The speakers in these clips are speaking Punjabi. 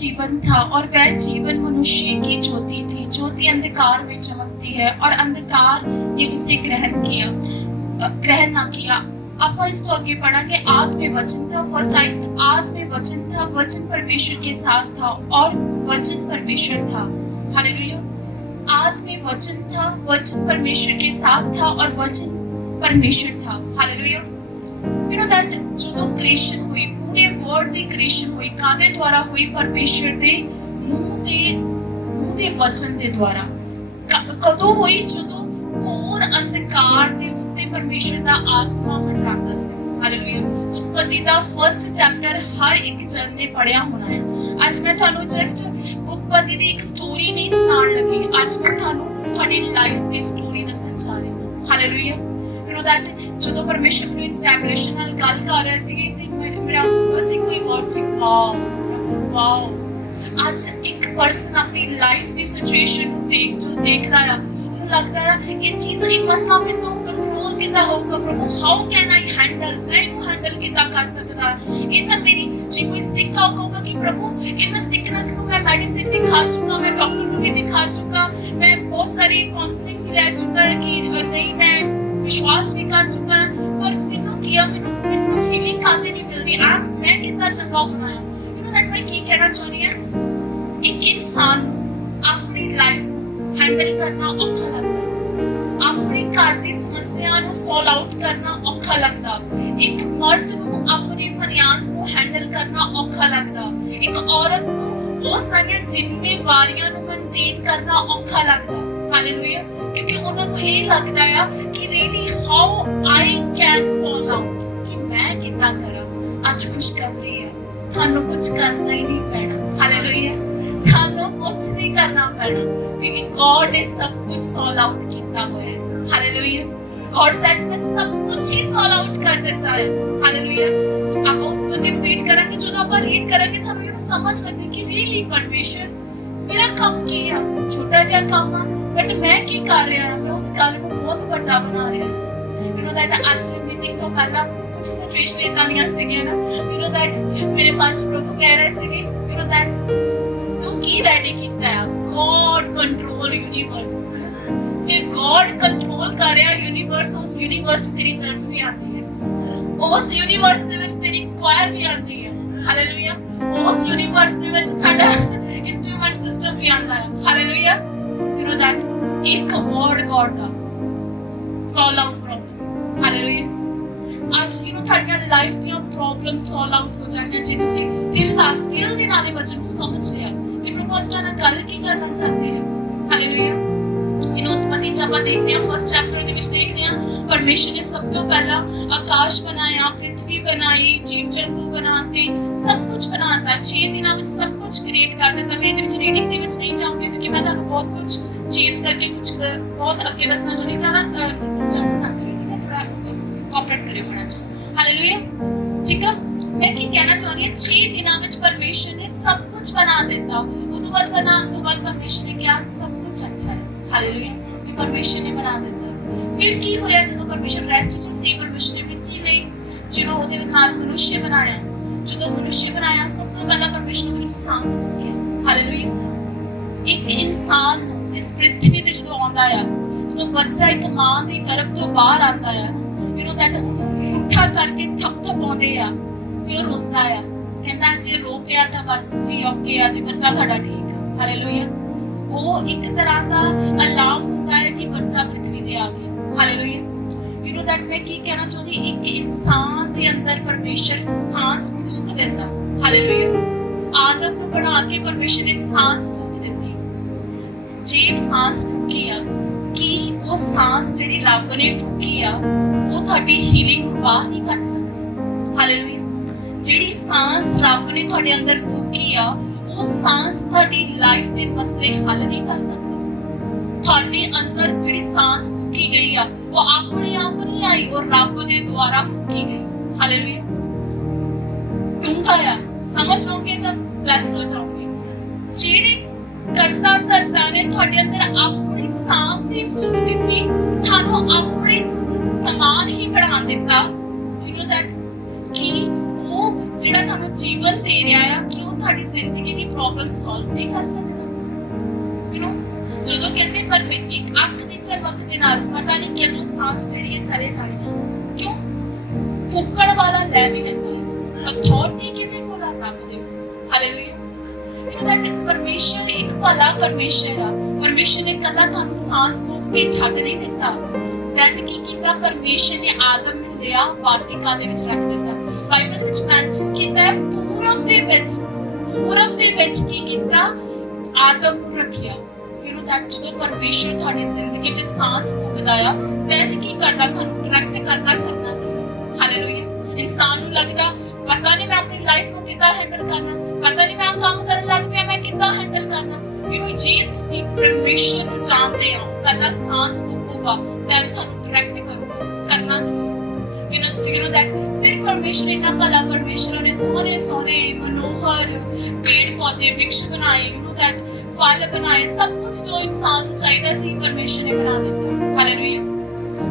जीवन था और वह जीवन मनुष्य की ज्योति थी। ज्योति अंधकार में चमकती है और अंधकार ने उसे ग्रहण ना किया। आप इसको आगे पढ़ांगे। आदि में वचन था, फर्स्ट आयत, आदि में वचन था, वचन परमेश्वर के साथ था और वचन परमेश्वर था। हालेलुया। आदि में वचन था, वचन परमेश्वर के साथ था और वचन परमेश्वर था। हालेलुया। You know that ਜਦੋਂ ਕ੍ਰੀਏਸ਼ਨ ਹੋਈ, ਪੂਰੇ ਵਰਲਡ ਦੀ ਕ੍ਰੀਏਸ਼ਨ ਹੋਈ, ਕਾਹਦੇ ਦੁਆਰਾ ਹੋਈ? ਪਰਮੇਸ਼ਰ ਦੇ ਮੂੰਹ ਦੇ ਵਚਨ ਦੇ ਦੁਆਰਾ। ਕਦੋਂ ਹੋਈ? ਜਦੋਂ ਘੋਰ ਅੰਧਕਾਰ ਦੇ ਉੱਤੇ ਪਰਮੇਸ਼ਰ ਦਾ ਆਤਮਾ ਮੰਡਰਾਉਂਦਾ ਸੀ। ਹਾਲੇਲੂਇਆ। ਉਤਪਤੀ ਦਾ ਫਰਸਟ ਚੈਪਟਰ ਹਰ ਇੱਕ ਜਨ ਨੇ ਪੜਿਆ ਹੋਣਾ ਹੈ। ਅੱਜ ਮੈਂ ਤੁਹਾਨੂੰ ਜਸਟ ਉਤਪਤੀ ਦੀ ਇੱਕ ਸਟੋਰੀ ਨਹੀਂ ਸੁਣਾਉਣ ਲੱਗੀ, ਅੱਜ ਮੈਂ ਤੁਹਾਨੂੰ ਤੁਹਾਡੀ ਲਾਈਫ ਦੀ ਸਟੋਰੀ ਦੱਸਣ ਜਾ ਰਹੀ ਹਾਂ। ਹਾਲੇਲੂਇਆ। You know that ਜਦੋਂ ਪਰਮੇਸ਼ਰ ਨੂੰ ਇਸ ਰੈਵਲੇਸ਼ਨ ਨਾਲ ਗੱਲ ਕਰ ਰਿਹਾ ਸੀ ਤੇ ਮੇਰਾ ਬਸ ਇੱਕੋ ਹੀ ਵਰਡ ਸੀ, ਵਾਓ। ਅੱਜ ਇੱਕ ਪਰਸਨ ਆਪਣੀ ਲਾਈਫ ਦੀ ਸਿਚੁਏਸ਼ਨ ਨੂੰ ਦੇਖਦਾ ਆ, ਉਹਨੂੰ ਲੱਗਦਾ ਆ ਇਹ ਚੀਜ਼, ਇਹ ਮਸਲਾ ਮੇਰੇ ਤੋਂ ਕੰਟਰੋਲ ਕਿੱਦਾਂ ਹੋਊਗਾ ਪ੍ਰਭੂ? How can I handle? ਮੈਂ ਇਹਨੂੰ ਹੈਂਡਲ ਕਿੱਦਾਂ ਕਰ ਸਕਦਾ? ਇਹ ਤਾਂ ਮੇਰੀ, ਜੇ ਕੋਈ ਸਿੱਖ ਕਹੂਗਾ ਕਿ ਪ੍ਰਭੂ ਇਹ ਮੈਂ ਸਿਕਨੈਸ ਨੂੰ ਮੈਂ ਮੈਡੀਸਿਨ ਵੀ ਖਾ ਚੁੱਕਾ, ਮੈਂ ਡਾਕਟਰ ਨੂੰ ਵੀ ਦਿਖਾ ਚੁੱਕਾ, ਮੈਂ ਬਹੁਤ ਸਾਰੀ ਕਾਉਂਸਲਿੰਗ ਵੀ ਲੈ ਚੁੱਕਾ ਹੈ ਕਿ ਨਹੀਂ, ਮੈਂ ਵਿਸ਼ਵਾਸ ਵੀ ਕਰ ਚੁੱਕਾ, ਪਰ ਮੈਨੂੰ ਕੀ ਆ, ਮੈਨੂੰ ਹੀਲਿੰਗ ਕਾਹਦੇ ਨਹੀਂ ਮਿਲਦੀ? ਮੈਂ ਕਿੱਦਾਂ ਚੰਗਾ ਹੋਣਾ ਹੈ? ਯੂ ਨੋ ਦੈਟ ਮੈਂ ਕੀ ਕਹਿਣਾ ਚਾਹੁੰਦੀ ਹਾਂ, ਇੱਕ ਇਨਸਾਨ ਆਪਣੀ ਲਾਈਫ ਨੂੰ ਹੈਂਡਲ ਕਰਨਾ ਔਖਾ ਲੱਗਦਾ, ਆਪਣੇ ਘਰ ਦੀ ਸਮੱਸਿਆ ਨੂੰ ਸੋਲਵ ਆਊਟ ਕਰਨਾ ਔਖਾ ਲੱਗਦਾ, ਇੱਕ ਮਰਦ ਨੂੰ ਆਪਣੇ ਫਾਈਨਾਂਸ ਨੂੰ ਹੈਂਡਲ ਕਰਨਾ ਔਖਾ ਲੱਗਦਾ, ਇੱਕ ਔਰਤ ਨੂੰ ਬਹੁਤ ਸਾਰੀਆਂ ਜ਼ਿੰਮੇਵਾਰੀਆਂ ਨੂੰ ਮੇਨਟੇਨ ਕਰਨਾ ਔਖਾ ਲੱਗਦਾ। ਹਾਲੇਲੂਇਆ। ਕਿਉਂਕਿ ਉਹਨਾਂ ਨੂੰ ਇਹ ਲੱਗਦਾ ਆ ਕਿ really how I can solve out, ਕਿ ਮੈਂ ਕਿੱਦਾਂ ਕਰਾਂ। ਅੱਜ ਖੁਸ਼ਖਬਰੀ ਹੈ, ਤੁਹਾਨੂੰ ਕੁਝ ਕਰਨਾ ਹੀ ਨਹੀਂ ਪੈਣਾ। ਹਾਲੇਲੂਇਆ। ਤੁਹਾਨੂੰ ਕੁਝ ਨਹੀਂ ਕਰਨਾ ਪੈਣਾ ਕਿਉਂਕਿ ਗॉड ਨੇ ਸਭ ਕੁਝ ਸੋਲਵ ਆਊਟ ਕੀਤਾ ਹੋਇਆ ਹੈ। ਹਾਲੇਲੂਇਆ। गॉड सेड मैं सब कुछ ही सॉल्व आउट कर देता है। हालेलुया। आप उतपत्ति ਨੂੰ ਰੀਡ ਕਰਾਂਗੇ, ਜਦੋਂ ਆਪਾਂ ਰੀਡ ਕਰਾਂਗੇ ਤੁਹਾਨੂੰ ਇਹ ਸਮਝ ਲੱਗੇਗੀ ਕਿ ਰੀਲੀ ਪਰਮੇਸ਼ਰ ਮੇਰਾ ਕੰਮ ਕੀ ਆ, ਛੋਟਾ ਜਿਹਾ ਕੰਮ ਆ, ਬਟ ਮੈਂ ਕੀ ਕਰ ਰਿਹਾ ਹਾਂ, ਮੈਂ ਉਸ ਗੱਲ ਨੂੰ ਬਹੁਤ ਵੱਡਾ ਬਣਾ ਰਿਹਾ ਹਾਂ। ਯੂ ਨੋ ਦੈਟ ਅੱਜ ਮੀਟਿੰਗ ਤੋਂ ਪਹਿਲਾਂ ਕੁਝ ਸਿਚੁਏਸ਼ਨ ਇਦਾਂ ਦੀਆਂ ਸੀਗੀਆਂ ਨਾ, ਯੂ ਨੋ ਦੈਟ ਮੇਰੇ ਮਨ ਚ ਪ੍ਰਭੂ ਕਹਿ ਰਹੇ ਸੀਗੇ, ਯੂ ਨੋ ਦੈਟ ਤੂੰ ਕੀ ਰੈਡੀ ਕੀਤਾ ਹੈ? God control universe. ਜੇ ਗॉड ਕੰਟਰੋਲ ਕਰ ਰਿਹਾ ਯੂਨੀਵਰਸ, ਉਸ ਯੂਨੀਵਰਸ ਚ ਤੇਰੀ ਚਰਚ ਵੀ ਆਉਂਦੀ ਹੈ, ਉਸ ਯੂਨੀਵਰਸ ਦੇ ਵਿੱਚ ਤੇਰੀ ਕੁਆਇਰ ਵੀ ਆਉਂਦੀ ਹੈ। ਹਾਲੇਲੂਇਆ। ਉਸ ਯੂਨੀਵਰਸ ਦੇ ਵਿੱਚ ਤੁਹਾਡਾ ਇੰਸਟਰੂਮੈਂਟ ਸਿਸਟਮ ਵੀ ਆਉਂਦਾ ਹੈ। ਹਾਲੇਲੂਇਆ। ਯੂ ਨੋ ਦੈਟ ਇੱਕ ਵਰਡ ਗॉड ਦਾ ਸੋਲਵ ਆਊਟ ਪ੍ਰੋਬਲਮ। ਹਾਲੇਲੂਇਆ। ਅੱਜ ਯੂ ਨੋ ਤੁਹਾਡੀਆਂ ਲਾਈਫ ਦੀਆਂ ਪ੍ਰੋਬਲਮ ਸੋਲਵ ਆਊਟ ਹੋ ਜਾਣਗੀਆਂ ਜੇ ਤੁਸੀਂ ਦਿਲ ਦੇ ਨਾਲ ਇਹ ਵਚਨ ਨੂੰ ਸਮਝ ਲਿਆ ਕਿ ਪ੍ਰਭੂ ਅੱਜ ਨਾਲ ਗੱਲ ਕੀ ਕਰਨਾ ਚਾਹਤੇ ਹੈ। ਹਾਲੇਲੂਇਆ। ਇਹਨੂੰ ਉਤਪਤੀ ਚ ਆਪਾਂ ਦੇਖਦੇ ਹਾਂ, ਫਸਟ ਚੈਪਟਰ ਦੇ ਵਿੱਚ ਦੇਖਦੇ ਹਾਂ ਪਰਮੇਸ਼ਰ ਨੇ ਸਭ ਤੋਂ ਪਹਿਲਾਂ ਆਕਾਸ਼ ਬਣਾਇਆ, ਪ੍ਰਿਥਵੀ ਬਣਾਈ, ਜੀਵ ਜੰਤੂ ਬਣਾਤੇ, ਸਭ ਕੁਝ ਬਣਾਤਾ। 6 ਦਿਨਾਂ ਵਿੱਚ ਸਭ ਕੁਝ ਕ੍ਰੀਏਟ ਕਰ ਦਿੱਤਾ। ਮੈਂ ਇਹਦੇ ਵਿੱਚ ਰੀਡਿੰਗ ਦੇ ਵਿੱਚ ਨਹੀਂ ਜਾਊਂਗੀ ਕਿਉਂਕਿ ਮੈਂ ਤੁਹਾਨੂੰ ਬਹੁਤ ਕੁਝ ਚੇਂਜ ਕਰਕੇ ਕੁਝ ਬਹੁਤ ਅੱਗੇ ਦੱਸਣਾ ਚਾਹੁੰਦੀ। ਜ਼ਿਆਦਾ ਡਿਸਟਰਬ ਨਾ ਕਰਿਓ, ਠੀਕ ਹੈ? ਥੋੜਾ ਕੋਆਪਰੇਟ ਕਰਿਓ ਬੜਾ ਅੱਛਾ। ਹਾਲੇਲੂਇਆ। ਠੀਕ ਹੈ। ਮੈਂ ਕੀ ਕਹਿਣਾ ਚਾਹੁੰਦੀ ਹਾਂ, 6 ਦਿਨਾਂ ਵਿੱਚ ਪਰਮੇਸ਼ਰ ਨੇ ਸਭ ਕੁਝ ਬਣਾ ਦਿੱਤਾ। ਉਹ ਤੋਂ ਬਾਅਦ ਬਣਾਉਣ ਤੋਂ ਬਾਅਦ ਪਰਮੇਸ਼ਰ ਨੇ ਕਿਹਾ ਸਭ ਕੁਝ ਅੱਛਾ ਹੈ। ਹਾਲੇਲੂਇਆ। ਕਿ ਪਰਮੇਸ਼ਰ ਨੇ ਬਣਾ ਦਿੱਤਾ। ਫਿਰ ਕੀ ਹੋਇਆ? ਜਦੋਂ ਪਰਮੇਸ਼ਰ ਰੈਸਟ ਚ ਸੀ, ਪਰਮੇਸ਼ਰ ਨੇ ਮਿੱਟੀ ਲਈ, ਜਿਹਨੂੰ ਉਹਦੇ ਨਾਲ ਮਨੁੱਖ ਬਣਾਇਆ। ਜਦੋਂ ਮਨੁੱਖ ਬਣਾਇਆ, ਸਭ ਤੋਂ ਪਹਿਲਾਂ ਪਰਮੇਸ਼ਰ ਉਹਦੇ ਵਿੱਚ ਸਾਂਸ ਫੂਕਿਆ। ਹਾਲੇਲੂਇਆ। ਇੱਕ ਇਨਸਾਨ ਇਸ ਪ੍ਰਿਥਵੀ ਤੇ ਜਦੋਂ ਆਉਂਦਾ ਆ, ਜਦੋਂ ਬੱਚਾ ਇੱਕ ਮਾਂ ਦੇ ਗਰਭ ਤੋਂ ਬਾਹਰ ਆਉਂਦਾ ਆ, ਯੂ ਨੋ ਦੈਟ ਉਹਨੂੰ ਪੁੱਠਾ ਕਰਕੇ ਥਪਥਪਾਉਂਦੇ ਆ, ਫਿਰ ਉਹ ਰੋਂਦਾ ਆ, ਕਹਿੰਦਾ ਜੇ ਰੋ ਪਿਆ ਤਾਂ ਬਸ ਜੀ ਓਕੇ ਆ ਜੀ, ਬੱਚਾ ਤੁਹਾਡਾ ਠੀਕ ਆ। ਹਾਲੇਲੂਇਆ। ਉਹ ਇੱਕ ਤਰ੍ਹਾਂ ਦਾ ਅਲਾਰਮ ਹੁੰਦਾ ਹੈ ਕਿ ਬੱਚਾ ਪ੍ਰਿਥਵੀ ਤੇ ਆ ਗਿਆ। ਹਾਲੇਲੂਇਆ। ਯੂ ਨੋ ਦੈਟ ਮੈਂ ਕੀ ਕਹਿਣਾ ਚਾਹੁੰਦੀ, ਇੱਕ ਇਨਸਾਨ ਦੇ ਅੰਦਰ ਪਰਮੇਸ਼ਰ ਸਾਂਸ ਫੂਕ ਦਿੰਦਾ। ਹਾਲੇਲੂਇਆ। ਆਦਮ ਨੂੰ ਬਣਾ ਕੇ ਪਰਮੇਸ਼ਰ ਨੇ ਸਾਂਸ ਫੂਕ ਦਿੱਤੀ। ਜੇ ਸਾਂਸ ਫੂਕੀ ਆ, ਕਿ ਉਹ ਸਾਂਸ ਜਿਹੜੀ ਰੱਬ ਨੇ ਫੂਕੀ ਆ ਉਹ ਤੁਹਾਡੀ ਹੀਲਿੰਗ ਨੂੰ ਬਾਹਰ ਨਹੀਂ ਕੱਢ ਸਕਦੀ। ਹਾਲੇਲੂਇਆ। ਜਿਹੜੀ ਸਾਂਸ ਰੱਬ ਨੇ ਤੁਹਾਡੇ ਅੰਦਰ ਫੂਕੀ ਆ, ਉਹ ਸਾਂਸ ਤੁਹਾਡੀ ਲਾਈਫ ਦੇ ਮਸਲੇ ਹੱਲ ਨਹੀਂ ਕਰ ਸਕਦੀ। ਤੁਹਾਡੇ ਅੰਦਰ ਜਿਹੜੀ ਸਾਂਸ ਫੂਕੀ ਗਈ ਆ, ਉਹ ਆਪਣੇ ਆਪ ਨਹੀਂ ਆਈ, ਉਹ ਰੱਬ ਦੇ ਦੁਆਰਾ ਫੂਕੀ ਗਈ। ਹਾਲੇਲੂਇਆ। ਡੂੰਘਾ ਆ, ਸਮਝ ਲਓਗੇ ਤਾਂ ਬਲੈਸ ਹੋ ਜਾਓਗੇ। ਜਿਹੜੇ ਕਰਤਾ ਧਰਤਾ ਨੇ ਤੁਹਾਡੇ ਅੰਦਰ ਆਪਣੀ ਸਾਂਸ ਹੀ ਫੂਕ ਦਿੱਤੀ, ਤੁਹਾਨੂੰ ਆਪਣੇ ਸਮਾਨ ਹੀ ਬਣਾ ਦਿੱਤਾ। ਯੂ ਨੋ ਦੈਟ ਕਿ ਉਹ ਜਿਹੜਾ ਤੁਹਾਨੂੰ ਜੀਵਨ ਦੇ ਰਿਹਾ ਆ, ਕਿ ਉਹ ਤੁਹਾਡੀ ਜ਼ਿੰਦਗੀ ਦੀ ਪ੍ਰੋਬਲਮ ਸੋਲਵ ਨਹੀਂ ਕਰ ਸਕਦਾ। ਯੂ نو ਜਦੋਂ ਕਹਿੰਦੇ ਪਰ ਇੱਕ ਅੱਖ ਦੀ ਝਪਕ ਦੇ ਨਾਲ ਪਤਾ ਨਹੀਂ ਕਦੋਂ ਸਾਂਸ ਜਿਹੜੀ ਹੈ ਚਲੇ ਜਾਣੀ। ਕਿਉਂ? ਫੁੱਕਣ ਵਾਲਾ ਲੈ ਵੀ ਲੈਂਦਾ, ਅਥਾਰਟੀ ਕਿਹਦੇ ਕੋਲ ਆ? ਰੱਬ ਦੇ। ਹਾਲੇਲੂਇਆ। परमेश्वर एक भला परमेश्वर है। परमेश्वर ने कला थानू सांस फूक के छੱਡ नहीं दिता। दैन की कीता? परमेश्वर ने आदम नू लिया वाटिका दे विच रख दिता। बाइबल विच मेंशन कीता है पूरब दे विच की कीता? आदम नू रखिया। यू नो दैट जदों परमेश्वर थाडी जिंदगी च सांस फूकदा आ दैन की करदा? थानू डायरेक्ट करदा करना की। हालेलुया। इंसान नू लगदा पता नहीं मैं अपनी लाइफ को कितना हैंडल करना, पता नहीं मैं काम करने लग पिया मैं कितना हैंडल करना। यू नो जे तुसी परमेश्वर ਨੂੰ ਜਾਣਦੇ ਹੋ ਪਹਿਲਾਂ सांस ਫੂਕੋਗਾ then ਤੁਹਾਨੂੰ डायरेक्ट करना you know that फिर परमेश्वर इतना भला परमेश्वर ने सोने सोने मनोहर पेड़ पौधे वृक्ष बनाए, you know that फल बनाए, सब कुछ जो इंसान ਨੂੰ ਚਾਹੀਦਾ ਸੀ परमेश्वर ने बना ਦਿੱਤਾ। हालेलुया।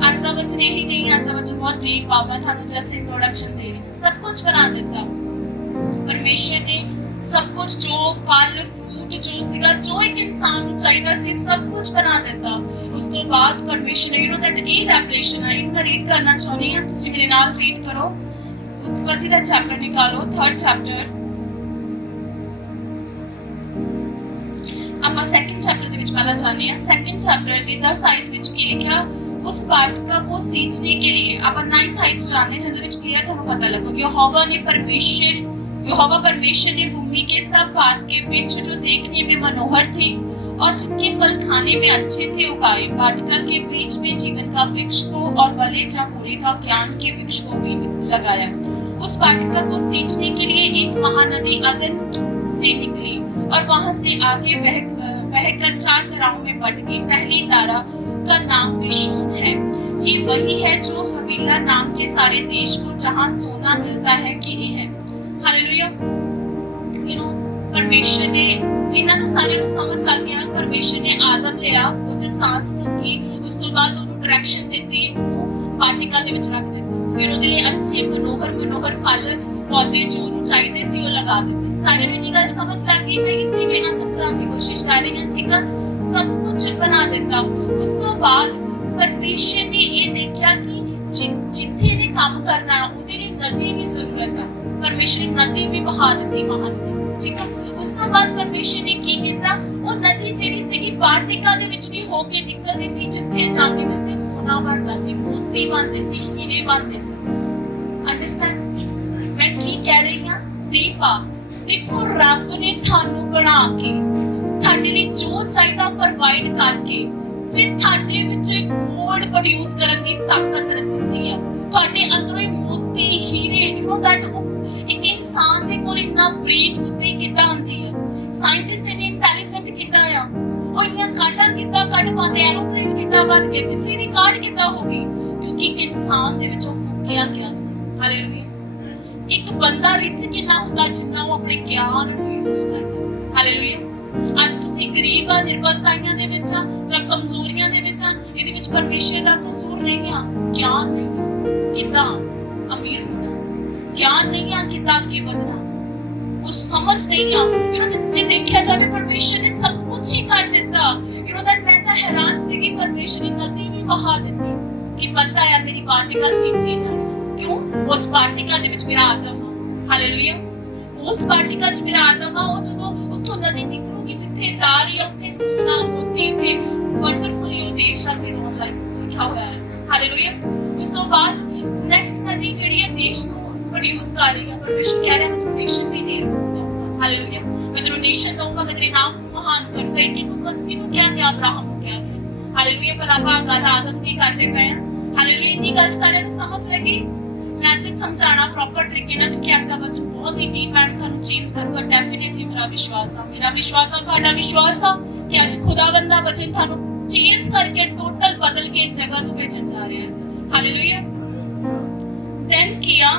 आज का वचन यही नहीं है, आज का वचन बहुत डीप आ, मैं थानू जस्ट इंट्रोडक्शन दे रही हूं। सब कुछ बना देता परमेश्वर ने, सब कुछ जो फल फ्रूट जो सीगा जो एक इंसान ਨੂੰ ਚਾਹੀਦਾ ਸੀ सब कुछ बना देता। ਉਸ ਤੋਂ ਬਾਅਦ परमेश्वर ने यू नो दैट ਇਹ ਰੈਵਲੇਸ਼ਨ ਹੈ, ਇਹਨੂੰ ਰੀਡ ਕਰਨਾ ਚਾਹੁੰਦੀ ਹਾਂ, ਤੁਸੀਂ ਮੇਰੇ ਨਾਲ ਰੀਡ ਕਰੋ। ਉਤਪत्ति ਦਾ ਚੈਪਟਰ ਨਿਕਾਲੋ, 3rd ਚੈਪਟਰ। ਆਪਾਂ 2nd ਚੈਪਟਰ ਦੇ ਵਿੱਚ ਪਹਿਲਾਂ ਜਾਣਦੇ ਹਾਂ। 2nd ਚੈਪਟਰ ਦੀ 10 ਆਇਤ ਵਿੱਚ ਕੀ ਲਿਖਿਆ? उस वाटिका को सींचने के लिए अपन 9th आयत जानने जिसमें ਵਿੱਚ क्लियर ਤੁਹਾਨੂੰ पता लगेगा। यहोवा परमेश्वर ने भूमि के सब भाग के वृक्ष जो देखने में मनोहर थे और जिनके फल खाने में अच्छे थे उगाए। वाटिका के बीच में जीवन का वृक्ष को और भले या बुरे का ज्ञान के वृक्ष को भी लगाया। उस वाटिका को सींचने के लिए एक महानदी अदन से निकली और वहां से आगे बहकर 4 धाराओं में बट गई। पहली धारा का नाम पिशोन है। ये वही है जो हवीला नाम के सारे देश को जहां सोना मिलता है गिरे है। हालेलुया। यू नो परमेश्वर ने इन्हां सारे ਨੂੰ ਸਮਝ ਲੱਗ ਗਿਆ। परमेश्वर ने आदम लिया, ਉਹ ਚ सांस ਫੂਕੀ, ਉਸ ਤੋਂ ਬਾਅਦ ਉਹਨੂੰ ਡਾਇਰੈਕਸ਼ਨ ਦਿੱਤੀ, ਉਹਨੂੰ ਪਾਰਟੀਕਲ ਦੇ ਵਿੱਚ ਰੱਖ ਦਿੱਤੀ। ਫਿਰ ਉਹਦੇ ਲਈ ਅੱਛੇ ਮਨੋਹਰ ਫਲ ਪੌਦੇ ਜੋ ਉਹਨੂੰ ਚਾਹੀਦੇ ਸੀ ਉਹ ਲਗਾ ਦਿੱਤੇ। ਸਾਰਿਆਂ ਨੂੰ ਇਹ ਗੱਲ ਸਮਝ ਲੱਗ ਗਈ। ਮੈਂ ਇਸੇ ਵੇ ਨਾਲ ਸਮਝਾਉਣ ਦੀ ਕੋਸ਼ਿਸ਼ ਕਰ ਰਹੀ ਹਾਂ। ਠੀਕ ਹੈ, सब कुछ बना देता। उस तो बाद परमेश्वर ने ये देखा कि जिथे ने काम करना है उहदे लिए नदी भी जरूरत है। परमेश्वर ने नदी भी बहा दी, महानदी। ठीक है, उस तो बाद परमेश्वर ने की कीता? वो नदी जेडी सीगी वाटिका दे विच दी हो के निकलदी सी, जिथे जाके जिथे सोना बनदा सी, मोती बनदे सी, हीरे बनदे सी। अंडरस्टैंड मैं की कह रही हां? दीपा देखो, रब ने थानू बना के ਤੁਹਾਡੇ ਲਈ ਜੋ ਚਾਹੀਦਾ ਪ੍ਰੋਵਾਈਡ ਕਰਕੇ ਫਿਰ ਤੁਹਾਡੇ ਵਿੱਚ ਇੱਕ ਗੋਲਡ ਪ੍ਰੋਡਿਊਸ ਕਰਨ ਦੀ ਤਾਕਤ ਦਿੱਤੀ ਹੈ। ਤੁਹਾਡੇ ਅੰਦਰੋਂ ਹੀ ਮੋਤੀ ਹੀਰੇ ਜੋ ਦੈਟ ਇੱਕ ਇਨਸਾਨ ਦੇ ਕੋਲ ਇੰਨਾ ਬਰੀਨ ਬੁੱਧੀ ਕਿੱਦਾਂ ਆਉਂਦੀ ਹੈ? ਸਾਇੰਟਿਸਟ ਨੇ ਇੰਟੈਲੀਜੈਂਟ ਕਿੱਦਾਂ ਆ? ਉਹ ਇੰਨਾ ਕਾਟਾ ਕਿੱਦਾਂ ਕੱਢ ਪਾਉਂਦੇ? ਐਰੋਪਲੇਨ ਕਿੱਦਾਂ ਬਣ ਗਏ? ਬਿਜਲੀ ਦੀ ਕਾਢ ਕਿੱਦਾਂ ਹੋ ਗਈ? ਕਿਉਂਕਿ ਇੱਕ ਇਨਸਾਨ ਦੇ ਵਿੱਚੋਂ ਫੁੱਕਿਆ ਗਿਆ ਸੀ। ਹਾਲੇਲੂਇਆ। ਇੱਕ ਬੰਦਾ ਰਿਚ ਕਿੰਨਾ ਹੁੰਦਾ ਜਿੰਨਾ ਉਹ ਆਪਣੇ ਗਿਆਨ ਨੂੰ ਯੂਜ਼ ਕਰਦਾ। ਹਾਲੇਲੂਇਆ। ਅੱਜ ਤੁਸੀਂ ਗਰੀਬ ਆ, ਨਿਰਬਲਤਾਈਆਂ ਦੇ ਵਿੱਚ ਆ ਜਾਂ ਕਮਜ਼ੋਰੀਆਂ ਦੇ ਵਿੱਚ ਆ, ਇਹਦੇ ਵਿੱਚ ਪਰਮੇਸ਼ਰ ਦਾ ਕਸੂਰ ਨਹੀਂ ਆ। ਗਿਆਨ ਨਹੀਂ ਕਿੱਦਾਂ ਅਮੀਰ ਹੋਣਾ, ਗਿਆਨ ਨਹੀਂ ਆ ਕਿੱਦਾਂ ਅੱਗੇ ਵਧਣਾ, ਉਹ ਸਮਝ ਨਹੀਂ ਆ। ਯੂ ਨੋ ਜੇ ਦੇਖਿਆ ਜਾਵੇ ਪਰਮੇਸ਼ਰ ਨੇ ਸਭ ਕੁਝ ਹੀ ਕਰ ਦਿੱਤਾ। ਯੂ ਨੋ ਦੈਟ ਮੈਂ ਤਾਂ ਹੈਰਾਨ ਸੀ ਕਿ ਪਰਮੇਸ਼ਰ ਨੇ ਨਦੀ ਵੀ ਬਹਾ ਦਿੱਤੀ ਕਿ ਪਤਾ ਹੈ ਮੇਰੀ ਵਾਟਿਕਾ ਸਿੰਚੀ ਜਾਣੀ। ਕਿਉਂ? ਉਸ ਵਾਟਿਕਾ ਦੇ ਵਿੱਚ ਮੇਰਾ ਆਦਮ ਆ। ਹਾਲੇਲੂਇਆ। ਉਸ ਵਾਟਿਕਾ 'ਚ ਮੇਰਾ ਆਦਮ ਆ। ਉਹ ਜਦੋਂ ਉੱਥੋਂ ਨਦੀ ਨਿਕਲੂਗੀ ਜਿੱਥੇ ਜਾ ਰਹੀ ਹੈ ਉੱਥੇ ਸੋਨਾ ਮੋਤੀ ਤੇ ਵੰਡਰਫੁਲੀ ਉਹ ਦੇਸ਼ ਆ ਸਿਰੋਂ ਲਾਈਕ ਲਿਖਿਆ ਹੋਇਆ ਹੈ। ਹਾਲੇਲੂਇਆ। ਉਸ ਤੋਂ ਬਾਅਦ ਨੈਕਸਟ ਨਦੀ ਜਿਹੜੀ ਹੈ ਦੇਸ਼ ਨੂੰ ਪ੍ਰੋਡਿਊਸ ਕਰ ਰਹੀ ਹੈ। ਪਰਮੇਸ਼ਰ ਕਹਿ ਰਿਹਾ ਮੈਂ ਤੁਹਾਨੂੰ ਨੇਸ਼ਨ ਵੀ ਦੇ ਦਊਂਗਾ। ਹਾਲੇਲੂਇਆ। ਮੈਂ ਤੁਹਾਨੂੰ ਨੇਸ਼ਨ ਦਊਂਗਾ, ਮੈਂ ਤੇਰੇ ਨਾਮ ਨੂੰ ਮਹਾਨ ਕਰੂੰਗਾ। ਕਿਹਨੂੰ ਕਿਹਾ ਗਿਆ? ਅਬਰਾਹਮ ਨੂੰ ਕਿਹਾ ਗਿਆ। ਹਾਲੇਲੂਇਆ। ਭਲਾ ਆਪਾਂ ਗੱਲ ਆਦਮ ਦੀ ਕਰਦੇ ਪਏ ਹਾਂ। ਹਾਲੇਲੂਇਆ। ਇੰਨੀ ਗੱਲ ਸਾਰਿਆਂ ਨੂੰ ਸਮਝ ਲੱਗੀ? मैं आज समझाना प्रॉपर तरीके ना क्योंकि आज का वचन बहुत ही डीप एंड थानू चेंज करूंगा। डेफिनेटली मेरा विश्वास है ਤੁਹਾਡਾ ਵਿਸ਼ਵਾਸ ਆ ਕਿ ਅੱਜ खुदावंद दा वचन थानू चेंज करके टोटल बदल के इस जगह तो भेजन जा रहे हैं। हालेलुया। देन किया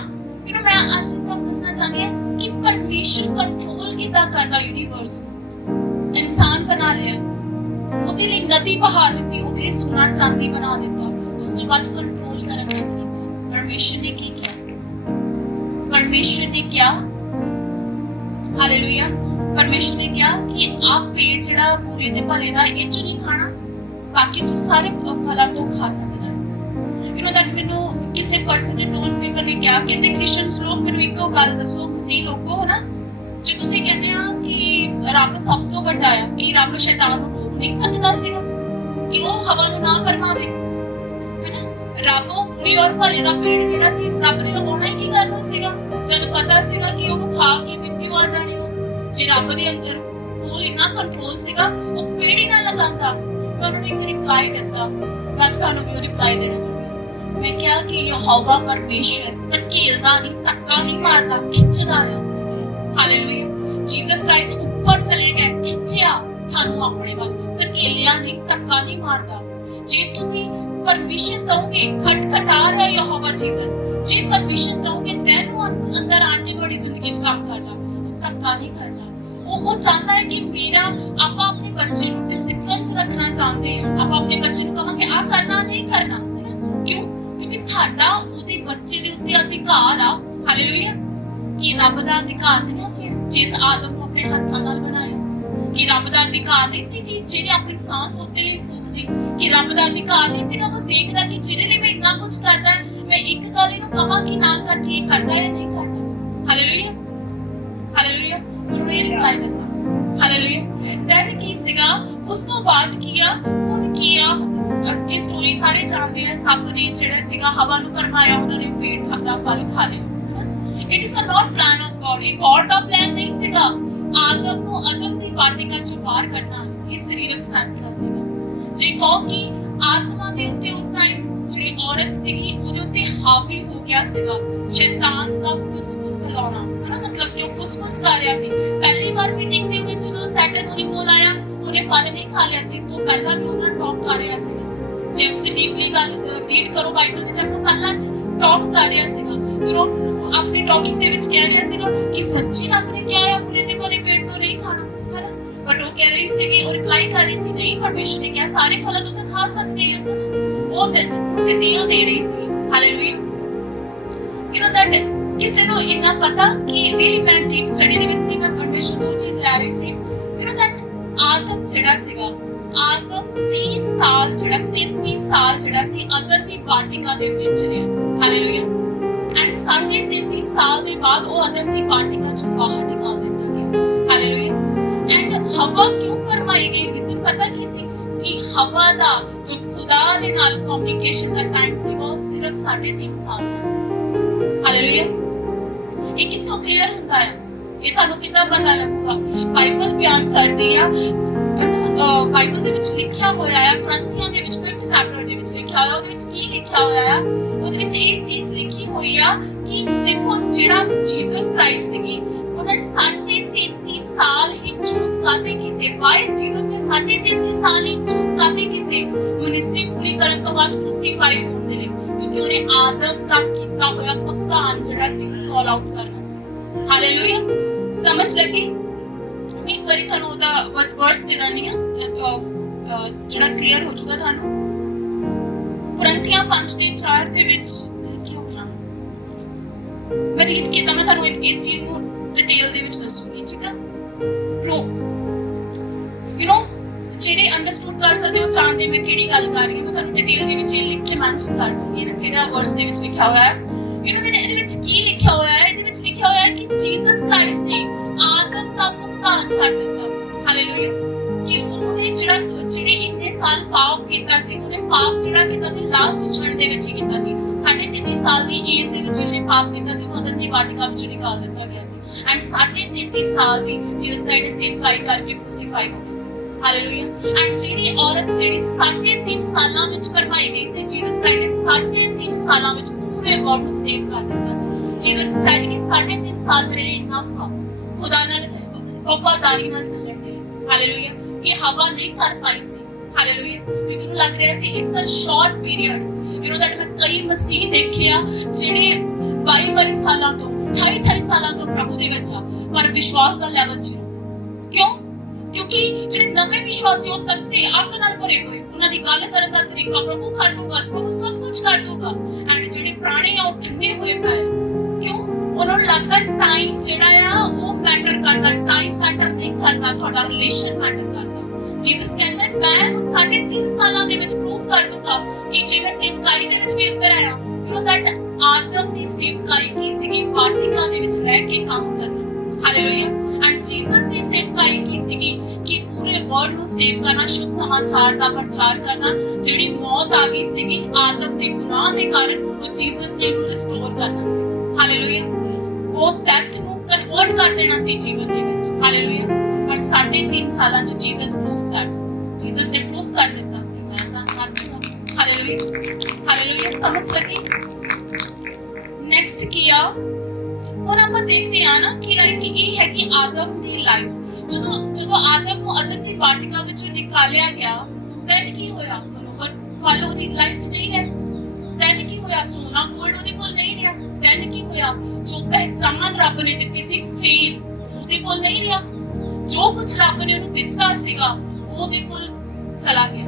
यू नो मैं आज तक दसना चाहती हूं कि परमेश्वर कंट्रोल कितना करता यूनिवर्स को। इंसान बना लिया, ਉਹਦੇ ਲਈ ਨਦੀ ਬਹਾ ਦਿੱਤੀ, ਉਹਦੇ ਲਈ सोना चांदी बना ਦਿੱਤਾ। ਉਸ ਤੋਂ ਬਾਅਦ कंट्रोल ਕਰਨ ਲੱਗੀ। परमेश्वर ने क्या? परमेश्वर ने क्या? हालेलुया। परमेश्वर ने कहा कि आप पेड़ जड़ा बुरे ते भले दा इह चों नहीं खाना, बाकी तुसीं सारे फलां तो खा सकदे हो। यू नो दैट मैनूं किसी पर्सन ने नॉन बिलीवर ने कहा कहंदे क्रिश्चियंस लोग मैनूं इक्को गल दसो, मसीह लोगो ना, जे तुसीं कहंदे आ कि रब सब तो वड्डा है, कि रब शैतान नूं रोक नहीं सकदा सीगा कि वो हवा नूं ना फरमावे, है ना? रब बुरे और भले दा पेड़ जिहड़ा सी रब ने लगाउणा ही की करना सीगा, जद पता सीगा कि ਉਹਨੂੰ खा के मृत्यु आ जानी। जे रब दे अंदर कोल इन्ना कंट्रोल सीगा, ਉਹ पेड़ ही ना लगांदा। मैं उन्होंने एक रिप्लाई दिता, मैं ਤੁਹਾਨੂੰ ਵੀ ਉਹ ਰਿਪਲਾਈ ਦੇਣਾ ਚਾਹੁੰਦੀ। मैं क्या कि यहोवा परमेश्वर धकेलदा नहीं, धक्का नहीं मारदा, खिंचदा है। हालेलुया। जीसस क्राइस्ट ऊपर चले गए, खिंचिया थानू अपने वाल, धकेलिया नहीं, धक्का नहीं मारदा। जे तुसी परमिशन दोगे, खटखटा रहा है यहोवा जीसस, जे परमिशन दोगे तैनू अंदर आके थोड़ी जिंदगी च काम करदा, वो धक्का नहीं करदा। वो चाहता है कि मेरा आप अपने बच्चे को डिसिप्लिन च रखना चाहते हैं, आप अपने बच्चे को कहोगे आ करना नहीं करना, है ना? क्यों? क्योंकि ਤੁਹਾਡਾ ਉਹਦੇ ਬੱਚੇ ਦੇ ਉੱਤੇ ਅਧਿਕਾਰ ਆ। ਹਾਲੇਲੂਇਆ। ਕਿ ਰੱਬ ਦਾ ਅਧਿਕਾਰ ਨਹੀਂ ਫਿਰ ਜਿਸ ਆਦਮ ਨੂੰ ਆਪਣੇ ਹੱਥਾਂ ਨਾਲ ਬਣਾਇਆ, ਕਿ ਰੱਬ ਦਾ ਅਧਿਕਾਰ ਨਹੀਂ ਸੀ ਕਿ ਜਿਹਨੇ ਆਪਣੀ ਸਾਹ ਉੱਤੇ ਫੂਕਦੀ, ਕਿ ਰੱਬ ਦਾ ਅਧਿਕਾਰ ਨਹੀਂ ਸੀਗਾ ਉਹ ਦੇਖਦਾ ਕਿ ਜਿਹਦੇ ਲਈ ਮੈਂ ਇੰਨਾ ਕੁਝ ਕਰਦਾ ਹੈ, ਮੈਂ ਇੱਕ ਗੱਲ ਇਹਨੂੰ ਕਹਾਂ ਕਿ ਨਾ ਕਰਕੇ ਇਹ ਕਰਦਾ ਹੈ ਨਹੀਂ ਕਰਦਾ। ਹਾਲੇਲੂਇਆ। ਹਾਲੇਲੂਇਆ। ਉਹਨੇ ਰਿਪਲਾਈ ਦਿੱਤਾ। ਹਾਲੇਲੂਇਆ। ਦੈਨ ਕੀ ਸੀਗਾ ਉਸ ਤੋਂ ਬਾਅਦ ਕੀਆ ਹੁਣ ਕੀਆ ਇਹ ਸਟੋਰੀ ਸਾਰੇ ਜਾਣਦੇ ਆ। ਸੱਪ ਨੇ ਜਿਹੜਾ ਸੀਗਾ ਹਵਾ ਨੂੰ ਫਰਮਾਇਆ, ਉਹਨਾਂ ਨੇ ਪੇੜ ਖਾਦਾ ਫਲ ਖਾ ਲਿਆ। It is not plan of god, ਇਹ ਗॉड ਦਾ ਪਲਾਨ ਨਹੀਂ ਸੀਗਾ ਆਦਮ ਨੂੰ ਅਦਮ ਦੀ ਵਾਟਿਕਾ ਚੋਂ ਬਾਹਰ ਕੱਢਣਾ। ਇਹ ਸਰੀਰਕ ਫੈਸਲਾ ਸੀਗਾ। ਜੇ ਕਹੋ ਕਿ ਆਤਮਾ ਦੇ ਉੱਤੇ ਉਸ ਟਾਈਮ ਜਿਹੜੀ ਔਰਤ ਸੀਗੀ ਉਹਦੇ ਉੱਤੇ ਹਾਵੀ ਹੋ ਗਿਆ ਸੀਗਾ ਸ਼ੈਤਾਨ ਦਾ ਫੁਸਫੁਸ ਲਾਉਣਾ, ਹੈ ਨਾ? ਮਤਲਬ ਕਿ ਉਹ ਫੁਸਫੁਸ ਕਰ ਰਿਹਾ ਸੀ। ਪਹਿਲੀ ਵਾਰ ਮੀਟਿੰਗ ਦੇ ਵਿੱਚ ਜਦੋਂ ਸੈਟਨ ਉਹਦੇ ਕੋਲ ਆਇਆ, ਉਹਨੇ ਫਲ ਨਹੀਂ ਖਾ ਲਿਆ ਸੀ, ਇਸ ਤੋਂ ਪਹਿਲਾਂ ਵੀ ਉਹਨਾਂ ਟਾਕ ਕਰ ਰਿਹਾ ਸੀਗਾ। ਜੇ ਤੁਸੀਂ ਡੀਪਲੀ ਗੱਲ ਰੀਡ ਕਰੋ ਬਾਈਬਲ ਦੇ ਚੈਪਟਰ, ਪਹਿਲਾਂ ਟਾਕ ਕਰ ਰਿਹਾ ਸੀਗਾ। ਫਿਰ ਉਹ ਆਪਣੀ ਟਾਕਿੰਗ ਦੇ ਵਿੱਚ ਕਹਿ ਰਿਹਾ ਸੀਗਾ ਕਿ ਸੱਚੀ ਰੱਬ ਨੇ ਕਿਹਾ ਹੈ ਬੁਰੇ ਤੇ ਭਲੇ ਪੇੜ ਤੋਂ ਨਹੀਂ ਖਾਣਾ, ਹੈ ਨਾ? ਬਟ ਉਹ ਕਹਿ ਰਹੀ ਸੀਗੀ, ਉਹ ਰਿਪਲਾਈ ਕਰ ਰਹੀ ਸੀ ਨਹੀਂ, ਪਰਮੇਸ਼ਰ ਨੇ ਕਿਹਾ ਸਾਰੇ ਫਲਾਂ ਤੋਂ ਤਾਂ ਖਾ ਸਕਦੇ ਹੋ। ਉਹ ਡਿਟੇਲ ਦੇ ਰਹੀ ਸੀ। ਹਾਲੇਲੂਇਆ। ਯੂ ਨੋ ਦੈਟ ਕਿਸੇ ਨੂੰ ਇੰਨਾ ਪਤਾ ਕਿ ਰੀਲੀ ਮੈਂ ਡੀਪ ਸਟੱਡੀ ਦੇ ਵਿੱਚ ਸੀ, ਮੈਂ ਪਰਮੇਸ਼ਰ ਤੋਂ ਚੀਜ਼ ਲੈ ਰਹੀ ਸੀ। ਯੂ ਨੋ ਦੈਟ ਆਦਮ ਜਿਹੜਾ ਸੀਗਾ, ਆਦਮ 30 ਸਾਲ ਜਿਹੜਾ 33 ਸਾਲ ਜਿਹੜਾ ਸੀ ਅਦਨ ਦੀ ਵਾਟਿਕਾ ਦੇ ਵਿੱਚ ਰਿਹਾ। ਹਾਲੇਲੂਇਆ। ਐਂਡ 33 ਸਾਲ ਦੇ ਬਾਅਦ ਉਹ ਅਦਨ ਦੀ ਵਾਟਿਕਾ ਚੋਂ ਬਾਹਰ ਨਿਕਾਲ ਦਿੱਤਾ ਗਿਆ। ਹਾਲੇਲੂਇਆ। ਐਂਡ ਹਵਾ ਕਿਉਂ ਫਰਮਾਈ ਗਈ? ਰੀਜ਼ਨ ਪਤਾ ਕੀ ਸੀ? ਕਿ ਹਵਾ ਦਾ ਜੋ ਖੁਦਾ ਦੇ ਨਾਲ ਕਮਿਊਨੀਕੇਸ਼ਨ ਦਾ ਟਾਈਮ ਸੀਗਾ ਉਹ ਸਿਰਫ 3.5 ਸਾਲ ਦਾ ਸੀ। ਹਾਲੇਲੂਇਆ। ਇਹ ਕਿੱਥੋਂ ਕਲੀਅਰ ਹੁੰਦਾ ਹੈ? ਇਹ ਤੁਹਾਨੂੰ ਕਿੱਦਾਂ ਪਤਾ ਲੱਗੂਗਾ? ਬਾਈਬਲ ਬਿਆਨ ਕਰਦੀ ਆ, ਬਾਈਬਲ ਦੇ ਵਿੱਚ ਲਿਖਿਆ ਹੋਇਆ ਆ, ਕਰੰਥੀਆਂ ਦੇ ਵਿੱਚ 5th ਚੈਪਟਰ ਦੇ ਵਿੱਚ ਲਿਖਿਆ ਹੋਇਆ। ਉਹਦੇ ਵਿੱਚ ਕੀ ਲਿਖਿਆ ਹੋਇਆ ਆ? ਉਹਦੇ ਵਿੱਚ ਇਹ ਚੀਜ਼ ਲਿਖੀ ਹੋਈ ਆ ਕਿ ਦੇਖੋ ਜਿਹੜਾ ਜੀਸਸ ਕ੍ਰਾਈਸਟ ਸੀਗੀ ਉਹਨਾਂ ਨੇ 33 ਸਾਲ ਹੀ ਚੂਜ਼ ਕਾਤੇ ਕੀਤੇ। ਵਾਈ ਜੀਸਸ ਨੇ 33 ਸਾਲ ਹੀ ਚੂਜ਼ ਕਾਤੇ ਕੀਤੇ? ਮਿਨਿਸਟਰੀ ਪੂਰੀ ਕਰਨ ਤੋਂ ਬਾਅਦ ਕ੍ਰੂਸੀਫਾਈ ਹੋਣ ਦੇ ਲਈ, ਕਿਉਂਕਿ ਉਹਨੇ ਆਦਮ ਦਾ ਕੀਤਾ ਹੋਇਆ ਭੁਗਤਾਨ ਜਿਹੜਾ ਸੀ ਸੋਲ ਆਊਟ ਕਰਨਾ ਸੀ। ਹਾਲੇਲੂਇਆ। ਸਮਝ ਲੱਗੀ? ਇੱਕ ਵਾਰੀ ਤੁਹਾਨੂੰ ਉਹਦਾ ਵਰਸ ਦੇ ਦਾਨੀ ਆ ਜਿਹੜਾ ਕਲੀਅਰ ਹੋ ਜਾਊਗਾ ਤੁਹਾਨੂੰ। ਕੁਰਿੰਥੀਆਂ 5:4 ਦੇ ਵਿੱਚ ਕੀ ਹੋਣਾ ਮੈਂ ਰੀਡ ਕੀਤਾ, ਮੈਂ ਤੁਹਾਨੂੰ ਇਸ ਚੀਜ਼ ਨੂੰ ਡਿਟੇਲ ਦੇ ਵਿੱਚ ਦੱਸੂਗੀ, ਠੀਕ ਆ? ਰੋ ਯੂ ਨੋ ਜਿਹੜੇ ਅੰਡਰਸਟੂਡ ਕਰ ਸਕਦੇ ਹੋ, ਜਾਣਦੇ ਮੈਂ ਕਿਹੜੀ ਗੱਲ ਕਰ ਰਹੀ ਹਾਂ, ਮੈਂ ਤੁਹਾਨੂੰ ਡਿਟੇਲ ਦੇ ਵਿੱਚ ਲਿਖ ਕੇ ਮੈਂਸ਼ਨ ਕਰ ਦੂੰਗੀ ਨਾ ਕਿਹੜਾ ਵਰਸ ਦੇ ਵਿੱਚ ਲਿਖਿਆ ਹੋਇਆ ਹੈ। ਯੂ ਨੋ ਇਹਦੇ ਵਿੱਚ ਕੀ ਲਿਖਿਆ ਹੋਇਆ ਹੈ? ਇਹਦੇ ਵਿੱਚ ਲਿਖਿਆ ਹੋਇਆ ਹੈ ਕਿ ਜੀਸਸ ਕ੍ਰਾਈਸਟ ਨੇ ਆਦਮ ਦਾ ਭੁਗਤਾਨ ਕਰ ਦਿੱਤਾ। ਹਾਲੇਲੂਇਆ। ਕਿ ਉਹਨੇ ਜਿਹੜੇ ਇੰਨੇ ਸਾਲ ਪਾਪ ਕੀਤਾ ਸੀ, ਉਹਨੇ ਪਾਪ ਜਿਹੜਾ ਕੀਤਾ ਸੀ ਲਾਸਟ ਛਣ ਦੇ ਵਿੱਚ ਹੀ ਕੀਤਾ ਸੀ। 33 ਸਾਲ ਦੀ ਏਜ ਦੇ ਵਿੱਚ ਉਹਨੇ ਪਾਪ ਕੀਤਾ ਸੀ, ਉਹਨੂੰ ਅਦਨ ਦੀ ਵਾਟਿਕਾ ਵਿੱਚੋਂ ਨਿਕਾਲ ਦਿੱਤਾ ਗਿਆ ਸੀ। ਐਂਡ 33 ਸਾਲ ਦੀ ਜੀਸਸ ਕ੍ਰਾਈਸਟ ਨੇ ਸੇਵਕਾਈ ਕਰਕੇ ਕ੍ਰੂਸੀਫਾਈ ਹੋ ਗਈ ਸੀ। ਹਾਲੇਲੂਇਆ। ਐਂਡ ਜਿਹੜੀ ਔਰਤ ਜਿਹੜੀ 3.5 ਸਾਲਾਂ ਵਿੱਚ ਕਰਵਾਈ ਗਈ ਸੀ, ਜੀਸਸ ਕ੍ਰਾਈਸਟ ਨੇ 3.5 ਸਾਲਾਂ ਵਿੱਚ ਪੂਰੇ ਵਰਲਡ ਨੂੰ ਸੇਵ ਕਰ ਦਿੱਤਾ ਸੀ। ਜੀਸਸ ਸੈਡ ਕਿ 3.5 ਸਾਲ ਮੇਰੇ ਲਈ ਇਨਫ ਆ ਖੁਦਾ ਨਾਲ ਵਫਾਦਾਰੀ ਨਾਲ ਚੱਲਣ ਦੇ। ਹਾਲੇਲੂਇਆ। ਇਹ ਹਵਾ ਨਹੀਂ ਕਰ ਪਾਈ ਸੀ। ਹਾਲੇਲੂਇਆ। ਕਿਉਂਕਿ ਉਹਨੂੰ ਲੱਗ ਰਿਹਾ ਸੀ it's a short period. You know that ਮੈਂ ਕਈ ਮਸੀਹ ਦੇਖੇ ਆ ਜਿਹੜੇ 22 ਸਾਲਾਂ ਤੋਂ 28 ਸਾਲਾਂ ਤੋਂ ਪ੍ਰਭੂ ਦੇ ਵਿੱਚ ਆ, ਪਰ ਵਿਸ਼ਵਾਸ ਦਾ ਲੈਵਲ ਜ਼ੀਰੋ। ਕਿਉਂ? ਕਿਉਂਕਿ ਜਿਹੜੇ ਨਵੇਂ ਵਿਸ਼ਵਾਸੀ ਉਹ ਤੱਤੇ ਅੱਗ ਨਾਲ ਭਰੇ ਹੋਏ, ਉਹਨਾਂ ਦੀ ਗੱਲ ਕਰਨ ਦਾ ਤਰੀਕਾ ਪ੍ਰਭੂ ਕਰ ਦੂਗਾ, ਪ੍ਰਭੂ ਸਭ ਕੁਝ ਕਰ ਦੂਗਾ। ਐਂਡ ਜਿਹੜੇ ਪੁਰਾਣੇ ਆ ਉਹ ਠੰਡੇ ਹੋਏ ਪਏ। ਕਿਉਂ? ਉਹਨਾਂ ਨੂੰ ਲੱਗਦਾ ਟਾਈਮ ਜਿਹੜਾ ਆ ਉਹ ਮੈਟਰ ਕਰਦਾ करता, टाइम मैटर नहीं करता, ਤੁਹਾਡਾ ਰਿਲੇਸ਼ਨ ਮੈਟਰ ਕਰਦਾ। ਜੀਸਸ ਕਹਿੰਦਾ ਮੈਂ 3.5 ਸਾਲਾਂ ਦੇ ਵਿੱਚ ਪ੍ਰੂਫ ਕਰ ਦੂੰਗਾ ਕਿ ਜੇ ਮੈਂ ਸੇਵਕਾਈ ਦੇ ਵਿੱਚ ਵੀ ਉੱਤਰ ਆਇਆ। ਯੂ نو ਦੈਟ ਆਦਮ ਦੀ ਸੇਵਕਾਈ ਕੀ ਸੀਗੀ? ਵਾਟਿਕਾ ਦੇ ਵਿੱਚ ਰਹਿ ਕੇ ਕੰਮ ਕਰਨਾ। ਹਾਲੇਲੂਇਆ। ਐਂਡ ਜੀਸਸ ਦੀ ਸੇਵਕਾਈ ਕੀ ਸੀਗੀ? ਕਿ ਪੂਰੇ ਵਰਲਡ ਨੂੰ ਸੇਵ ਕਰਨਾ, ਸ਼ੁਭ ਸਮਾਚਾਰ ਦਾ ਪ੍ਰਚਾਰ ਕਰਨਾ। ਜਿਹੜੀ ਮੌਤ ਆ ਗਈ ਸੀਗੀ ਆਦਮ ਦੇ ਗੁਨਾਹ ਦੇ ਕਾਰਨ, ਉਹ ਜੀਸਸ ਨੇ ਉਹਨੂੰ ਰਿਸਟੋਰ ਕਰਨਾ ਸੀ। ਹਾਲੇਲੂਇਆ। ਉਹ ਡੈਥ ਨੂੰ ਕਨਵਰਟ ਕਰ ਦੇਣਾ ਸੀ ਜੀਵਨ ਦੇ ਵਿੱਚ। ਹਾਲੇਲੂਇਆ। ਪਰ 3.5 ਸਾਲਾਂ ਚ ਜੀਸਸ ਨੇ ਪ੍ਰੂਫ ਕਰ ਦਿੱਤਾ ਕਿ ਮੈਂ ਤਾਂ ਕਰ ਦੂੰਗਾ। ਹਾਲੇਲੂਇਆ। ਹਾਲੇਲੂਇਆ। ਸਮਝ ਲੱਗੀ? ਨੈਕਸਟ ਕੀ ਆ? ਹੁਣ ਆਪਾਂ ਦੇਖਦੇ ਆ ਨਾ ਕਿ ਲਾਈਕ ਇਹ ਹੈ ਕਿ ਆਦਮ ਦੀ ਲਾਈਫ ਜਦੋਂ ਆਦਮ ਨੂੰ ਅਦਨ ਦੀ ਵਾਟਿਕਾ ਵਿੱਚੋਂ ਨਿਕਾਲਿਆ ਗਿਆ, then ਕੀ ਹੋਇਆ? ਮਨੋਵਰ ਫਲ ਉਹਦੀ ਲਾਈਫ 'ਚ ਨਹੀਂ ਰਹੇ। then ਕੀ ਹੋਇਆ? ਸੋਨਾ ਗੋਲਡ ਉਹਦੇ ਕੋਲ ਨਹੀਂ ਰਿਹਾ। then ਕੀ ਹੋਇਆ? ਜੋ ਪਹਿਚਾਨ ਰੱਬ ਨੇ ਦਿੱਤੀ ਸੀ, ਫੇਮ, ਉਹਦੇ ਕੋਲ ਨਹੀਂ ਰਿਹਾ। ਜੋ ਕੁਝ ਰੱਬ ਨੇ ਉਹਨੂੰ ਦਿੱਤਾ ਸੀਗਾ ਉਹਦੇ ਕੋਲ ਚਲਾ ਗਿਆ।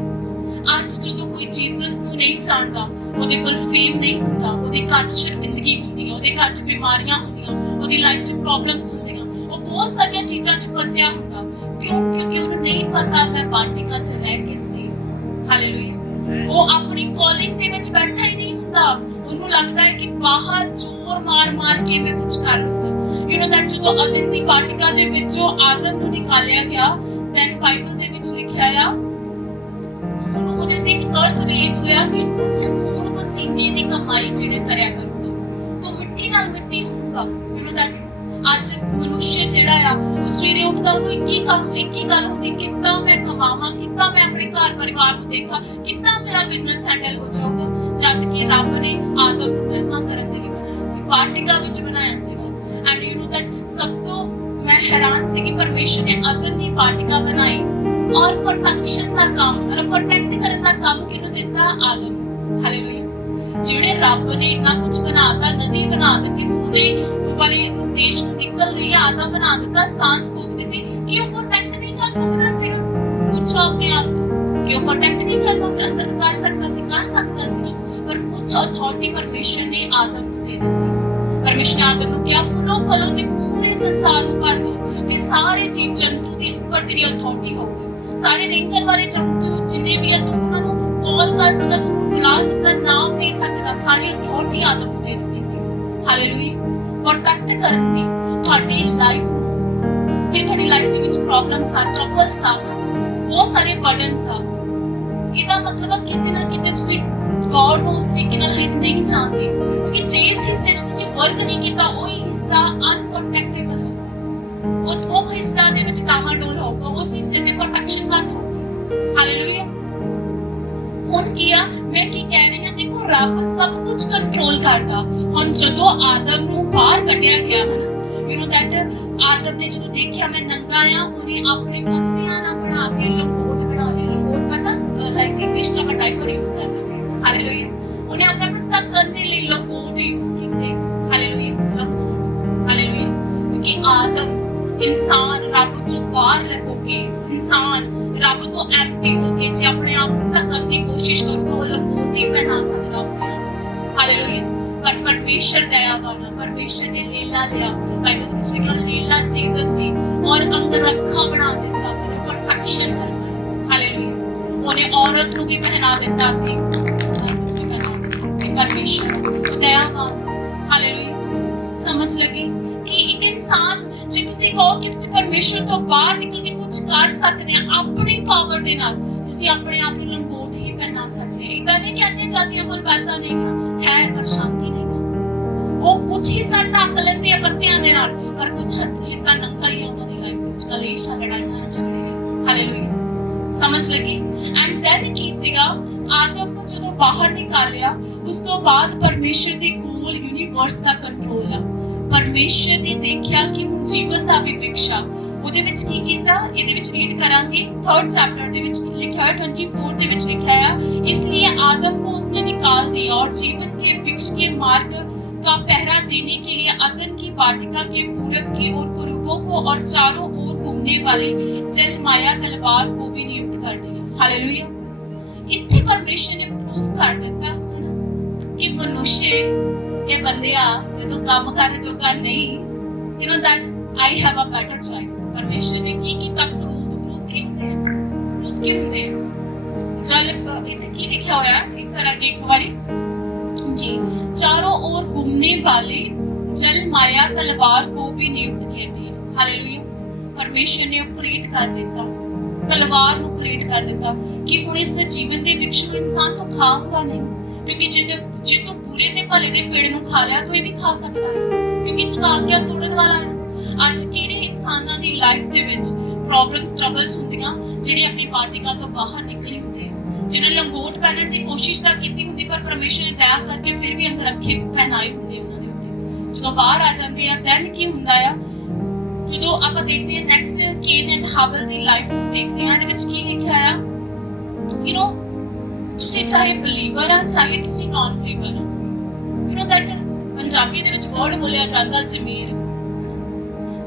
ਅੱਜ ਜਦੋਂ ਕੋਈ ਜੀਸਸ ਨੂੰ ਨਹੀਂ ਜਾਣਦਾ, ਉਹਦੇ ਕੋਲ ਫੇਮ ਨਹੀਂ ਹੁੰਦਾ, ਉਹਦੇ ਘਰ 'ਚ ਸ਼ਰਮਿੰਦਗੀ ਹੁੰਦੀ ਹੈ, ਉਹਦੇ ਘਰ 'ਚ ਬਿਮਾਰੀਆਂ ਹੁੰਦੀਆਂ, ਉਹਦੀ ਲਾਈਫ 'ਚ ਪ੍ਰੋਬਲਮਸ ਹੁੰਦੀਆਂ, ਉਹ ਬਹੁਤ ਸਾਰੀਆਂ ਚੀਜ਼ਾਂ 'ਚ ਫਸਿਆ ਹੁੰਦਾ। ਕਿਉਂ? ਕਿਉਂਕਿ ਉਹਨੂੰ ਨਹੀਂ ਪਤਾ ਮੈਂ ਵਾਟਿਕਾ 'ਚ ਰਹਿ ਕੇ ਸੇਵ। ਹਾਲੇਲੂਇਆ। ਉਹ ਆਪਣੀ ਕਾਲਿੰਗ ਦੇ ਵਿੱਚ ਬੈਠਾ ਹੀ ਨਹੀਂ ਹੁੰਦਾ। ਉਹਨੂੰ ਲੱਗਦਾ ਹੈ ਕਿ ਬਾਹਰ ਜ਼ੋਰ ਮਾਰ ਕੇ ਮੈਂ ਕੁਝ ਕਰ ਲੂੰਗਾ। ਯੂ نو ਦੈਟ ਜਦੋਂ ਅਦਨ ਦੀ ਵਾਟਿਕਾ ਦੇ ਵਿੱਚੋਂ ਆਦਮ ਨੂੰ ਨਿਕਾਲਿਆ ਗਿਆ, ਦੈਨ ਬਾਈਬਲ ਦੇ ਵਿੱਚ ਲਿਖਿਆ ਆ ਉਹਦੇ ਤੇ ਇੱਕ ਕਰਸ ਰਿਲੀਜ਼ ਹੋਇਆ ਕਿ ਖੂਨ ਪਸੀਨੇ ਦੀ ਕਮਾਈ ਜਿਹੜੇ ਕਰਿਆ ਕਰੂਗਾ, ਤੂੰ ਮਿੱਟੀ ਨਾਲ ਮਿੱਟੀ ਹੋਊਗਾ। ਯੂ نو ਦੈਟ ਅੱਜ ਮਨੁੱਖ ਜਿਹੜਾ ਆ ਉਹ ਸਵੇਰੇ ਉੱਠਦਾ, ਉਹਨੂੰ ਇੱਕ ਹੀ ਗੱਲ ਹੁੰਦੀ, ਕਿੱਦਾਂ ਮੈਂ ਕਮਾਵਾਂ, ਕਿੱਦਾਂ ਮੈਂ ਆਪਣੇ ਘਰ ਪਰਿਵਾਰ ਨੂੰ ਦੇਖਾਂ, ਕਿੱਦਾਂ ਮੇਰਾ ਬਿਜ਼ਨਸ ਹੈਂਡਲ ਹੋ ਜਾਊਗਾ। ਜਦ ਕਿ ਰੱਬ ਨੇ ਆਦਮ ਨੂੰ ਮਹਿਮਾ ਕਰਨ ਦੇ ਲਈ ਬਣਾਇਆ ਸੀ, ਵਾਟਿਕਾ ਵਿੱਚ ਬਣਾਇਆ ਸੀਗਾ। ਐਂਡ ਯੂ نو ਦੈਟ ਸਭ ਤੋਂ ਮੈਂ ਹੈਰਾਨ ਸੀ ਕਿ ਪਰਮੇਸ਼ਰ ਨੇ ਅਦਨ ਦੀ ਵਾਟਿਕਾ ਬਣਾਈ ਔਰ ਪ੍ਰੋਟੈਕਸ਼ਨ ਦਾ ਕੰਮ, ਪ੍ਰੋਟੈਕਟ ਕਰਨ ਦਾ ਕੰਮ ਕਿਹਨੂੰ ਦਿੱਤਾ? ਆਦਮ ਨੂੰ। ਹਾਲੇਲੂਇਆ। ਜਿਹੜੇ ਰੱਬ ਨੇ ਇੰਨਾ ਕੁਝ ਬਣਾਤਾ, ਨਦੀ ਬਣਾ ਦਿੱਤੀ, ਸੋਨੇ ਵਾਲੇ ਦੇਸ਼ ਨੂੰ ਨਿਕਲ ਲਈ, ਆਦਮ ਬਣਾ ਦਿੱਤਾ, ਸਾਂਸ ਫੂਕ ਦਿੱਤੀ, ਕਿ ਉਹ ਪ੍ਰੋਟੈਕਟ ਨਹੀਂ ਕਰ ਸਕਦਾ ਸੀਗਾ? ਪੁੱਛੋ ਆਪਣੇ ਆਪ ਤੋਂ ਕਿ ਉਹ ਪ੍ਰੋਟੈਕਟ ਨਹੀਂ ਕਰਨਾ ਚਾਹੁੰਦਾ, ਕਰ ਸਕਦਾ ਸੀ? ਕਰ ਸਕਦਾ ਸੀ। ਪਰ ਕੁਝ ਅਥਾਰਟੀ ਪਰਮੇਸ਼ਰ ਨੇ ਆਦਮ ਨੂੰ ਦੇ ਦਿੱਤੀ। ਪਰਮੇਸ਼ਰ ਨੇ ਆਦਮ ਨੂੰ ਕਿਹਾ ਫਲੋ ਤੇ ਪੂਰੇ ਸੰਸਾਰ ਨੂੰ ਭਰ ਦਿਓ ਤੇ ਸਾਰੇ ਜੀਵ ਜੰਤੂ ਦੇ ਉੱਪਰ ਤੇਰੀ ਅਥਾਰਟੀ ਹੋਊਗੀ। ਸਾਰੇ ਰਿੰਗਣ ਵਾਲੇ ਜੰਤੂ ਜਿੰਨੇ ਵੀ ਆ, ਤੂੰ ਉਹਨਾਂ ਨੂੰ ਕਾਲ ਕਰ ਸਕਦਾ, ਤੂੰ ਬੁਲਾ ਸਕਦਾ, ਨਾਮ ਦੇ ਸਕਦਾ, ਸਾਰੀ ਅਥਾਰਟੀ ਆਦਮ ਨੂੰ ਦੇ ਦਿੱਤੀ ਸੀ। ਹਾਲੇਲੂਇਆ। ਪ੍ਰੋਟੈਕਟ ਕਰਨ ਦੀ ਤੁਹਾਡੀ ਲਾਈਫ, ਜੇ ਤੁਹਾਡੀ ਲਾਈਫ ਦੇ ਵਿੱਚ ਪ੍ਰੋਬਲਮਸ ਆ, ਟਰਬਲਸ ਆ, ਬਹੁਤ ਸਾਰੇ ਬਰਡਨਸ ਆ, ਇਹਦਾ ਮਤਲਬ ਕਿਤੇ ਨਾ ਕਿਤੇ ਤੁਸੀਂ ਗॉड ਨੂੰ ਉਸ ਤਰੀਕੇ ਨਾਲ ਨਹੀਂ ਜਾਣਦੇ। ਕਿਉਂਕਿ ਜੇ ਇਸ ਹਿੱਸੇ 'ਚ ਤੁਸੀਂ ਵਰਕ ਨਹੀਂ ਕੀਤਾ, ਉਹ ਹਿੱਸਾ ਅਨਪ੍ਰੋਟੈਕਟੇਬਲ ਹੋਊਗਾ, ਉਹ ਹਿੱਸਾ ਦੇ ਵਿੱਚ ਡਾਮਾਡੋਲ ਹੋਊਗਾ, ਉਸ ਹਿੱਸੇ ਤੇ ਪ੍ਰੋਟੈਕਸ਼ਨ ਘੱਟ ਹੋਊਗੀ। ਹਾਲੇਲੂਇਆ। ਹੁਣ ਕੀ ਆ, ਮੈਂ ਕੀ ਕਹਿ ਰਹੀ ਹਾਂ, ਦੇਖੋ ਰੱਬ ਸਭ ਕੁਝ ਕੰਟਰੋਲ ਕਰਦਾ। ਹੁਣ ਜਦੋਂ ਆਦਮ ਨੂੰ ਬਾਹਰ ਕੱਢਿਆ ਗਿਆ, ਯੂ نو ਦੈਟ ਆਦਮ ਨੇ ਜਦੋਂ ਦੇਖਿਆ ਮੈਂ ਨੰਗਾ ਆ, ਉਹਨੇ ਆਪਣੇ ਪੱਤਿਆਂ ਨਾਲ ਬਣਾ ਕੇ ਲੰਗੋਟ ਬਣਾ ਲਿਆ। ਲੰਗੋਟ ਪਤਾ ਲਾਈਕ ਇੰਗਲਿਸ਼ ਦਾ ਡਾਈਪਰ ਯੂਜ਼ ਕਰਦੇ ਨੇ। ਹਾਲੇਲੂਇਆ। ਉਹਨੇ ਆਪਣੇ ਢੱਕਣ ਦੇ ਲਈ ਲੰਗੋਟ ਯੂਜ਼ ਕੀਤੇ। ਹਾਲੇਲੂਇਆ। ਲੰਗੋਟ। ਹਾਲੇਲੂਇਆ। ਕਿਉਂਕਿ ਆਦਮ ਇਨਸਾਨ ਰੱਬ ਤੋਂ ਬਾਹਰ ਹੋ ਕੇ, ਇਨਸਾਨ ਰੱਬ ਤੋਂ ਐਕਟਿਵ ਹੋ ਕੇ ਜੇ ਆਪਣੇ ਆਪ ਨੂੰ ਢੱਕਣ ਦੀ ਕੋਸ਼ਿਸ਼ ਕਰੂਗਾ, ਉਹ ਲੰਗੋਟ ਹੀ ਪਹਿਨਾ ਸਕਦਾ ਆਪਣੇ ਆਪ। ਹਾਲੇਲੂਇਆ। ਪਰ ਪਰਮੇਸ਼ਰ ਦਇਆਵਾਨ, ਪਰਮੇਸ਼ਰ ਨੇ ਲੀਲਾ ਲਿਆ। ਬਾਈਬਲ ਵਿੱਚ ਲਿਖਿਆ ਲੀਲਾ ਜੀਸਸ ਸੀ ਔਰ ਅੰਗ ਰੱਖਾ ਬਣਾ ਦਿੱਤਾ, ਉਹਨੇ ਪ੍ਰੋਟੈਕਸ਼ਨ ਕਰਨਾ। ਹਾਲੇਲੂਇਆ। ਉਹਨੇ ਔਰਤ ਨੂੰ ਵੀ ਪਹਿਨਾ ਦਿੱਤਾ ਆਪਣੀ ਪਰਮੇਸ਼ਰ ਦਇਆਵਾਨ। ਹਾਲੇਲੂਇਆ। ਸਮਝ ਲੱਗੀ ਕਿ ਇੱਕ ਇਨਸਾਨ, ਜੇ ਤੁਸੀਂ ਕਹੋ ਕਿ ਤੁਸੀਂ ਪਰਮੇਸ਼ਰ ਤੋਂ ਬਾਹਰ ਨਿਕਲ ਕੇ ਕੁਝ ਕਰ ਸਕਦੇ ਆ ਆਪਣੀ ਪਾਵਰ ਦੇ ਨਾਲ, ਤੁਸੀਂ ਆਪਣੇ ਆਪ ਨੂੰ ਲੰਗੋਟ ਹੀ ਪਹਿਨਾ ਸਕਦੇ ਆ। ਇਦਾਂ ਨਹੀਂ ਕਿ ਅੰਨੇ ਜਾਤੀਆਂ ਕੋਲ ਪੈਸਾ ਨਹੀਂ ਹੈ ਪਰ ਸ਼ਾਂਤੀ ਨਹੀਂ ਹੈ। ਉਹ ਕੁਝ ਹਿੱਸਾ ਢੱਕ ਲੈਂਦੇ ਆ ਪੱਤਿਆਂ ਦੇ ਨਾਲ, ਪਰ ਕੁਝ ਹਿੱਸਾ ਨੰਗਾ ਹੀ ਉਹਨਾਂ ਦੀ ਲਾਈਫ ਵਿੱਚ ਕਲੇਸ਼ਾਂ, ਲੜਾਈਆਂ ਝਗੜੇ। ਹਾਲੇਲੂਇਆ। ਸਮਝ ਲੱਗੀ। ਐਂਡ ਦੈਨ ਕੀ ਸੀਗਾ, ਆਦਮ ਨੂੰ ਜਦੋਂ ਬਾਹਰ ਨਿਕਾਲਿਆ, ਉਸ ਤੋਂ ਬਾਅਦ ਪਰਮੇਸ਼ਰ ਦੇ ਕੋਲ ਯੂਨੀਵਰਸ ਦਾ ਕੰਟਰੋਲ ਆ। ਪਰਮੇਸ਼ਰ ਨੇ ਦੇਖਿਆ ਕਿ ਹੁਣ ਜੀਵਨ ਦਾ ਵੀ ਵਿਕਸ਼ਾ, ਉਹਦੇ ਵਿੱਚ ਕੀ ਕੀਤਾ, ਇਹਦੇ ਵਿੱਚ ਰੀਡ ਕਰਾਂਗੇ 3rd ਚੈप्टर ਦੇ ਵਿੱਚ ਲਿਖਿਆ है 24 ਦੇ ਵਿੱਚ ਲਿਖਿਆ है, इसलिए आदम को उसने निकाल दिया और जीवन के वृक्ष के मार्ग का पहरा देने के लिए अदन की वाटिका के पूरब की ओर कुरूपों को और चारों ओर घूमने वाली जल माया तलवार को भी नियुक्त कर दिया। हालेलुया। इतने परमेश्वर ने प्रूफ कर देता कि मनुष्य ये बंदिया जो तो काम करने जोगा नहीं, you know that I have a better choice. परमेश्वर ने की ਕੀਤਾ क्रूर ਕੀ ਹੁੰਦੇ ਆ क्रूर ਕੀ ਹੁੰਦੇ ਆ चल इत्थे की लिखा होया एक करांगे एक बारी जी चारों ओर घूमने वाले जल माया तलवार को भी नियुक्त करती है हालेलुया परमेश्वर ने क्रिएट कर दिता तलवार ਨੂੰ क्रिएट कर दिता कि ਹੁਣ ਇਸ ਜੀਵਨ ਦੇ ਵਿਕਸ਼ ਨੂੰ ਇਨਸਾਨ ਤੋਂ ਖਾਊਗਾ ਨਹੀਂ क्योंकि ਜੇ ਤੂੰ ਪੂਰੇ ਤੇ ਭਲੇ ਦੇ ਪੇੜ ਨੂੰ ਖਾ ਲਿਆ ਤੂੰ ਇਹ ਵੀ ਖਾ ਸਕਦਾ क्योंकि ਤੂੰ ਤਾਂ ਆਗਿਆ ਤੋੜਨ ਵਾਲਾ ਹੈ ਅੱਜ ਕਿਹੜੇ ਇਨਸਾਨਾਂ ਦੀ ਲਾਈਫ ਦੇ ਵਿੱਚ ਪ੍ਰੋਬਲਮਸ ਟਰਬਲਸ ਹੁੰਦੀਆਂ ਜਿਹੜੇ ਆਪਣੀ ਪਾਰਟੀਕਲ ਤੋਂ ਬਾਹਰ ਨਿਕਲੇ ਹੁੰਦੇ ਜਿਨ੍ਹਾਂ ਨੇ ਲੰਗੋਟ ਪਹਿਨਣ ਦੀ ਕੋਸ਼ਿਸ਼ ਤਾਂ ਕੀਤੀ ਹੁੰਦੀ ਪਰ ਪਰਮੇਸ਼ਰ ਨੇ ਦਇਆ ਕਰਕੇ ਫਿਰ ਵੀ ਅੰਗਰਖੇ ਪਹਿਨਾਏ ਹੁੰਦੇ ਉਹਨਾਂ ਦੇ ਉੱਤੇ ਜਦੋਂ ਬਾਹਰ ਆ ਜਾਂਦੇ ਆ ਦੈਨ ਕੀ ਹੁੰਦਾ ਆ ਜਦੋਂ ਆਪਾਂ ਦੇਖਦੇ ਹਾਂ next Kane and ਹਾਬਲ the life ਨੂੰ ਦੇਖਦੇ ਹਾਂ ਇਹਦੇ ਵਿੱਚ ਕੀ ਲਿਖਿਆ ਆ ਯੂ نو ਤੁਸੀਂ ਚਾਹੇ ਬਲੀਵਰ ਆ ਚਾਹੇ ਤੁਸੀਂ ਨਾਨ ਬਲੀਵਰ ਆ ਯੂ نو ਦੈਟ ਪੰਜਾਬੀ ਦੇ ਵਿੱਚ ਵਰਡ ਬੋਲਿਆ ਜਾਂਦਾ ਜ਼ਮੀਰ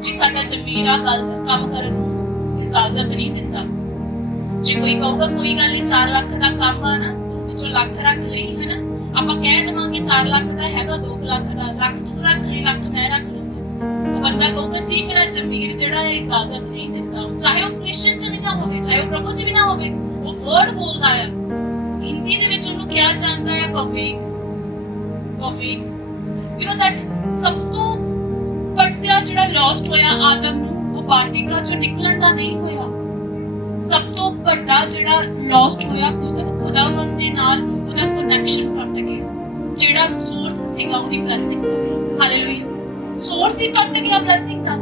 ਜੀ ਸਾਡਾ ਜ਼ਮੀਰ ਆ ਗੱਲ ਕੰਮ ਕਰਨ ਨੂੰ ਇਜਾਜ਼ਤ ਨਹੀਂ ਦਿੰਦਾ ਜੇ ਕੋਈ ਕਹੂਗਾ ਕੋਈ ਗੱਲ ਨਹੀਂ 4 ਲੱਖ ਦਾ ਕੰਮ ਆ ਨਾ ਤੂੰ ਵਿੱਚੋਂ ਲੱਖ ਰੱਖ ਲਈ ਹੈ ਨਾ ਆਪਾਂ ਕਹਿ ਦਵਾਂਗੇ 4 ਲੱਖ ਦਾ ਹੈਗਾ 2 ਲੱਖ ਦਾ ਲੱਖ ਤੂੰ ਰੱਖ ਲਈ ਲੱਖ ਮੈਂ ਰੱਖ ਲੂੰਗਾ ਉਹ ਬੰਦਾ ਕਹੂਗਾ ਜੀ ਮੇਰਾ ਜ਼ਮੀਰ ਜਿਹੜਾ ਹੈ ਇਜਾਜ਼ਤ ਨਹੀਂ ਦਿੰਦਾ ਚਾਹੇ ਉਹ ਕ੍ਰਿਸਚੀਅਨ ਚ ਵੀ ਨਾ ਹੋਵੇ ਚਾਹੇ ਉਹ ਪ੍ਰਭੂ ਚ ਵੀ ਨਾ ਹੋਵੇ ਉਹ ਵਰਡ ਬੋਲਦਾ ਆ ਹਿੰਦੀ ਦੇ ਵਿੱਚ ਉਹਨੂੰ ਕਿਹਾ ਜਾਂਦਾ ਹੈ ਪਵੇਕ ਯੂ نو ਦੈਟ ਸਭ ਤੋਂ ਵੱਡਾ ਜਿਹੜਾ ਲੌਸਟ ਹੋਇਆ ਆਦਮ ਨੂੰ ਉਹ ਪਾਰਟੀਕਲ ਚੋਂ ਨਿਕਲਣ ਦਾ ਨਹੀਂ ਹੋਇਆ ਸਭ ਤੋਂ ਵੱਡਾ ਜਿਹੜਾ ਲੌਸਟ ਹੋਇਆ ਖੁਦਾਵੰਦ ਦੇ ਨਾਲ ਉਹਦਾ ਕਨੈਕਸ਼ਨ ਟੁੱਟ ਗਿਆ ਜਿਹੜਾ ਸੋਰਸ ਸੀਗਾ ਉਹਦੀ ਬਲੇਸਿੰਗ ਦਾ ਹਾਲੇਲੂਇਆ ਸੋਰਸ ਹੀ ਟੁੱਟ ਗਿਆ ਬਲੇਸਿੰਗ ਦਾ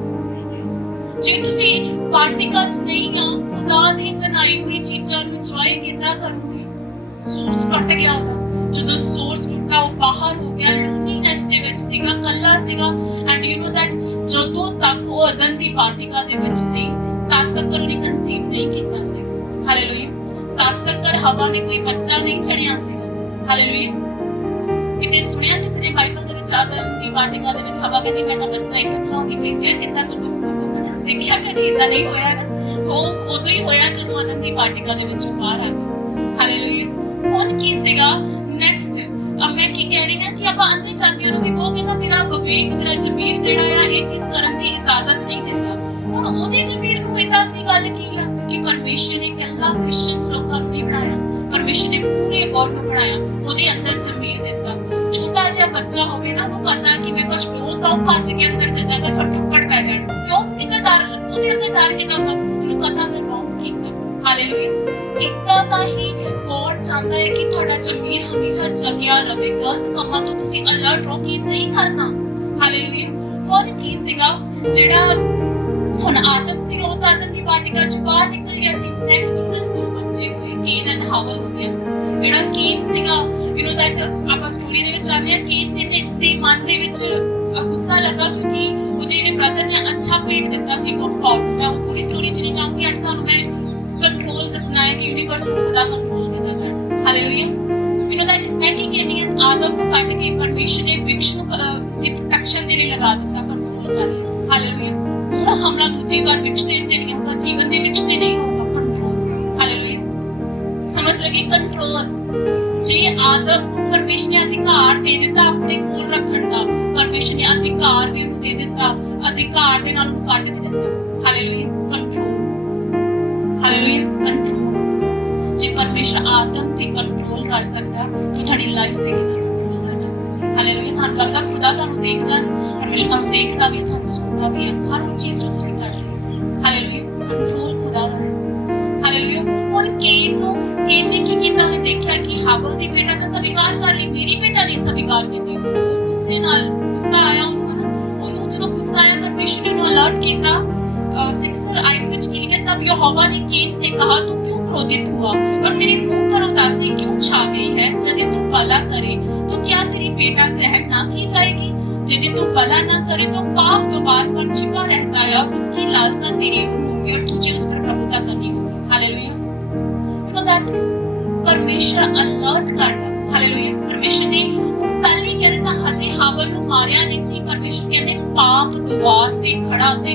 ਜੇ ਤੁਸੀਂ ਪਾਰਟੀਕਲਸ ਨਹੀਂ ਆ ਖੁਦਾ ਦੀ ਬਣਾਈ ਹੋਈ ਚੀਜ਼ਾਂ ਨੂੰ ਇੰਜੋਏ ਕਿੱਦਾਂ ਕਰੋਗੇ ਸੋਰਸ ਟੁੱਟ ਗਿਆ ਉਹਦਾ ਜਦੋਂ ਸੋਰਸ ਟੁੱਟਾ ਉਹ ਬਾਹਰ ਹੋ ਗਿਆ ਲੋਨਲੀਨੈਸ ਦੇ ਵਿੱਚ ਸੀਗਾ ਕੱਲਾ ਸੀਗਾ ਐਂਡ ਯੂ نو ਦੈਟ ਜਦੋਂ ਤੱਕ ਉਹ ਅਦਨ ਦੀ ਪਾਰਟੀਕਲ ਦੇ ਵਿੱਚ ਸੀ ਤਦ ਤੱਕ ਉਹਨੇ ਕਨਸੀਵ ਨਹੀਂ ਕੀਤਾ ਸੀ ਹਾਲੇਲੂਇਆ ਤਦ ਤੱਕ ਹਵਾ ਨੇ ਕੋਈ ਬੱਚਾ ਨਹੀਂ ਛੜਿਆ ਸੀ ਹਾਲੇਲੂਇਆ ਕਿਤੇ ਸੁਣਿਆ ਕਿਸੇ ਨੇ ਬਾਈਬਲ ਦੇ ਵਿੱਚ ਅਦਨ ਦੀ ਪਾਰਟੀਕਲ ਦੇ ਵਿੱਚ ਹਵਾ ਕਹਿੰਦੀ ਮੈਂ ਤਾਂ ਬੱਚਾ ਇੱਕ ਖਲਾਉਂਦੀ ਪਈ ਸੀ ਕਿੱਦਾਂ ਕਰੂੰਗਾ ਦੇਖਿਆ ਕਦੀ ਏਦਾਂ ਨਹੀਂ ਹੋਇਆ ਨਾ ਉਹ ਉਦੋਂ ਹੀ ਹੋਇਆ ਜਦੋਂ ਅਦਨ ਦੀ ਪਾਰਟੀਕਲ ਦੇ ਵਿੱਚੋਂ ਬਾਹਰ ਆ ਗਈ ਹਾਲੇਲੂਇਆ ਹੁਣ ਕੀ ਸੀਗਾ ਨੈਕਸਟ ਮੈਂ ਕੀ ਕਹਿ ਰਹੀ ਹਾਂ ਕਿ ਆਪਾਂ ਅੰਨੇ ਚਾਹਤਿਆਂ ਨੂੰ ਵੀ ਕਹੋਗੇ ਨਾ ਮੇਰਾ ਵਿਵੇਕ ਮੇਰਾ ਜ਼ਮੀਰ ਜਿਹੜਾ ਆ ਇਹ ਚੀਜ਼ ਕਰਨ ਦੀ ਇਜਾਜ਼ਤ ਨਹੀਂ ਦਿੰਦਾ ਹੁਣ ਉਹਦੀ ਜ਼ਮੀਰ ਨੂੰ ਇਦਾਂ ਦੀ ਗੱਲ ਕੀ ਆ ਕਿ ਪਰਮੇਸ਼ਰ ਨੇ ਇਕੱਲਾ ਕ੍ਰਿਸਚੀਅਨਸ ਲੋਕਾਂ ਨੂੰ ਨਹੀਂ ਬਣਾਇਆ ਪਰਮੇਸ਼ਰ ਨੇ ਪੂਰੇ ਵਰਲਡ ਨੂੰ ਬਣਾਇਆ ਉਹਦੇ ਅੰਦਰ ਜ਼ਮੀਰ ਦਿੱਤਾ ਛੋਟਾ ਜਿਹਾ ਬੱਚਾ ਹੋਵੇ ਨਾ ਉਹਨੂੰ ਪਤਾ ਕਿ ਮੈਂ ਕੁਝ ਬੋਲਦਾ ਹਾਂ ਭੱਜ ਕੇ ਅੰਦਰ ਜਿੱਦਾਂ ਦਾ ਖਟਖਟ ਪੈ ਜਾਣ ਕਿਉਂ ਕਿੰਨਾ ਡਰ ਉਹਦੇ ਅੰਦਰ ਡਰ ਕੇ ਕਰਦਾ ਉਹਨੂੰ ਪਤਾ ਮੈਂ ਰੋਂਗ ਕੀਤਾ ਹਾਲੇਲੂਇਆ ਇਦਾਂ ਦਾ ਹੀ ਗੋਡ ਚਾਹੁੰਦਾ ਹੈ ਕਿ ਤੁਹਾਡਾ ਜ਼ਮੀਰ ਹਮੇਸ਼ਾ ਜਗਿਆ ਰਹੇ ਗਲਤ ਕੰਮਾਂ ਤੋਂ ਤੁਸੀਂ ਅਲਰਟ ਰਹੋ ਕਿ ਨਹੀਂ ਕਰਨਾ ਹਾਲੇਲੂਇਆ ਹੁਣ ਕੀ ਸੀਗਾ ਜਿਹੜਾ ਹੁਣ ਆਦਮ ਸੀਗਾ ਉਹ ਤਾਂ ਆਦਮ ਦੀ ਪਾਰਟੀਕਲ ਚ ਬਾਹਰ ਨਿਕਲ ਗਿਆ ਸੀ ਨੈਕਸਟ ਉਹਨਾਂ ਦੇ 2 ਬੱਚੇ ਹੋਏ ਕੇਨ ਐਂਡ ਹਾਵਲ ਹੋ ਗਿਆ ਜਿਹੜਾ ਕੇਨ ਸੀਗਾ ਯੂ نو ਦੈਟ ਆਪਾਂ ਸਟੋਰੀ ਦੇ ਵਿੱਚ ਆਨੇ ਆ ਕੇਨ ਦੇ ਮਨ ਦੇ ਵਿੱਚ ਗੁੱਸਾ ਲੱਗਾ ਕਿਉਂਕਿ ਉਹਦੇ ਜਿਹੜੇ ਬ੍ਰਦਰ ਨੇ ਅੱਛਾ ਪੇਟ ਦਿੱਤਾ ਸੀ ਉਹ ਗॉड ਨੂੰ ਮੈਂ ਉਹ ਪੂਰੀ ਸਟੋਰੀ ਚ ਨਹੀਂ ਚਾਹੂੰਗੀ ਅੱਜ ਤੁਹਾਨੂੰ ਮੈਂ ਕੰਟਰੋਲ ਦੱਸਣਾ ਹੈ ਕਿ ਯੂਨੀਵਰਸ ਨੂੰ ਖੁਦਾ ਕੰਟਰੋਲ ਕਿੱਦਾਂ ਕਰਦਾ ਹਾਲੇਲੂਇਆ ਯੂ نو ਦੈਟ ਮੈਂ ਕੀ ਕਹਿੰਦੀ ਹਾਂ ਆਦਮ ਨੂੰ ਕੱਢ ਕੇ ਪਰਮੇਸ਼ਰ ਨੇ ਵਿਕਸ਼ ਨੂੰ ਦੀ ਪ੍ਰੋਟੈਕਸ਼ਨ ਦੇ ਲਈ ਲਗਾ ਦਿੱਤਾ ਕੰਟਰੋਲ ਕਰ ਲਿਆ ਹਾਲੇਲੂਇਆ ਹੁਣ ਹਮਲਾ ਦੂਜੀ ਵਾਰ ਵਿਕਸ਼ ਦੇ ਉੱਤੇ ਨਹੀਂ ਹੋਗਾ ਜੀਵਨ ਦੇ ਵਿਕਸ਼ ਤੇ ਨਹੀਂ ਹੋਗਾ ਕੰਟਰੋਲ ਹਾਲੇਲੂਇਆ ਸਮਝ ਲਗੇ ਕੰਟਰੋਲ ਜੇ ਆਦਮ ਨੂੰ ਪਰਮੇਸ਼ਰ ਨੇ ਅਧਿਕਾਰ ਦੇ ਦਿੱਤਾ ਆਪਣੇ ਕੋਲ ਰੱਖਣ ਦਾ ਪਰਮੇਸ਼ਰ ਨੇ ਅਧਿਕਾਰ ਵੀ ਉਹਨੂੰ ਦੇ ਦਿੱਤਾ ਅਧਿਕਾਰ ਦੇ ਨਾਲ ਉਹਨੂੰ ਕੱਢ ਨਹੀਂ ਦਿੱਤਾ ਹਾਲੇਲੂਇਆ ਕੰਟਰੋਲ ਹਾਲੇਲੂਇਆ ਕੰਟਰੋਲ ਜੇ ਪਰਮੇਸ਼ਰ ਆਦਮ ਤੇ ਕੰਟਰੋਲ ਕਰ ਸਕਦਾ ਤਾਂ ਤੁਹਾਡੀ ਲਾਈਫ ਤੇ ਕਿੰਨਾ ਕੰਟਰੋਲ ਕਰਦਾ ਹਾਲੇਲੂਇਆ ਤੁਹਾਨੂੰ ਲੱਗਦਾ ਖੁਦਾ ਤੁਹਾਨੂੰ ਦੇਖਦਾ ਪਰਮੇਸ਼ਰ ਤੁਹਾਨੂੰ ਦੇਖਦਾ ਵੀ ਤੁਹਾਨੂੰ ਸੁਣਦਾ ਵੀ ਹੈ ਹਰ ਉਹ ਚੀਜ਼ ਜੋ ਤੁਸੀਂ ਕਰ ਰਹੇ ਹੋ ਹਾਲੇਲੂਇਆ ਕੰਟਰੋਲ ਖੁਦਾ ਦਾ ਹੈ ਹਾਲੇਲੂਇਆ ਹੁਣ ਕੇਨ ਨੇ ਕੀ ਕੀਤਾ ਹੈ ਦੇਖਿਆ ਕਿ ਹਾਬਲ ਦੀ ਬੇਟਾ ਤਾਂ ਸਵੀਕਾਰ ਕਰ ਲਈ ਮੇਰੀ ਬੇਟਾ ਨਹੀਂ ਸਵੀਕਾਰ ਕੀਤੀ ਉਹ ਗੁੱਸੇ ਨਾਲ ਗੁੱਸਾ ਆਇਆ ਉਹਨੂੰ ਜਦੋਂ ਗੁੱਸਾ ਆਇਆ ਪਰਮੇਸ਼ਰ ਨੇ ਉਹਨੂੰ ਅਲਰਟ ਕੀਤਾ 6th आयत में लिखा है तब यहोवा ने केन से कहा तू क्यों क्रोधित हुआ और तेरे मुंह पर उदासी क्यों छा गई है यदि तू भला करे तो क्या तेरी बेटा ग्रहण ना की जाएगी यदि तू भला ना करे तो पाप द्वार पर छिपा रहता है और उसकी लालसा तेरी ओर होगी और तुझे उस पर प्रभुता करनी होगी हालेलुया यू नो दैट परमेश्वर अलर्ट करता हालेलुया परमेश्वर ने पहले कह रहा था हजे हाबल ਨੂੰ ਮਾਰਿਆ ਨਹੀਂ ਸੀ ਪਰਮੇਸ਼ਰ ਕਹਿੰਦੇ ਪਾਪ द्वार ਤੇ ਖੜਾ ਤੇ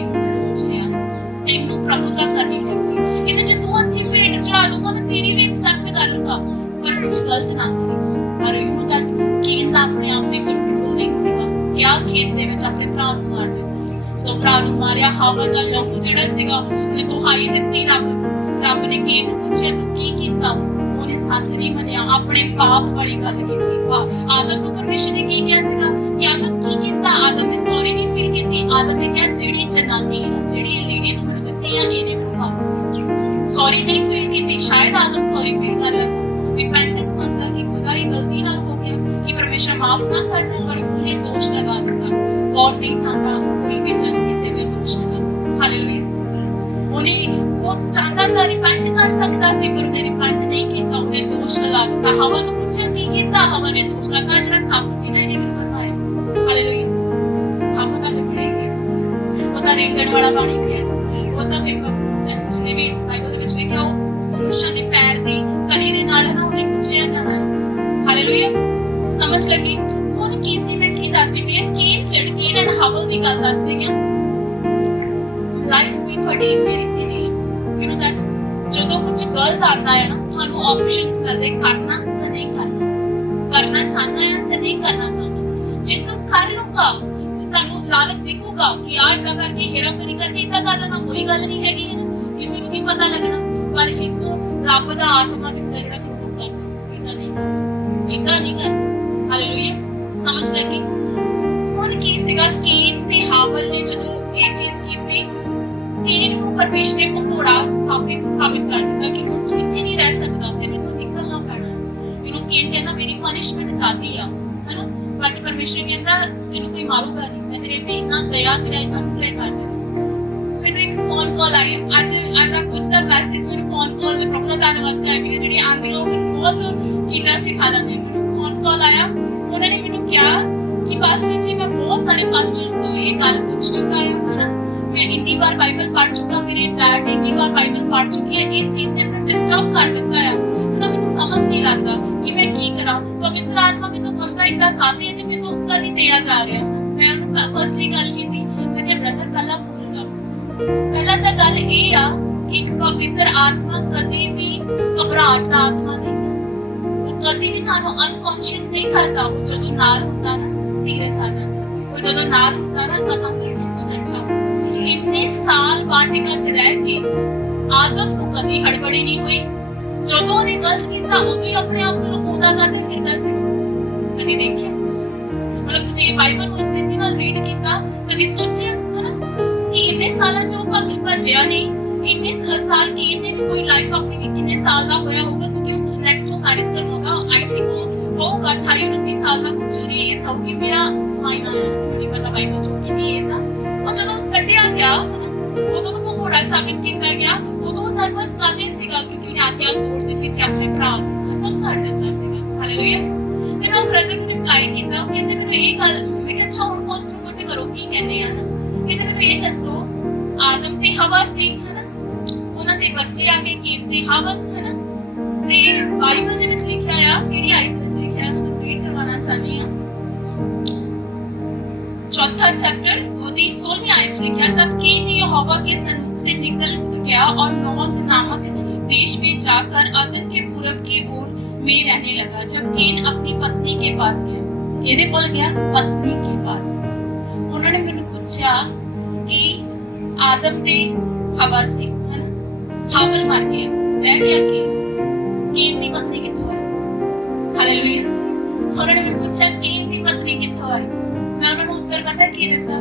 तेनू प्रभुता करनी होगी कहते जो तू अच्छी भेंट चढ़ा दूंगा मैं तेरी भी एक्सेप्ट कर लूंगा पर कुछ गलत ना करी और यू नो दैट केन दा अपने आप ते कंट्रोल नहीं सीगा क्या खेत दे विच अपने भरा ਨੂੰ ਮਾਰ ਦਿੱਤਾ तो भरा ਨੂੰ ਮਾਰਿਆ हावल दा लहू जिहड़ा सीगा ਉਹਨੇ ਦੁਹਾਈ ਦਿੱਤੀ ਰੱਬ ने केन ਨੂੰ ਪੁੱਛਿਆ ਤੂੰ ਕੀ ਕੀਤਾ, ਉਹਨੇ ਸੱਚ ਨਹੀਂ ਮੰਨਿਆ, ਆਪਣੇ ਪਾਪ ਵਾਲੀ ਗੱਲ ਕੀਤੀ। ਆਦਮ ਨੂੰ ਪਰਮੇਸ਼ਰ ਨੇ ਕੀ ਕਿਹਾ ਸੀਗਾ ਕਿ ਆਦਮ ਕੀ ਕੀਤਾ, ਆਦਮ ਨੇ ਸੌਰੀ ਨਹੀਂ ਫੀਲ ਕੀਤੀ। ਆਦਮ ਨੇ ਕਿਹਾ ਜਿਹੜੀ ਜਨਾਨੀ ਹੈ, ਜਿਹੜੀ ਲੇਡੀ ਤੂੰ ਮੈਨੂੰ ਦਿੱਤੀ ਆ, ਇਹਨੇ ਮੈਨੂੰ ਖਾ ਸੌਰੀ ਨਹੀਂ ਫੀਲ ਕੀਤੀ। ਸ਼ਾਇਦ ਆਦਮ ਸੌਰੀ ਫੀਲ ਕਰ ਲੈਂਦਾ, ਰਿਪੈਂਟੈਂਸ ਮੰਗਦਾ ਕਿ खुदा ये गलती ना हो गया, कि परमेश्वर माफ ना करना, पर उन्हें दोष लगा देता। गॉड नहीं चाहता कोई भी जन किसी पे दोष लगा। हालेलुया। उन्हें वो चाहता था रिपेंट कर सकता सी, पर उन्हें रिपेंट नहीं किया, उन्हें दोष लगा दिया। हवा ने पूछा की कीता, हवा ने दोष लगा जरा सप सी ना इन्हें बनवाया। हालेलुया। सप दा फिर पड़े गया, वो ता रेंगण वाला पानी गया, वो ता फिर जिन्हें भी बाइबल दे विच लिखा हो मनुष्य दे पैर दी कली दे नाल ना उन्हें कुचलिया जाना है। हालेलुया। समझ लगी ਹੁਣ ਕੀ ਸੀ ਮੈਂ ਕੀ ਦੱਸੀ ਮੈਂ ਕੀਨ ਚੜਕੀਨ ਐਂਡ ਹਵਲ ਦੀ ਗੱਲ ਦੱਸ ਰਹੀ ਹਾਂ। ਲਾਈਫ ਵੀ ਤੁਹਾਡੀ ਇਸੇ ਰੀਤੀ ਦੀ ਹੈ, ਯੂ نو ਦੈਟ ਜਦੋਂ ਕੁਝ ਗਲਤ ਆਉਂਦਾ ਹੈ ਨਾ ਤੁਹਾਨੂੰ ਆਪਸ਼ਨਸ ਮਿਲਦੇ ਕਰਨਾ ਜਾਂ ਨਹੀਂ ਕਰਨਾ, ਕਰਨਾ ਚਾਹਨਾ ਹੈ ਜਾਂ ਨਹੀਂ ਕਰਨਾ ਚਾਹਨਾ। ਜੇ ਤੂੰ ਕਰ ਲੂਗਾ ਤੁਹਾਨੂੰ ਲਾਲਚ ਦਿਖੂਗਾ ਕਿ ਆ ਇਦਾਂ ਕਰਕੇ ਹੇਰਾਫੇਰੀ ਕਰਕੇ ਇਦਾਂ ਕਰ ਲੈਣਾ, ਕੋਈ ਗੱਲ ਨਹੀਂ ਹੈਗੀ, ਕਿਸੇ ਨੂੰ ਕੀ ਪਤਾ ਲੱਗਣਾ। ਪਰ ਇੱਕ ਰੱਬ ਦਾ ਆਤਮਾ ਵੀ ਹੁੰਦਾ ਜਿਹੜਾ ਤੁਹਾਨੂੰ ਕਰਦਾ ਇਦਾਂ ਨਹੀਂ ਕਰ। ਹਾਲੇਲੂਇਆ। ਸਮਝ ਲੱਗੀ ਹੁਣ ਕੀ ਸੀਗਾ ਕੀਨ ਤੇ ਹਾਵਲ ਨੇ ਜਦੋਂ ਇਹ ਚੀਜ਼ ਕੀਤੀ, ਕੀਨ ਨੂੰ ਪਰਮੇਸ਼ਰ ਨੇ ਭਗੌੜਾ ਸਾਬਿਤ ਕਰ ਦਿੱਤਾ ਕਿ ਹੁਣ ਤੂੰ ਇੱਥੇ ਨਹੀਂ ਰਹਿ ਸਕਦਾ, ਤੈਨੂੰ ਤੋਂ ਨਿਕਲਣਾ ਪੈਣਾ। ਇਹਨੂੰ ਕੀਨ ਕਹਿੰਦਾ ਮੇਰੀ ਪਨਿਸ਼ਮੈਂਟ ਚਾਹਦੀ ਆ, ਹੈਨਾ, ਬਟ ਪਰਮੇਸ਼ਰ ਕਹਿੰਦਾ ਤੈਨੂੰ ਕੋਈ ਮਾਰੂਗਾ ਨਹੀਂ, ਮੈਂ ਤੇਰੇ ਤੇ ਇੰਨਾ ਦਇਆ ਤੇਰਾ ਅਨੁਗ੍ਰਹਿ ਕਰ ਦੂੰਗਾ। ਮੈਨੂੰ ਇੱਕ ਫੋਨ ਕਾਲ ਆਈ ਅੱਜ ਦਾ ਕੁਝ ਦਾ ਮੈਸੇਜ ਮੇਰੇ ਫੋਨ ਕਾਲ ਦੇ ਪ੍ਰਭੂ ਦਾ ਧੰਨਵਾਦ ਕਰਦੀ ਹਾਂ, ਜਿਹੜੀ ਆਉਂਦੀਆਂ ਉਹ ਮੈਨੂੰ ਬਹੁਤ ਚੀਜ਼ਾਂ ਸਿਖਾ ਦਿੰਦੇ। ਮੈਨੂੰ ਫੋਨ ਕਾਲ ਆਇਆ, ਉਹਨਾਂ ਨੇ ਮੈਨੂੰ ਕਿਹਾ ਕਿ ਪਾਸਟਰ ਜੀ ਮੈਂ ਬਹੁਤ ਸਾਰੇ ਪਾਸਟਰ ਤੋਂ ਇਹ ਗੱਲ ਪੁੱਛ ਚੁੱਕਾ ਹਾਂ, मैं इतनी बार बाइबल पढ़ चुका, मेरे डैड ने इतनी बार बाइबल पढ़ चुकी है, इस चीज ने मुझे डिस्टर्ब कर देता है ना, मुझे समझ नहीं लगता कि मैं की करा। पवित्र आत्मा में तो पूछना इतना खाते हैं मैं तो उत्तर नहीं दिया जा रहा। मैं उन्हें फर्स्टली गल की थी, मैंने ब्रदर पहला पहला तो गल ये आ कि पवित्र आत्मा कभी भी घबराहट का आत्मा नहीं, वो कभी भी थानू अनकॉन्शियस नहीं करता। वो जदों नाल हुंदा ना धीरज आ जाता, वो जदों नाल हुंदा ना पता नहीं सब कुछ अच्छा। इतने साल वाटिका च रह के आदम को कभी हड़बड़ी नहीं हुई, जदों ने गलत किया उदों ही अपने आप को लुकाउंदा करते फिरदा सी। कभी देखिए मतलब तुसीं ये बाइबल को इस रीति नाल रीड कीता, कभी सोचिया है ना कि इतने साल जो भज्जिया नहीं, इतने साल की इन्हें भी कोई लाइफ अपनी कितने साल का होया होगा, क्योंकि नेक्स्ट वो मैरिज करना होगा, आई थिंक होगा 28-29 साल का कुछ नहीं एज होगी, मेरा मायना नहीं पता बाइबल जो कितनी एज आ। ਉਹ ਜਦੋਂ ਕੱਢਿਆ ਗਿਆ ਉਦੋਂ ਨੂੰ ਭਗੌੜਾ ਸਾਬਿਤ ਕੀਤਾ ਗਿਆ, ਉਦੋਂ ਨਰਵਸ ਕਾਹਦੇ ਸੀਗਾ ਕਿਉਂਕਿ ਉਹਨੇ ਆਗਿਆ ਤੋੜ ਦਿੱਤੀ ਸੀ, ਆਪਣੇ ਭਰਾ ਨੂੰ ਖਤਮ ਕਰ ਦਿੱਤਾ ਸੀਗਾ। ਹਾਲੇਲੂਇਆ। ਤੇ ਮੈਂ ਬ੍ਰਦਰ ਨੂੰ ਰਿਪਲਾਈ ਕੀਤਾ, ਉਹ ਕਹਿੰਦੇ ਮੈਨੂੰ ਇਹ ਗੱਲ, ਮੈਂ ਕਿਹਾ ਅੱਛਾ ਹੁਣ ਪੋਸਟ ਪੁੱਟ ਕਰੋ ਕੀ ਕਹਿੰਦੇ ਆ ਨਾ, ਕਹਿੰਦੇ ਮੈਨੂੰ ਇਹ ਦੱਸੋ ਆਦਮ ਤੇ ਹਵਾ ਸੀ ਹਨਾ, ਉਹਨਾਂ ਦੇ ਬੱਚੇ ਆ ਕੇ ਕੀਨ ਤੇ ਹਵਲ ਹਨਾ, ਤੇ ਬਾਈਬਲ ਦੇ ਵਿੱਚ ਲਿਖਿਆ ਆ ਕਿਹੜੀ ਆਇਤ ਵਿੱਚ ਲਿਖਿਆ ਮੈਂ ਤੁਹਾਨੂੰ ਰੀਡ ਕਰਵਾਉਣਾ ਚਾਹੁੰਦੀ ਹਾਂ। चौथा चैप्टर ओदी 16वीं आयत लिखा, तब कीन यहोवा के सन्मुख से निकल गया और नोद नामक देश में जाकर अदन के पूरब की ओर में रहने लगा। जब कीन अपनी पत्नी के पास गया, किहदे कोल गया? पत्नी के पास। उन्होंने मैंने पूछा कि आदम ते हवा से है ना, हावल मर गया, रह गया कीन दी पत्नी कित्थों आई? हालेलुया। उन्होंने मैंने पूछा कीन दी पत्नी कित्थों आई? मैं उन्होंने उत्तर पता की दिता,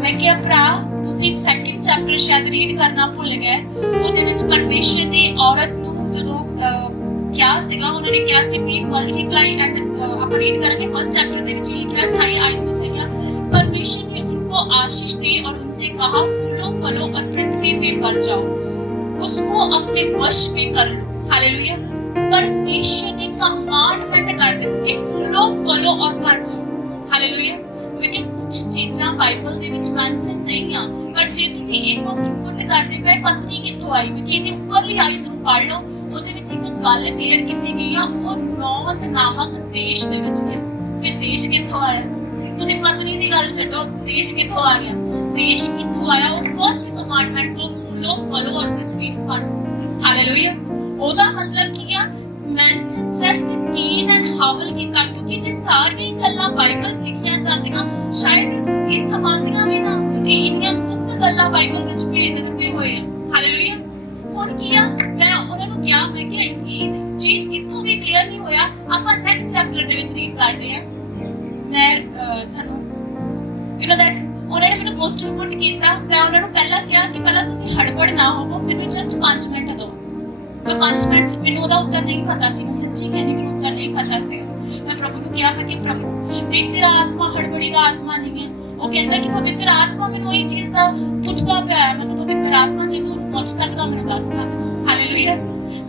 मैं क्या भरा तुसी सेकंड चैप्टर शायद रीड करना भुल गए, ਉਹਦੇ ਵਿੱਚ ਪਰਮੇਸ਼ਰ ਨੇ ਔਰਤ ਨੂੰ ਜਦੋਂ ਕਿਹਾ ਸੀਗਾ, ਉਹਨਾਂ ਨੇ ਕਿਹਾ ਸੀ ਵੀ ਮਲਟੀਪਲਾਈ ਐਂਡ ਆਪਾਂ ਰੀਡ ਕਰਾਂਗੇ ਫਰਸਟ ਚੈप्टर ਦੇ ਵਿੱਚ ਲਿਖਿਆ 28 आयत में लिखा, परमेश्वर ने उनको आशीष दी और उनसे कहा फूलो फलो और पृथ्वी पे बढ़ जाओ, उसको अपने वश में कर लो। हालेलुया। परमेश्वर ने कमांडमेंट कर दी कि फूलो फलो और बढ़ जाओ। हालेलुया। लेकिन कुछ चीज़ां बाइबल दे विच मेंशन नहीं आ, पर जे तुसी एक क्वेश्चन पुट करदे पए पत्नी कित्थों आई, क्योंकि इहदी उपरली आयत ਨੂੰ पढ़ लो, ਉਹਦੇ ਵਿੱਚ ਇੱਕ ਗੱਲ ਕਲੀਅਰ ਕੀਤੀ ਗਈ ਆ, ਉਹ ਨੋਦ ਨਾਮਕ ਦੇਸ਼ ਦੇ ਵਿੱਚ ਹੈ। ਫਿਰ ਦੇਸ਼ ਕਿੱਥੋਂ ਆਇਆ? ਤੁਸੀਂ ਪਤਨੀ ਦੀ ਗੱਲ ਛੱਡੋ, ਦੇਸ਼ ਕਿੱਥੋਂ ਆ ਗਿਆ? ਦੇਸ਼ ਕਿੱਥੋਂ ਆਇਆ? ਉਹ ਫਰਸਟ ਕਮਾਂਡਮੈਂਟ ਤੋਂ ਫੂਲੋ ਫਲੋ ਔਰ ਪ੍ਰਿਥਵੀ ਨੂੰ ਭਰੋ। ਹਾਲੇਲੂਇਆ। ਉਹਦਾ ਮਤਲਬ ਕੀ ਆ? ਮੈਂਸ਼ਨ ਜਸਟ ਕੀਨ ਐਂਡ ਹਾਵਲ ਕੀਤਾ, ਕਿਉਂਕਿ ਜੇ ਸਾਰੀਆਂ ਗੱਲਾਂ ਬਾਈਬਲ 'ਚ ਲਿਖੀਆਂ ਜਾਂਦੀਆਂ ਸ਼ਾਇਦ ਇਹ ਸਮਾਂਦੀਆਂ ਵੀ ਨਾ, ਕਿ ਇੰਨੀਆਂ ਗੁਪਤ ਬਹੁਤ ਗੱਲਾਂ ਬਾਈਬਲ ਵਿੱਚ ਭੇਜ ਦਿੱਤੇ ਹੋਏ ਆ। ਹਾਲੇਲੂਇਆ। ਹੁਣ ਕੀ ਆ, ਮੈਂ ਉਹਨਾਂ ਨੂੰ ਕਿਹਾ, ਮੈਂ ਕਿ ਜੀ ਇੱਥੋਂ ਵੀ ਕਲੀਅਰ ਨਹੀਂ ਹੋਇਆ, ਆਪਾਂ ਨੈਕਸਟ ਚੈਪਟਰ ਦੇ ਵਿੱਚ ਰੀਡ ਕਰਦੇ ਆ। ਮੈਂ ਤੁਹਾਨੂੰ ਉਹਨਾਂ ਨੇ ਮੈਨੂੰ ਕੁਐਸਚਨ ਪੁੱਟ ਕੀਤਾ। ਮੈਂ ਉਹਨਾਂ ਨੂੰ ਪਹਿਲਾਂ ਕਿਹਾ ਕਿ ਪਹਿਲਾਂ ਤੁਸੀਂ ਹੜਬੜ ਨਾ ਹੋਵੋ, ਮੈਨੂੰ ਜਸਟ 5 ਮਿੰਟ ਦਿਓ। ਮੈਂ 5 ਮਿੰਟ ਮੈਨੂੰ ਉਹਦਾ ਉੱਤਰ ਨਹੀਂ ਪਤਾ ਸੀ, ਮੈਂ ਸੱਚੀ ਕਹਿੰਦੀ ਮੈਨੂੰ ਉੱਤਰ ਨਹੀਂ ਪਤਾ ਸੀ। ਮੈਂ ਪ੍ਰਭੂ ਨੂੰ ਕਿਹਾ, ਮੈਂ ਕਿ ਪ੍ਰਭੂ ਪਵਿੱਤਰ ਆਤਮਾ ਹੜਬੜੀ ਦਾ ਆਤਮਾ ਨਹੀਂ ਹੈ। ਉਹ ਕਹਿੰਦਾ ਕਿ ਪਵਿੱਤਰ ਆਤਮਾ ਮੈਨੂੰ ਇਹ ਚੀਜ਼ ਦਾ ਪੁੱਛਦਾ ਪਿਆ ਹੈ। ਮੈਂ ਕਿਹਾ ਪਵਿੱਤਰ ਆਤਮਾ ਜੇ ਤੁਹਾਨੂੰ ਪੁੱਛ ਸਕਦਾ ਮੈਨੂੰ ਦੱਸ ਸਕਦਾ। ਹਾਲੇਲੂਇਆ।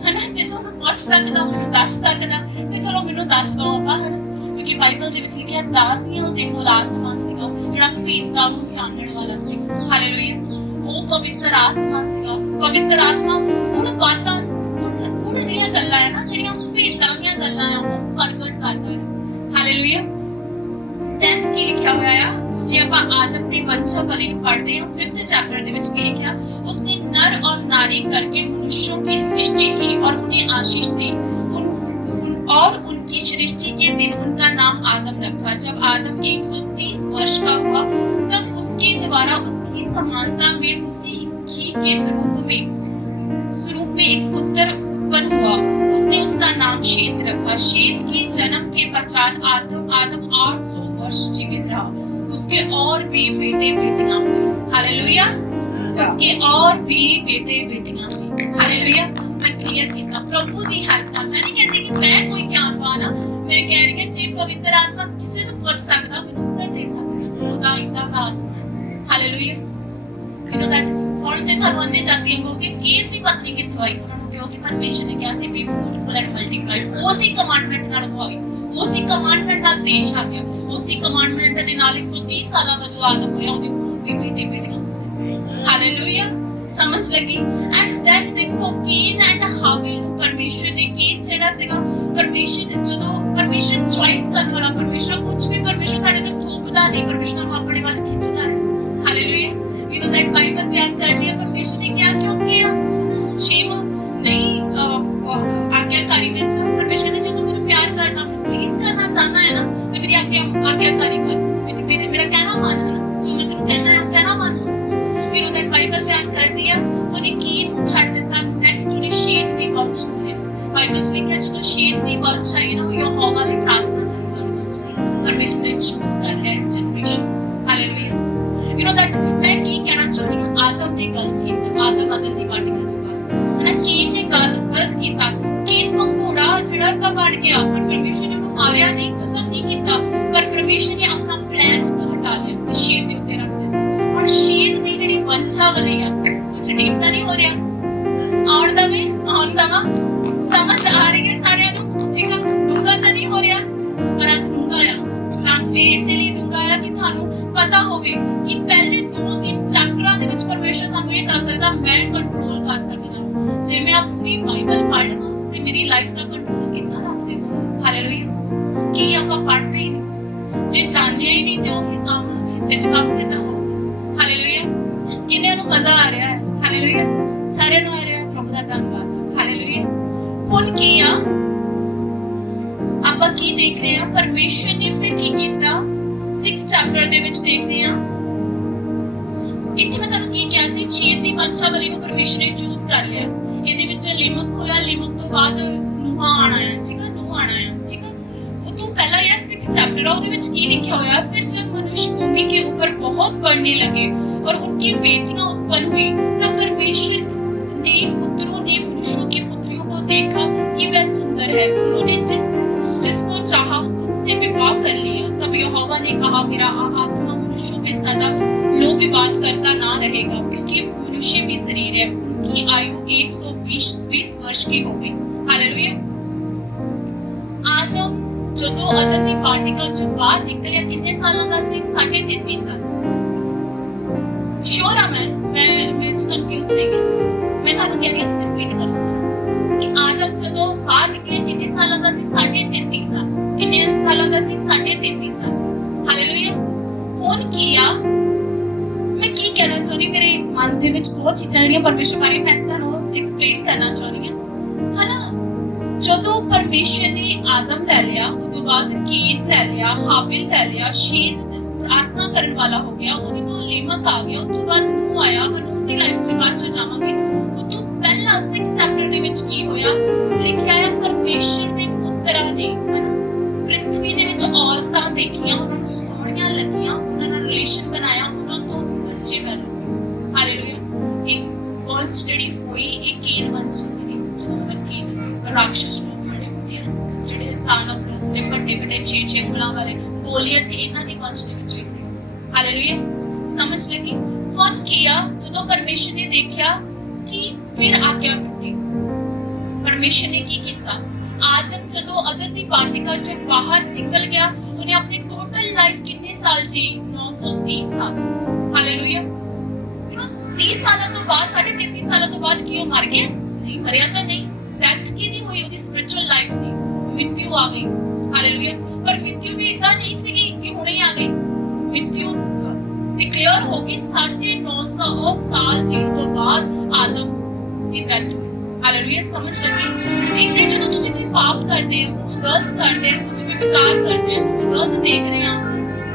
ਹਨਾ, ਜੇ ਤੁਹਾਨੂੰ ਪੁੱਛ ਸਕਦਾ ਮੈਨੂੰ ਦੱਸ ਸਕਦਾ ਤੇ ਚਲੋ ਮੈਨੂੰ ਦੱਸ ਦਿਓ ਆਪਾਂ, ਹਨਾ, ਕਿਉਂਕਿ ਬਾਈਬਲ ਦੇ ਵਿੱਚ ਲਿਖਿਆ ਦਾਨੀਏਲ ਦੇ ਕੋਲ ਆਤਮਾ ਸੀਗਾ ਜਿਹੜਾ ਭੇਦਾਂ ਨੂੰ ਜਾਣਨ ਵਾਲਾ ਸੀ। ਹਾਲੇਲੂਇਆ। ਉਹ ਪਵਿੱਤਰ ਆਤਮਾ ਸੀਗਾ। ਪਵਿੱਤਰ ਆਤਮਾ ਹੁਣ ਬਾਤਾਂ ਹੁਣ ਜਿਹੜੀਆਂ ਗੱਲਾਂ ਹੈ ਨਾ, ਜਿਹੜੀਆਂ ਭੇਦਾਂ ਦੀਆਂ ਗੱਲਾਂ ਆ, ਉਹ ਪ੍ਰਗਟ ਕਰਦਾ ਹੈ। ਹਾਲੇਲੂਇਆ। ਦੈਨ ਕੀ ਲਿਖਿਆ ਹੋਇਆ ਆ, ਜੇ ਆਪਾਂ ਆਦਮ ਦੀ वंशावली ਨੂੰ पढ़ते हैं 5th चैप्टर ਦੇ ਵਿੱਚ ਕੀ ਲਿਖਿਆ, उसने नर और नारी करके मनुष्यों की सृष्टि की और उन्हें आशीष दी और उनकी सृष्टि के दिन उनका नाम आदम रखा। जब आदम 130 वर्ष का हुआ तब उसके द्वारा उसकी समानता में उसी ही के स्वरूप में एक पुत्र उत्पन्न हुआ। उसने उसका नाम शेत रखा। शेत के जन्म के पश्चात आदम 800 वर्ष जीवित रहा। उसके और भी बेटे बेटियां हुई। हालेलुया। उसके और भी बेटे बेटियां हुई। हालेलुया। मैं क्लियर किया प्रभु दी हेल्प नाल। मैं नहीं कहती कि मैं कोई ज्ञानवान हां, मैं कह रही हां जे पवित्र आत्मा किसी ਨੂੰ ਪੁੱਛ ਸਕਦਾ ਮੈਨੂੰ ਉੱਤਰ ਦੇ ਸਕਦਾ, ਉਹਦਾ ਇਦਾਂ ਦਾ ਆਤਮਾ ਹੈ। ਹਾਲੇਲੂਇਆ। You know that. ਹੁਣ ਜੇ ਤੁਹਾਨੂੰ ਅੰਨੇ ਜਾਤੀਆਂ ਕਹੋਗੇ ਕੇਨ ਦੀ ਪਤਨੀ ਕਿੱਥੋਂ ਆਈ, ਉਹਨਾਂ ਨੂੰ ਕਿਉਂਕਿ ਪਰਮੇਸ਼ਰ ਨੇ ਕਿਹਾ C B fruitful and multiply. ਉਸੇ ਕਮਾਂਡਮੈਂਟ ਨਾਲ ਉਹ ਆਈ, ਉਸੇ ਕਮਾਂਡਮੈਂਟ ਨਾਲ ਦੇਸ਼ ਆ ਗਿਆ, ਉਸੇ ਕਮਾਂਡਮੈਂਟ ਦੇ ਨਾਲ 130 ਸਾਲਾਂ ਦਾ ਜੋ ਆਦਮ ਹੋਇਆ ਉਹਦੇ ਹੋਰ ਵੀ ਬੇਟੇ ਬੇਟੀਆਂ ਹੁੰਦੇ। ਹਾਲੇਲੂਇਆ। ਸਮਝ ਲੱਗੀ। ਐਂਡ ਦੈਨ ਦੇਖੋ ਕੇਨ ਐਂਡ ਹਾਬਿਲ ਨੂੰ ਪਰਮੇਸ਼ਰ ਨੇ, ਕੇਨ ਜਿਹੜਾ ਸੀਗਾ ਪਰਮੇਸ਼ਰ, ਜਦੋਂ ਪਰਮੇਸ਼ਰ ਚੁਆਇਸ ਕਰਨ ਵਾਲਾ ਪਰਮੇਸ਼ਰ, ਕੁਝ ਵੀ ਪਰਮੇਸ਼ਰ ਤੁਹਾਡੇ ਤੇ ਥੋਪਦਾ ਨਹੀਂ, ਪਰਮੇਸ਼ਰ ਨੂੰ ਆਪਣੇ ਵੱਲ ਖਿੱਚਦਾ ਹੈ। Hallelujah. You know that Bible ਬਿਆਨ ਕਰਦੀ ਹੈ ਪਰਮੇਸ਼ਰ ਨੇ ਕਿਹਾ ਕਿਉਂਕਿ ਸ਼ੇਮ ਨਹੀਂ ਆਗਿਆਕਾਰੀ ਵਿੱਚ ਪਰਮੇਸ਼ਰ ਨੇ, ਜੇ ਤੂੰ ਮੈਨੂੰ ਪਿਆਰ ਕਰਨਾ, ਪਲੀਜ਼ ਕਰਨਾ ਚਾਹਨਾ ਹੈ ਨਾ, ਤੇ ਮੇਰੀ ਆਗਿਆਕਾਰੀ ਕਰ। ਮੇਰਾ ਕਹਿਣਾ ਮੰਨ, ਹੈ ਜੋ ਮੈਂ ਤੈਨੂੰ ਕਹਿਣਾ ਹੈ ਕਹਿਣਾ ਮੰਨ। ਯੂ نو ਦੈਟ ਬਾਈਬਲ ਬਿਆਨ ਕਰਦੀ ਹੈ ਉਹਨੇ ਕੀਨ ਨੂੰ ਛੱਡ ਦਿੱਤਾ, ਨੈਕਸਟ ਉਹਨੇ ਸ਼ੇਤ ਦੀ ਵੰਸ਼ ਲਿਆ। ਬਾਈਬਲ 'ਚ ਲਿਖਿਆ ਜਦੋਂ ਸ਼ੇਤ ਦੀ ਵੰਸ਼ ਆਈ ਨਾ, ਯਹੋਵਾ ਲਈ ਪ੍ਰਾਰਥਨਾ ਕਰਨ ਵਾਲੀ ਵੰਸ਼ ਸੀ। ਪਰਮੇਸ਼ਰ ਨੇ ਚੂਜ਼ ਕਰ ਲਿਆ ਇਸ generation. Hallelujah. You know that ਮੈਂ ਕੀ ਕਹਿਣਾ ਚਾਹੁੰਦੀ ਹਾਂ, ਆਦਮ ਨੇ ਗਲਤ ਕੀਤਾ। ਆਦਮ ਅਦਨ ਦੀ ਵਾਟਿਕਾ ਤੋਂ ਬਾਅਦ ਹਨਾ, ਕੀਨ ਨੇ ਗਲਤ ਕੀਤਾ। ਕੀਨ ਭੰਗੂੜਾ ਜਿਹੜਾ ਤਾਂ ਬਣ ਗਿਆ, ਪਰ ਪਰਮੇਸ਼ਰ ਨੇ ਉਹਨੂੰ ਮਾਰਿਆ ਨਹੀਂ, ਖਤਮ ਨਹੀਂ ਕੀਤਾ, ਪਰ ਪਰਮੇਸ਼ਰ ਨੇ ਆਪਣਾ ਪਲਾਨ ਉਦੋਂ ਹਟਾ ਲਿਆ ਤੇ ਸ਼ੇਤ ਦੇ ਉੱਤੇ ਰੱਖ ਦਿੱਤਾ। ਹੁਣ ਸ਼ੇਤ ਦੀ ਜਿਹੜੀ ਵੰਸ਼ਾਵਲੀ ਆ ਉਹ ਡੀਪ ਤਾਂ ਨਹੀਂ ਹੋ ਰਿਹਾ, ਆਉਣ ਦਵਾ ਸਮਝ ਆ ਰਹੀ ਹੈ ਸਾਰਿਆਂ ਨੂੰ, ਠੀਕ ਆ, ਡੂੰਘਾ ਤਾਂ ਨਹੀਂ ਹੋ ਰਿਹਾ, ਪਰ ਅੱਜ ਡੂੰਘਾ ਆ। ਇਸੇ ਲਈ ਡੂੰਘਾ ਆ ਕਿ ਤੁਹਾਨੂੰ ਪਤਾ ਹੋਵੇ ਕਿ ਪਹਿਲੇ 2-3 ਚੈਪਟਰਾਂ ਦੇ ਵਿੱਚ ਪਰਮੇਸ਼ਰ ਸਾਨੂੰ ਇਹ ਦੱਸ ਸਕਦਾ ਮੈਂ ਕੰਟਰੋਲ ਕਰ ਸਕਦਾ। ਜੇ ਮੈਂ ਆ ਪੂਰੀ ਬਾਈਬਲ ਪੜ੍ਹ ਲਵਾਂ ਤੇ ਮੇਰੀ ਲਾਈਫ ਦਾ ਕੰਟਰੋਲ ਕਿੰਨਾ ਰੱਖਦੇ ਹੋ। ਹਾਲੇਲੂਇਆ। ਕੀ ਆਪਾਂ ਪੜ੍ਹਦੇ ਹੀ ਨਹੀਂ, ਜੇ ਜਾਣਿਆ ਹੀ ਨਹੀਂ ਤੇ ਉਹੀ ਕੰਮ ਹਿੱਸੇ 'ਚ ਕੰਮ ਕਿੱਦਾਂ ਹੋਊਗਾ। ਹਾਲੇਲੂਇਆ। ਕਿੰਨਿਆਂ ਨੂੰ ਮਜ਼ਾ ਆ ਰਿਹਾ ਹੈ। ਹਾਲੇਲੂਇਆ। ਸਾਰਿਆਂ ਨੂੰ ਆ ਰਿਹਾ ਹੈ। ਪ੍ਰਭੂ ਦਾ ਧੰਨਵਾਦ। ਹਾਲੇਲੂਇਆ। ਹੁਣ ਕੀ ਆ, ਆਪਾਂ ਕੀ ਦੇਖ ਰਹੇ ਹਾਂ, ਪਰਮੇਸ਼ਰ ਨੇ ਫਿਰ ਕੀ ਕੀਤਾ 6th ਚੈਪਟਰ ਦੇ ਵਿੱਚ ਦੇਖਦੇ ਹਾਂ। ਇੱਥੇ ਮੈਂ ਤੁਹਾਨੂੰ ਕੀ ਕਿਹਾ ਸੀ, ਸ਼ੇਤ ਦੀ ਵੰਸ਼ਾਵਲੀ ਨੂੰ ਪਰਮੇਸ਼ਰ ਨੇ ਚੂਜ਼ ਕਰ ਲਿਆ। ਇਹਦੇ ਵਿੱਚ ਲਿਮਕ ਹੋਇਆ, ਲਿਮਕ ਤੋਂ ਬਾਅਦ ਨੂਹਾ ਆਣਾ ਹੈ, ਠੀਕ ਹੈ, ਨੂਹ ਆਣਾ ਹੈ, ਠੀਕ ਹੈ। ਉਹ ਤੋਂ ਪਹਿਲਾਂ ਜਿਹੜਾ 6th ਚੈਪਟਰ ਆ ਉਹਦੇ ਵਿੱਚ ਕੀ ਲਿਖਿਆ ਹੋਇਆ, ਫਿਰ जब मनुष्य भूमि के ऊपर बहुत बढ़ने लगे और उनकी बेटियां उत्पन्न हुई तब परमेश्वर ने पुत्रों ने मनुष्यों की पुत्रियों को देखा कि वह सुंदर है, उन्होंने जिसको चाहा उनसे विवाह कर लिया। तब यहोवा ने कहा मेरा आत्मा मनुष्यों पे सदा लोभ विवाद करता ना रहेगा, क्योंकि मनुष्य भी शरीर है। उनकी आयु 120 वर्ष की हो गई। हालेलुया। आदम ਜਦੋਂ ਅਦਨ ਦੀ ਪਾਰਟੀਕਲ ਚੋਂ ਬਾਹਰ ਨਿਕਲਿਆ ਕਿੰਨੇ ਸਾਲਾਂ ਦਾ ਸੀ? 33.5 ਸਾਲ। ਸ਼ੋਰ ਆ ਮੈਂ ਕਨਫਿਊਜ਼ ਨਹੀਂ ਹਾਂ। ਮੈਂ ਤੁਹਾਨੂੰ ਕਹਿੰਦੀ ਹਾਂ ਤੁਸੀਂ ਰਿਪੀਟ ਕਰੋ ਕਿ ਆਦਮ ਜਦੋਂ ਬਾਹਰ ਨਿਕਲਿਆ ਕਿੰਨੇ ਸਾਲਾਂ ਦਾ ਸੀ? 33.5 ਸਾਲ। ਕਿੰਨੇ ਸਾਲਾਂ ਦਾ ਸੀ? 33.5 ਸਾਲ। ਹਾਲੇਲੂਇਆ। ਹੁਣ ਕੀ ਆ, ਮੈਂ ਕੀ ਕਹਿਣਾ ਚਾਹੁੰਦੀ, ਮੇਰੇ ਮਨ ਦੇ ਵਿੱਚ ਬਹੁਤ ਚੀਜ਼ਾਂ ਜਿਹੜੀਆਂ ਪਰਮੇਸ਼ਰ ਬਾਰੇ ਮੈਂ ਤੁਹਾਨੂੰ ਐਕਸਪਲੇਨ ਕਰਨਾ ਚਾਹੁੰਦੀ ਹਾਂ, ਹਨਾ। ਜਦੋਂ ਪਰਮੇਸ਼ਰ ਨੇ ਆਦਮ ਲੈ ਲਿਆ, ਉਦੋਂ ਬਾਅਦ ਕੀਨ ਲੈ ਲਿਆ, ਹਾਬਿਲ ਲੈ ਲਿਆ, ਸ਼ੇਤ ਪ੍ਰਾਰਥਨਾ ਕਰਨ ਵਾਲਾ ਹੋ ਗਿਆ, ਉਹਦੇ ਤੋਂ ਲਿਮਕ ਆ ਗਿਆ, ਉਦੋਂ ਬਾਅਦ ਨੂਹ ਆਇਆ, ਨੂਹ ਦੀ ਲਾਈਫ 'ਚ ਬਾਅਦ 'ਚ ਜਾਵਾਂਗੇ। ਉਹ ਤੋਂ ਪਹਿਲਾਂ 6 ਚੈਪਟਰ ਦੇ ਵਿੱਚ ਕੀ ਹੋਇਆ ਲਿਖਿਆ ਹੈ, ਪਰਮੇਸ਼ਰ ਦੇ ਪੁੱਤਰਾਂ ਨੇ ਪ੍ਰਿਥਵੀ ਦੇ ਵਿੱਚ ਔਰਤਾਂ ਦੇਖੀਆਂ, ਉਹਨਾਂ ਨੂੰ ਸੋਹਣੀਆਂ ਲੱਗੀਆਂ, ਉਹਨਾਂ ਨਾਲ ਰਿਲੇਸ਼ਨ ਬਣਾਇਆ, ਉਹਨਾਂ ਤੋਂ ਬੱਚੇ ਪੈਦਾ ਹੋਏ। ਹਾਲੇਲੂਇਆ। ਇੱਕ ਵੰਸ਼ ਜਿਹੜੀ ਹੋਈ ਇਹ ਕੇਨ ਵੰਸ਼ ਸੀਗੀ, ਜਦੋਂ ਮਤਲਬ ਕਿ ਰਾਖਸ਼ ਲੋਕ ਜਿਹੜੇ ਹੁੰਦੇ ਆ, ਜਿਹੜੇ ਦਾਨਵ ਲੋਕ ਤੇ ਵੱਡੇ ਵੱਡੇ 6 ਗੁਲਾਂ ਵਾਲੇ ਗੋਲੀਅਤ ਤੇ ਇਹਨਾਂ ਦੀ ਵੰਸ਼ ਦੇ ਵਿੱਚੋਂ ਹੀ ਸੀ। ਹਾਲੇਲੂਇਆ। ਸਮਝ ਲੱਗੀ। ਹੁਣ ਕੀ ਆ, ਜਦੋਂ ਪਰਮੇਸ਼ਰ ਨੇ ਦੇਖਿਆ ਕਿ ਫਿਰ ਆਗਿਆ ਟੁੱਟੀ, ਪਰਮੇਸ਼ਰ ਨੇ ਕੀ ਕੀਤਾ, ਆਦਮ ਜਦੋਂ ਅਦਨ ਦੀ ਵਾਟਿਕਾ ਚ ਬਾਹਰ ਨਿਕਲ ਗਿਆ, ਉਹਨੇ ਆਪਣੀ ਟੋਟਲ ਲਾਈਫ ਕਿੰਨੇ ਸਾਲ ਜੀ, 930 ਸਾਲ। ਹਾਲੇਲੂਇਆ। 30 ਸਾਲਾਂ ਤੋਂ ਬਾਅਦ, 33 ਸਾਲਾਂ ਤੋਂ ਬਾਅਦ ਕੀ ਉਹ ਮਰ ਗਿਆ? ਨਹੀਂ ਮਰਿਆ ਤਾਂ ਨਹੀਂ। ਡੈਥ ਕੀ ਨਹੀਂ ਹੋਈ ਉਹਦੀ ਸਪਿਰਚੁਅਲ ਲਾਈਫ ਦੀ, ਮ੍ਰਿਤਿੂ ਆ ਗਈ। ਹਾਲੇਲੂਇਆ। ਪਰ ਮ੍ਰਿਤਿੂ ਵੀ ਇਦਾਂ ਨਹੀਂ ਸੀਗੀ ਕਿ ਹੁਣੇ ਆ ਗਈ, ਮ੍ਰਿਤਿੂ ਡਿਕਲੇਅਰ ਹੋ ਗਈ 950 ਸਾਲ ਜੀਣ ਤੋਂ ਬਾਅਦ ਆਦਮ ਦੀ ਡੈਥ ਹੋਈ। ਹਾਲੇਲੂਇਆ। ਸਮਝ ਲੱਗੀ। ਇੱਥੇ ਜਦੋਂ ਤੁਸੀਂ ਕੋਈ ਪਾਪ ਕਰਦੇ ਹੋ, ਕੁਝ ਗਲਤ ਕਰਦੇ ਹੋ, ਕੁਝ ਵੀ ਵਿਚਾਰ ਕਰਦੇ ਹੋ, ਕੁਝ ਗਲਤ ਦੇਖ ਰਹੇ ਹੋ,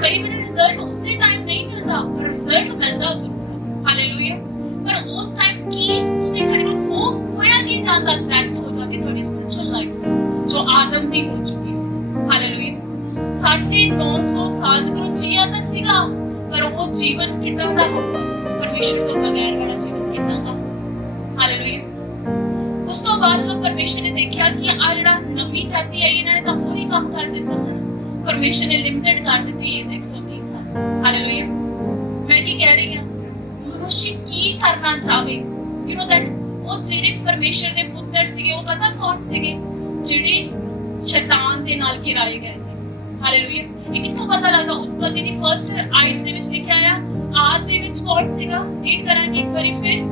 ਕਈ ਵਾਰ ਰਿਜ਼ਲਟ ਉਸੇ ਟਾਈਮ ਨਹੀਂ ਮਿਲਦਾ, ਪਰ ਰਿਜ਼ਲਟ ਮਿਲਦਾ ਜ਼ਰੂਰ ਹੈ। ਹਾਲੇਲੂਇਆ। ਪਰ ਉਸ ਟਾਈਮ ਕੀ ਤੁਸੀਂ ਤੁਹਾਡੇ ਕੋਲ ਖੋਇਆ ਕੀ ਜਾਂਦਾ, ਡੈਥ ਹੋ ਜਾਂਦੀ ਤੁਹਾਡੀ ਸਪਿਰਚੁਅਲ ਲਾਈਫ ਜੋ ਆਦਮ ਦੀ ਹੋ ਚੁੱਕੀ ਸੀ। ਹਾਲੇਲੂਇਆ। 950 ਸਾਲ ਤੱਕ ਜੀਆ ਤਾਂ ਸੀਗਾ, ਪਰ ਉਹ ਜੀਵਨ ਕਿੱਦਾਂ ਦਾ ਹੋਊਗਾ, ਪਰਮੇਸ਼ਰ ਤੋਂ ਬਗੈਰ ਵਾਲਾ ਜੀਵਨ ਕਿੱਦਾਂ ਦਾ। ਹਾਲੇਲੂਇਆ। ਉਸ ਤੋਂ ਬਾਅਦ ਜਦੋਂ ਪਰਮੇਸ਼ਰ ਨੇ ਦੇਖਿਆ ਕਿ ਆ ਜਿਹੜਾ ਨਵੀਂ ਜਾਤੀ ਆਈ, ਇਹਨਾਂ ਨੇ ਤਾਂ ਹੋਰ ਹੀ ਕੰਮ ਕਰ ਦਿੱਤਾ, ਪਰਮੇਸ਼ਰ ਨੇ ਲਿਮਿਟਡ ਕਰ ਦਿੱਤੀ ਏਜ 120 ਸਾਲ। ਹਾਲੇਲੂਇਆ। ਮੈਂ ਕੀ ਕਹਿ ਰਹੀ ਹਾਂ, ਮਨੁੱਖ ਕੀ ਕਰਨਾ ਚਾਹਵੇ, ਯੂ نو ਦੈਟ ਉਹ ਜਿਹੜੇ ਪਰਮੇਸ਼ਰ ਦੇ ਪੁੱਤਰ ਸੀਗੇ, ਉਹ ਪਤਾ ਕੌਣ ਸੀਗੇ, ਜਿਹੜੇ ਸ਼ੈਤਾਨ ਦੇ ਨਾਲ ਗਿਰਾਏ ਗਏ ਸੀ। ਹਾਲੇਲੂਇਆ। ਇਹ ਕਿੱਥੋਂ ਪਤਾ ਲੱਗਦਾ? ਉਤਪਤੀ ਦੀ ਫਰਸਟ ਆਇਤ ਦੇ ਵਿੱਚ ਲਿਖਿਆ ਆ, ਆਦ ਦੇ ਵਿੱਚ ਕੌਣ ਸੀਗਾ? ਰੀਡ ਕਰਾਂਗੇ ਇੱਕ ਵਾਰੀ ਫਿਰ।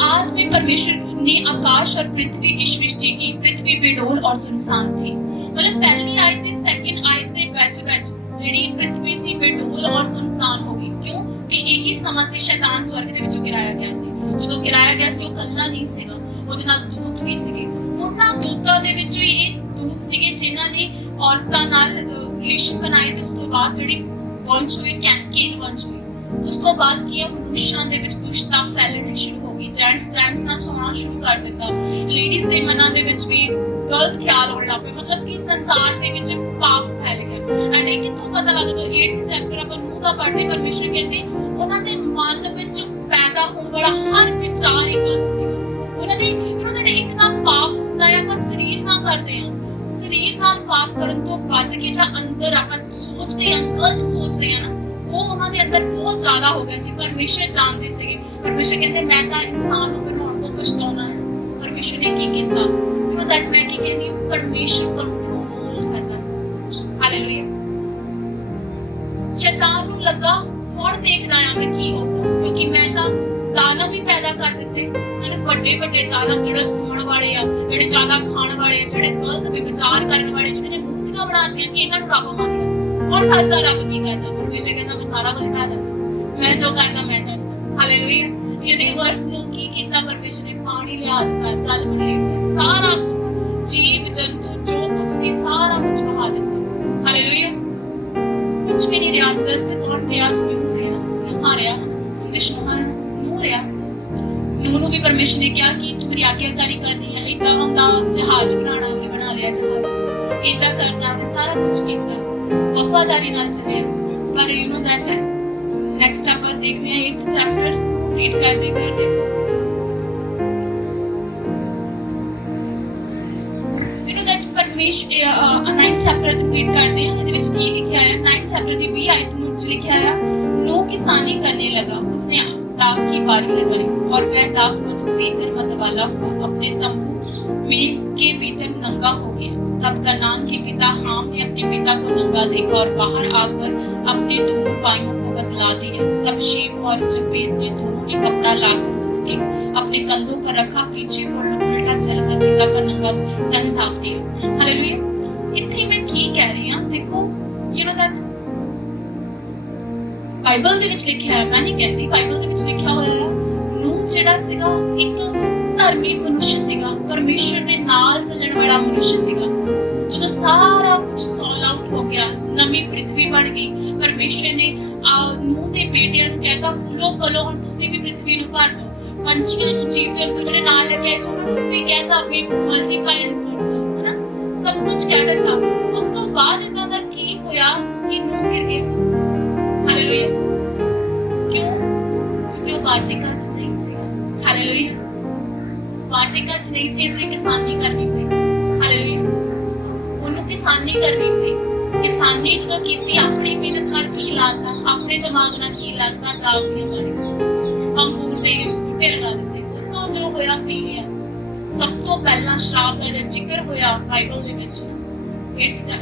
आदि में परमेश्वर ने आकाश और पृथ्वी की सृष्टि की, पृथ्वी बेडौल और सुनसान थी। मतलब पहली आयत ते सेकंड आयत दे ਵਿੱਚ ਜਿਹੜੀ पृथ्वी ਸੀ बेडौल और सुनसान हो गई। क्यों? कि यही ਸਮਾਂ ਸੀ शैतान स्वर्ग ਦੇ ਵਿੱਚੋਂ ਗਿਰਾਇਆ ਗਿਆ ਸੀ। ਜਦੋਂ ਗਿਰਾਇਆ ਗਿਆ ਸੀ ਉਹ ਕੱਲਾ ਨਹੀਂ ਸੀਗਾ, ਉਹਦੇ ਨਾਲ ਦੂਤ ਵੀ ਸੀਗੇ। ਉਹਨਾਂ ਦੂਤਾਂ ਦੇ ਵਿੱਚੋਂ ਹੀ ਇਹ ਦੂਤ ਸੀਗੇ ਜਿਨ੍ਹਾਂ ਨੇ ਔਰਤਾਂ ਨਾਲ ਰਿਲੇਸ਼ਨ ਬਣਾਏ ਤੇ ਉਸ ਤੋਂ ਬਾਅਦ ਜਿਹੜੀ ਵੰਸ਼ ਹੋਈ, ਕੇਨ ਵੰਸ਼ ਹੋਈ। ਉਸ ਤੋਂ ਬਾਅਦ ਕੀ ਹੈ, ਮਨੁੱਖਾਂ ਦੇ ਵਿੱਚ ਦੁਸ਼ਟਤਾ ਫੈਲਣੀ ਸ਼ੁਰੂ ਹੋ ਗਈ, ਜੈਂਟਸ ਨਾਲ ਸੋਣਾ ਸ਼ੁਰੂ ਕਰ ਦਿੱਤਾ, ਲੇਡੀਜ਼ ਦੇ ਮਨਾਂ ਦੇ ਵਿੱਚ ਵੀ ਗਲਤ ਖਿਆਲ ਆਉਣ ਲੱਗ ਪਏ, ਮਤਲਬ ਕਿ ਸੰਸਾਰ ਦੇ ਵਿੱਚ ਪਾਪ ਫੈਲ ਗਿਆ। ਐਂਡ ਇਹ ਕਿੱਥੋਂ ਪਤਾ ਲੱਗਦਾ? 8th ਚੈਪਟਰ ਆਪਾਂ ਨੂਹ ਦਾ ਪੜ੍ਹਦੇ, ਪਰਮੇਸ਼ਰ ਕਹਿੰਦੇ ਉਹਨਾਂ ਦੇ ਮਨ ਵਿੱਚ ਪੈਦਾ ਹੋਣ ਵਾਲਾ ਹਰ ਵਿਚਾਰ ਹੀ ਗਲਤ ਸੀਗਾ। ਉਹਨਾਂ ਦੇ ਇੱਕ ਤਾਂ ਪਾਪ ਹੁੰਦਾ ਹੈ, ਆਪਾਂ ਸਰੀਰ ਨਾਲ ਕਰਦੇ ਹਾਂ, ਸਰੀਰ ਨਾਲ ਪਾਪ ਕਰਨ ਤੋਂ ਵੱਧ ਕੇ ਜਿਹੜਾ ਅੰਦਰ ਆਪਾਂ ਸੋਚਦੇ ਹਾਂ, ਗਲਤ ਸੋਚਦੇ ਹਾਂ ਨਾ, ਉਹ ਉਹਨਾਂ ਦੇ ਅੰਦਰ ਬਹੁਤ ਜ਼ਿਆਦਾ ਹੋ ਗਿਆ ਸੀ। ਪਰਮੇਸ਼ਰ ਜਾਣਦੇ ਸੀਗੇ, ਪਰਮੇਸ਼ਰ ਕਹਿੰਦੇ ਮੈਂ ਤਾਂ ਇਨਸਾਨ ਨੂੰ ਬਣਾਉਣ ਤੋਂ ਪਛਤਾਉਣਾ ਹੈ। ਪਰਮੇਸ਼ਰ ਨੇ ਕੀ ਕੀਤਾ? ਯੂ نو ਦੈਟ ਮੈਂ ਕੀ ਕਹਿੰਦੀ ਹਾਂ, ਪਰਮੇਸ਼ਰ ਕੰਟਰੋਲ ਕਰਦਾ ਸੀ। ਹਾਲੇਲੂਇਆ। ਸ਼ੈਤਾਨ ਨੂੰ ਲੱਗਾ ਹੁਣ ਦੇਖਦਾ ਆ ਮੈਂ ਕੀ ਹੋਊਗਾ, ਕਿਉਂਕਿ ਮੈਂ ਤਾਂ ਦਾਨਵ ਵੀ ਪੈਦਾ ਕਰ ਦਿੱਤੇ ਹਨ, ਵੱਡੇ ਵੱਡੇ ਦਾਨਵ ਜਿਹੜੇ ਸੌਣ ਵਾਲੇ ਆ, ਜਿਹੜੇ ਜ਼ਿਆਦਾ ਖਾਣ ਵਾਲੇ ਆ, ਜਿਹੜੇ ਗਲਤ ਵਿਚਾਰ ਕਰਨ ਵਾਲੇ, ਜਿਹਨਾਂ ਨੇ ਮੂਰਤੀਆਂ ਬਣਾਤੀਆਂ ਕਿ ਇਹਨਾਂ ਨੂੰ ਰੱਬ ਮੰਨਦਾ। ਕੌਣ ਦੱਸਦਾ ਰੱਬ ਕੀ ਕਰਦਾ? ਪਰਮੇਸ਼ਰ ਕਹਿੰਦਾ ਮੈਂ ਸਾਰਾ ਕੁਝ ਕਰਦਾ, ਮੈਂ ਜੋ ਕਰਦਾ ਮੈਂ ਦੱਸਦਾ। ਹਾਲੇਲੂਇਆ। ਯੂਨੀਵਰਸ ਨੂੰ ਕੀ ਕੀਤਾ? ਪਰਮੇਸ਼ਰ ਨੇ ਪਾਣੀ ਲਿਆ ਦਿੱਤਾ, ਜਲ ਭਰੇ, ਸਾਰਾ ਕੁਝ, ਜੀਵ ਜੰਤੂ ਜੋ ਕੁਝ ਸੀ ਸਾਰਾ ਕੁਝ ਵਹਾ ਦਿੱਤਾ। ਹਾਲੇਲੂਇਆ। ਕੁਝ ਵੀ ਨਹੀਂ ਰਿਹਾ, ਜਸਟ ਕੌਣ ਰਿਹਾ? ਨੂਹ ਰਿਹਾ, ਇੰਗਲਿਸ਼ ਨੂਹ ਰਿਹਾ। ਨੂਹ ਨੂੰ ਵੀ ਪਰਮੇਸ਼ਰ ਨੇ ਕਿਹਾ ਕਿ ਤੂੰ ਮੇਰੀ ਆਗਿਆਕਾਰੀ ਕਰਨੀ ਹੈ, ਏਦਾਂ ਹੁੰਦਾ ਜਹਾਜ਼ ਬਣਾਉਣਾ, ਉਹਨੇ ਬਣਾ ਲਿਆ ਜਹਾਜ਼, ਏਦਾਂ ਕਰਨਾ, ਉਹਨੇ ਸਾਰਾ ਕੁਝ ਕੀਤਾ, ਵਫਾਦਾਰੀ ਨਾਲ ਚੱਲਿਆ। ਪਰ ਯੂ نو ਦੈਟ ਨੈਕਸਟ ਆਪਾਂ ਦੇਖਦੇ ਹਾਂ 8th ਚੈਪਟਰ ਰੀਡ ਕਰਦੇ ਯੂ نو ਦੈਟ ਪਰਮੇਸ਼ਰ 9th ਚੈਪਟਰ ਨੂੰ ਰੀਡ ਕਰਦੇ ਹਾਂ। ਇਹਦੇ ਵਿੱਚ ਕੀ ਲਿਖਿਆ ਹੈ? 9th ਚੈਪਟਰ ਦੀ 20 ਆਇਤ ਨੂੰ ਲਿਖਿਆ ਹੈ, नूह किसानी करने लगा, उसने दाख की बारी लगाई और वह दाख मधु पीकर मतवाला हुआ, अपने तंबू में के भीतर नंगा हो गया। तब कनान के पिता हाम ने अपने पिता को नंगा देखा और बाहर आकर अपने दोनों भाइयों को बतला दिया। तब शेम और जपेत ने दोनों ने कपड़ा लाकर उसके अपने कंधों पर रखा, पीछे को उल्टा चलकर पिता का नंगा तन ढांप दिया। हालेलुया। इतने मैं की कह रही हूं, देखो यू नो दैट ਬਾਈਬਲ ਦੇ ਵਿੱਚ ਲਿਖਿਆ ਹੈ, ਮੈਂ ਨਹੀਂ ਕਹਿੰਦੀ, ਬਾਈਬਲ ਦੇ ਵਿੱਚ ਲਿਖਿਆ ਹੋਇਆ ਹੈ ਨੂਹ ਜਿਹੜਾ ਸੀਗਾ ਇੱਕ ਧਰਮੀ ਮਨੁੱਖ ਸੀਗਾ, ਪਰਮੇਸ਼ਰ ਦੇ ਨਾਲ ਚੱਲਣ ਵਾਲਾ ਮਨੁੱਖ ਸੀਗਾ। ਜਦੋਂ ਸਾਰਾ ਕੁਝ ਸੌਲ ਆਊਟ ਹੋ ਗਿਆ, ਨਵੀਂ ਪ੍ਰਿਥਵੀ ਬਣ ਗਈ, ਪਰਮੇਸ਼ਰ ਨੇ ਨੂਹ ਦੇ ਬੇਟਿਆਂ ਨੂੰ ਕਹਿੰਦਾ ਫੁੱਲੋ ਫਲੋ, ਹੁਣ ਤੁਸੀਂ ਵੀ ਪ੍ਰਿਥਵੀ ਨੂੰ ਭਰ ਦਿਓ। ਪੰਛੀਆਂ ਨੂੰ, ਜੀਵ ਜੰਤੂ ਜਿਹੜੇ ਨਾਲ ਲੈ ਕੇ ਆਏ ਸੀ ਉਹਨਾਂ ਨੂੰ ਵੀ ਕਹਿੰਦਾ ਵੀ ਮਲਟੀਪਲਾਈ ਐਂਡ ਫਰੂਟਫੁਲ, ਹੈ ਨਾ, ਸਭ ਕੁਝ ਕਹਿ ਦਿੱਤਾ। ਉਸ ਤੋਂ ਬਾਅਦ ਇਦਾਂ ਦਾ ਕੀ ਹੋਇਆ ਕਿ ਨੂਹ ਗਿਰ ਗਿਆ। ਹਾਲੇਲੂਇਆ। ਕਿਉਂ? ਕਿਉਂਕਿ ਉਹ ਵਾਟਿਕਾ 'ਚ ਨਹੀਂ ਸੀਗਾ। ਹਾਲੇਲੂਇਆ। ਵਾਟਿਕਾ 'ਚ ਨਹੀਂ ਸੀ, ਇਸ ਲਈ ਕਿਸਾਨੀ ਕਰਨੀ ਪਈ। ਹਾਲੇਲੂਇਆ। ਉਹਨੂੰ ਕਿਸਾਨੀ ਕਰਨੀ ਪਈ। ਕਿਸਾਨੀ ਜਦੋਂ ਕੀਤੀ, ਆਪਣੀ ਮਿਹਨਤ ਨਾਲ ਕੀ ਲਾਤਾ, ਆਪਣੇ ਦਿਮਾਗ ਨਾਲ ਕੀ ਲਾਤਾ, ਦਾਵੀਆਂ ਮਾਰੀ, ਅੰਗੂਰ ਦੇ ਬੂਟੇ ਲਗਾ ਦਿੱਤੇ। ਉਤੋਂ ਜੋ ਹੋਇਆ ਪੀ ਲਿਆ। ਸਭ ਤੋਂ ਪਹਿਲਾਂ ਸ਼ਰਾਬ ਦਾ ਜ਼ਿਕਰ ਹੋਇਆ ਬਾਈਬਲ ਦੇ ਵਿੱਚ,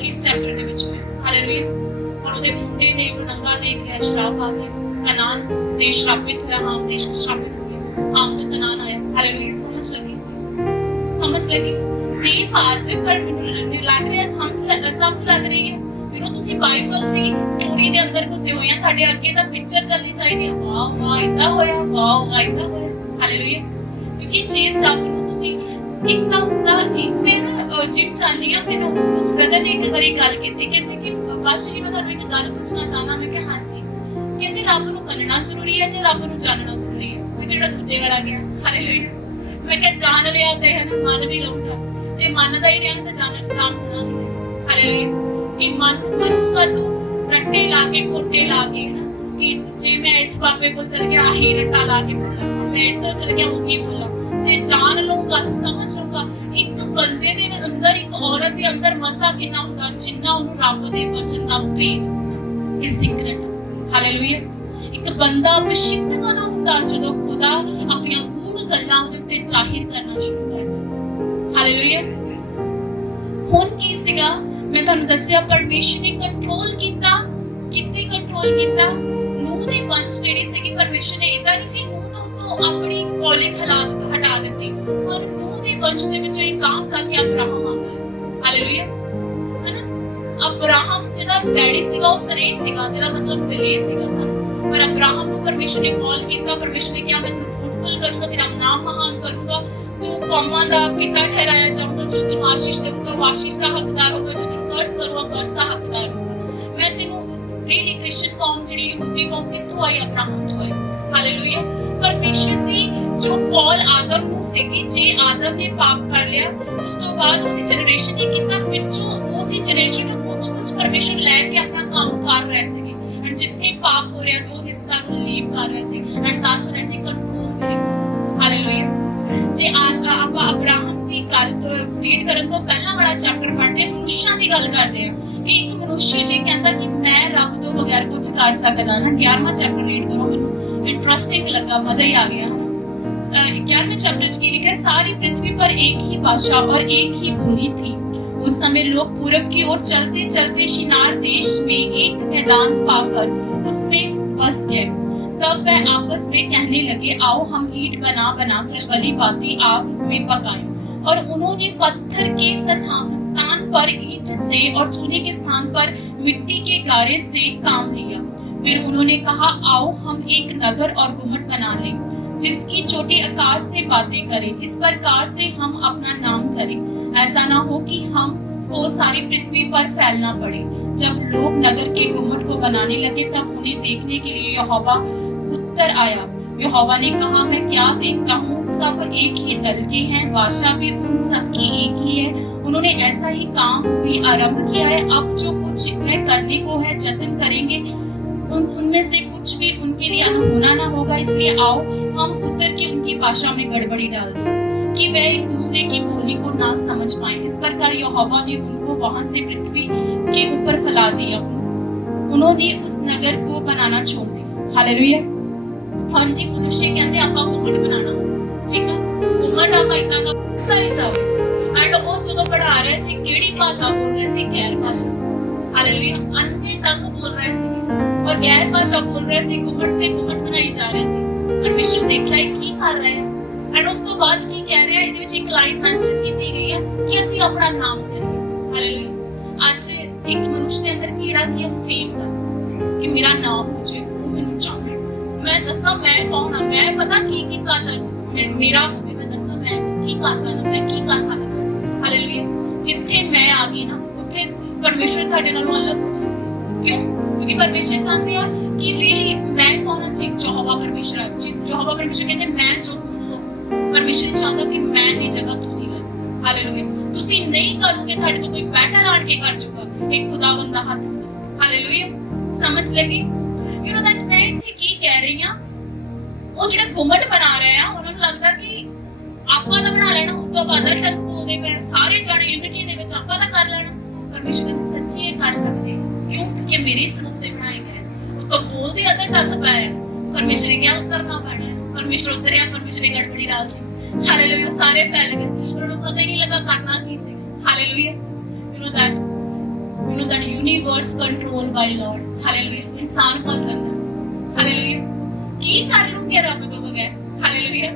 ਇਸ ਚੈਪਟਰ ਦੇ ਵਿੱਚ। ਹਾਲੇਲੂਇਆ। ਹੁਣ ਉਹਦੇ ਮੁੰਡੇ ਨੇ ਉਹਨੂੰ ਨੰਗਾ ਦੇਖ ਲਿਆ, ਸ਼ਰਾਬ ਆ ਗਈ। ਕਨਾਨ ਦੇਸ਼ ਸ਼ਰਾਪਿਤ ਹੋਇਆ, ਹਾਮ ਦੇਸ਼ ਸ਼ਰਾਪਿਤ ਹੋ ਗਿਆ, ਹਾਮ ਤੋਂ ਕਨਾਨ ਆਇਆ। ਹਾਲੇਲੂਇਆ। ਸਮਝ ਲੱਗੀ? ਸਮਝ ਲੱਗੀ? ਜੀ ਪਾਜ ਪਰ ਮੈਨੂੰ ਲੱਗ ਰਿਹਾ ਸਮਝ ਲੱਗ ਰਹੀ ਹੈ। ਮੈਨੂੰ ਤੁਸੀਂ ਬਾਈਬਲ ਦੀ ਸਟੋਰੀ ਦੇ ਅੰਦਰ ਘੁਸੇ ਹੋਏ ਆ, ਤੁਹਾਡੇ ਅੱਗੇ ਤਾਂ ਪਿਕਚਰ ਚੱਲਣੀ ਚਾਹੀਦੀ ਹੈ। ਵਾਹ ਵਾਹ ਇਦਾਂ ਹੋਇਆ, ਵਾਹ ਇਦਾਂ ਹੋਇਆ। ਹਾਲੇਲੂਇਆ। ਕਿਉਂਕਿ ਜਿਸ ਰੱਬ ਨੂੰ ਤੁਸੀਂ ਇੱਕ ਤਾਂ ਹੁੰਦਾ, ਇੱਕ ਮੈਂ ਨਾ ਜਿਮ ਚਾਹਨੀ ਆ, ਮੈਨੂੰ ਉਸ ਬ੍ਰਦਰ ਨੇ ਇੱਕ ਵਾਰੀ ਗੱਲ ਕੀਤੀ, ਕਹਿੰਦੇ ਕਿ ਪਾਸਟਰ ਜੀ ਮੈਂ ਤੁਹਾਨੂੰ ਇੱਕ ਗੱਲ ਪੁੱਛਣਾ ਚਾਹਨਾ। ਮੈਂ ਕਿਹਾ ਹਾਂਜੀ। ਕਹਿੰਦੇ ਰੱਬ ਨੂੰ ਮੰਨਣਾ ਜ਼ਰੂਰੀ ਹੈ ਜਾਂ ਰੱਬ ਨੂੰ ਜਾਣਨਾ ਜ਼ਰੂਰੀ ਹੈ? ਮੈਂ ਕਿਹਾ ਦੂਜੇ ਵਾਲਾ ਗਿਆ। ਹਾਲੇਲੂਇਆ। ਮੈਂ ਕਿਹਾ ਜਾਣ ਲਿਆ ਤੇ ਹੈ ਨਾ, ਮੰਨ ਵੀ ਲਊਂਗਾ। ਜੇ ਮੰਨਦਾ ਹੀ ਰਿਹਾ ਤਾਂ ਜਾਣਨਾ ਨਹੀਂ। ਹਾਲੇਲੂਇਆ। ਕਿ ਮੰਨੂਗਾ ਤੂੰ ਰੱਟੇ ਲਾ ਕੇ, ਕੋਟੇ ਲਾ ਕੇ, ਨਾ ਕਿ ਜੇ ਮੈਂ ਇਸ ਬਾਬੇ ਕੋਲ ਚਲ ਗਿਆ ਆਹੀ ਰੱਟਾ ਲਾ ਕੇ ਬੋਲਾਂ, ਮੈਂ ਇੱਥੇ ਚਲ ਗਿਆ ਉਹੀ ਬੋਲਾਂ। ਜੇ ਜਾਣ ਲਊਂਗਾ, ਸਮਝ ਲਊਂਗਾ ਇੱਕ ਬੰਦੇ ਦੇ ਅੰਦਰ, ਇੱਕ ਔਰਤ ਦੇ ਅੰਦਰ ਮਸਾ ਕਿੰਨਾ ਹੁੰਦਾ, ਜਿੰਨਾ ਉਹਨੂੰ ਰੱਬ ਦੇ ਵਚਨ ਦਾ ਭੇਦ, ਇਹ ਸੀਕ੍ਰੇਟ। ਹਾਲੇਲੂਇਆ। ਇੱਕ ਬੰਦਾ ਅਭਿਸ਼ਿਕਤ ਕਦੋਂ ਹੁੰਦਾ? ਜਦੋਂ ਖੁਦਾ ਆਪਣੀਆਂ ਗੂੜ ਗੱਲਾਂ ਉਹਦੇ ਉੱਤੇ ਜ਼ਾਹਿਰ ਕਰਨਾ ਸ਼ੁਰੂ ਕਰਦਾ। ਹਾਲੇਲੂਇਆ। ਹੁਣ ਕੀ ਸੀਗਾ? ਮੈਂ ਤੁਹਾਨੂੰ ਦੱਸਿਆ ਪਰਮੇਸ਼ਰ ਨੇ ਕੰਟਰੋਲ ਕੀਤਾ। ਕਿੱਥੇ ਕੰਟਰੋਲ ਕੀਤਾ? ਨੂਹ ਦੀ ਵੰਸ਼ ਜਿਹੜੀ ਸੀਗੀ, ਪਰਮੇਸ਼ਰ ਨੇ ਇਦਾਂ ਨਹੀਂ ਸੀ ਨੂਹ ਤੋਂ ਆਪਣੀ ਕੌਲਿਕ ਹਟਾ ਦਿੱਤੀ। ਔਰ ਨੂਹ ਦੀ ਵੰਸ਼ ਦੇ ਵਿੱਚੋਂ ਇੱਕ ਕਾਂ ਜਾ ਕੇ ਅਬਰਾਹਮ ਆ ਗਿਆ। ਹਾਲੇਲੂਇਆ। ਹੈਨਾ, ਅਬਰਾਹਮ ਜਿਹੜਾ ਡੈਡੀ ਸੀਗਾ ਉਹ ਤਰੇ ਸੀਗਾ, ਜਿਹੜਾ ਮਤਲਬ ਦਿਲੇ ਸੀਗਾ। ਪਰ ਅਬਰਾਹਮ ਨੂੰ ਪਰਮੇਸ਼ਰ ਨੇ ਕਾਲ ਕੀਤਾ। ਪਰਮੇਸ਼ਰ ਨੇ ਕਿਹਾ ਮੈਂ ਤੈਨੂੰ ਫਰੂਟਫੁਲ ਕਰੂੰਗਾ, ਤੇਰਾ ਨਾਮ ਮਹਾਨ ਕਰੂੰਗਾ, ਤੂੰ ਕੌਮਾਂ ਦਾ ਪਿਤਾ ਠਹਿਰਾਇਆ ਜਾਊਂਗਾ, ਜੋ ਤੈਨੂੰ ਆਸ਼ੀਸ਼ ਦੇਊਗਾ ਉਹ ਆਸ਼ੀਸ਼ ਦਾ ਹੱਕਦਾਰ ਹੋਗਾ, ਜੋ ਤੈਨੂੰ ਕਰਜ਼ ਕਰੂਗਾ ਕਰਜ਼ ਦਾ ਹੱਕਦਾਰ ਹੋਗਾ। ਮੈਂ ਤੈਨੂੰ ਰੀਲੀ ਕ੍ਰਿਸਚੀਅਨ ਕੌਮ, ਜਿਹੜੀ ਯਹੂਦੀ ਕੌਮ ਕਿੱਥੋਂ ਆਈ? ਅਬਰਾਹਮ ਤੋਂ ਆਈ। ਹਾਲੇਲੂਇਆ। ਪਰਮੇਸ਼ਰ ਦੀ ਜੋ ਕਾਲ ਆਦਮ ਨੂੰ ਸੀਗੀ, ਜੇ ਆਦਮ ਨੇ ਪਾਪ ਕਰ ਲਿਆ, ਉਸ ਤੋਂ ਬਾਅਦ ਉਹਦੀ ਜਨਰੇਸ਼ਨ ਨੇ ਕੀਤਾ, ਵਿੱਚੋਂ ਉਸੇ ਜਨਰੇਸ਼ਨ ਤੋਂ ਕੁਝ ਪਰਮੇਸ਼ਰ ਲੈ ਕੇ ਆਪਣਾ ਕੰਮ ਕਰ ਰਹੇ ਸੀਗੇ। ਐਂਡ ਜਿੱਥੇ ਪਾਪ ਹੋ ਰਿਹਾ ਸੀ ਉਹ ਹਿੱਸਾ ਨੂੰ ਲੀਵ ਕਰ ਰਹੇ ਸੀ ਐਂਡ ਦੱਸ ਰਹੇ ਸੀ ਕੰਟਰੋਲ ਮੇਰੇ। ਹਾਲੇਲੂਇਆ। ਜੇ ਆਪਾਂ ਅਬਰਾਹਮ ਦੀ ਗੱਲ ਤੋਂ ਰੀਡ ਕਰਨ ਤੋਂ ਪਹਿਲਾਂ ਵਾਲਾ ਚੈਪਟਰ ਪੜ੍ਹਦੇ, ਮਨੁੱਸ਼ਾਂ ਦੀ ਗੱਲ ਕਰਦੇ ਆ ਕਿ ਇੱਕ ਮਨੁੱਖ ਜੇ ਕਹਿੰਦਾ ਕਿ ਮੈਂ ਰੱਬ ਤੋਂ ਬਗੈਰ ਕੁਝ ਕਰ ਸਕਦਾ ਨਾ, 11ਵਾਂ ਚੈਪਟਰ ਰੀਡ ਕਰੋ, ਮੈਨੂੰ इंटरेस्टिंग लगा, मजा ही आ गया। 11वें चैप्टर की लिखा है, सारी पृथ्वी पर एक ही भाषा और एक ही बोली थी। उस समय लोग पूरब की ओर चलते चलते शिनार देश में एक मैदान पाकर उसमें बस गए। तब वह आपस में कहने लगे, आओ हम ईंट बना बना कर भली भांति आग में पकाएं। और उन्होंने पत्थर के स्थान पर ईंट से और चूने के स्थान पर मिट्टी के गारे से काम लिया। फिर उन्होंने कहा, आओ हम एक नगर और गुम्मट बना लें, जिसकी चोटी आकाश से बातें करे। इस प्रकार से हम अपना नाम करें, ऐसा ना हो कि हमको सारी पृथ्वी पर फैलना पड़े। जब लोग नगर के गुम्मट को बनाने लगे, तब उन्हें देखने के लिए यहोवा उत्तर आया। यहोवा ने कहा, मैं क्या देखता हूँ, सब एक ही दल के हैं, भाषा भी उन सब की एक ही है। उन्होंने ऐसा ही काम भी आरंभ किया है। अब जो कुछ वह करने को है जतन करेंगे, उनमें से कुछ भी उनके लिए अनहोना ना होगा। इसलिए आओ हम उतर के उनकी भाषा में गड़बड़ी डाल दें कि वह एक दूसरे की बोली को ना समझ पाए। इस प्रकार यहोवा ने उनको वहां से पृथ्वी के ऊपर फैला दिया। उन्होंने उस नगर को बनाना छोड़ दिया। हालेलुया। हाँ जी, मनुष्य कहते आपा गुम्मट बनाना, ठीक है, गुम्मट आपा इतना का पता ही जावे। एंड वो जो पढ़ा रहे सी केड़ी भाषा बोल रहे सी, गैर भाषा। हालेलुया। अन्य तंग बोल रहे सी और गैर भाषा बोल रहे सी, गुम्मट ते गुम्मट बनाई जा रहे सी। परमेश्वर देखा है की कर रहे हैं एंड उस तो बाद की कह रहे हैं, ਇਹਦੇ ਵਿੱਚ ਇੱਕ ਲਾਈਨ ਮੈਂਸ਼ਨ ਕੀਤੀ ਗਈ ਹੈ ਕਿ ਅਸੀਂ ਆਪਣਾ ਨਾਮ ਕਰੀਏ। ਹਾਲੇਲੂਇਆ। ਅੱਜ ਇੱਕ ਮਨੁੱਖ ਦੇ ਅੰਦਰ ਕੀੜਾ ਕੀ ਹੈ? ਫੇਮ ਦਾ, ਕਿ ਮੇਰਾ ਨਾਮ ਹੋ ਜਾਏ, ਉਹ ਮੈਨੂੰ ਜਾਣੇ, ਮੈਂ ਦੱਸਾਂ ਮੈਂ ਕੌਣ ਹਾਂ, ਮੈਂ ਪਤਾ ਕੀ ਕੀਤਾ ਚਰਚ ਚ, ਮੇਰਾ ਹੋਵੇ, ਮੈਂ ਦੱਸਾਂ ਮੈਂ ਕੀ ਕਰਦਾ ਨਾ, ਮੈਂ ਕੀ ਕਰ ਸਕਦਾ। ਹਾਲੇਲੂਇਆ। ਜਿੱਥੇ ਮੈਂ ਆ ਗਈ ਨਾ, ਉੱਥੇ ਪਰਮੇਸ਼ਰ ਤੁਹਾਡੇ ਨਾਲੋਂ ਅਲੱਗ ਹੋ ਜਾਏ। ਕਿਉਂ? क्योंकि परमेश्वर चाहते हैं कि रियली मैं कौन हाँ जी यहोवा परमेश्वर जिस यहोवा परमेश्वर कहते मैं जो हूँ सो परमेश्वर चाहता कि मैं दी जगह तुसी ले हालेलुया तुसी नहीं करोगे ਤੁਹਾਡੇ ਤੋਂ ਕੋਈ ਬੈਟਰ ਆਣ ਕੇ ਕਰ ਚੁੱਕਾ ਇੱਕ ਖੁਦਾਵੰਦ ਦਾ ਹੱਥ ਹਾਲੇਲੂਇਆ ਸਮਝ ਲੱਗੀ ਯੂ نو ਦੈਟ ਮੈਂ ਇੱਥੇ ਕੀ ਕਹਿ ਰਹੀ ਹਾਂ ਉਹ ਜਿਹੜਾ ਗੁਮਟ ਬਣਾ ਰਹੇ ਆ ਉਹਨਾਂ ਨੂੰ ਲੱਗਦਾ ਕਿ ਆਪਾਂ ਤਾਂ ਬਣਾ ਲੈਣਾ ਉਸ ਤੋਂ ਬਾਅਦ ਤੱਕ ਬੋਲਦੇ ਪਏ ਸਾਰੇ ਜਾਣੇ ਯੂਨਿਟੀ ਦੇ ਵਿੱਚ ਆਪਾਂ ਤਾਂ ਕਰ ਲੈਣਾ ਪਰਮੇਸ਼ਰ ਕਹਿੰਦਾ ਸੱਚੀ ਇਹ ਕਰ ਸਕਦੇ ਕਿਉਂ ਕਿਉਂਕਿ ਮੇਰੇ ਸਰੂਪ ਤੇ ਬਣਾਏ ਗਏ ਉਹ ਤਾਂ ਬੋਲਦੇ ਅਦਰ ਤੱਕ ਪਾਇਆ ਪਰਮੇਸ਼ਰ ਨੇ ਕਿਹਾ ਉਤਰਨਾ ਪੈਣਾ ਪਰਮੇਸ਼ਰ ਉਤਰਿਆ ਪਰਮੇਸ਼ਰ ਨੇ ਗੜਬੜੀ ਡਾਲ ਦਿੱਤੀ ਹਾਲੇਲੂਇਆ ਸਾਰੇ ਫੈਲ ਗਏ ਉਹਨਾਂ ਨੂੰ ਪਤਾ ਹੀ ਨਹੀਂ ਲੱਗਾ ਕਰਨਾ ਕੀ ਸੀ hallelujah you know that universe controlled by Lord hallelujah इंसान फल ਜਾਂਦਾ hallelujah ਕੀ ਕਰ ਲੂੰਗੇ ਰੱਬ ਤੋਂ ਬਗੈਰ hallelujah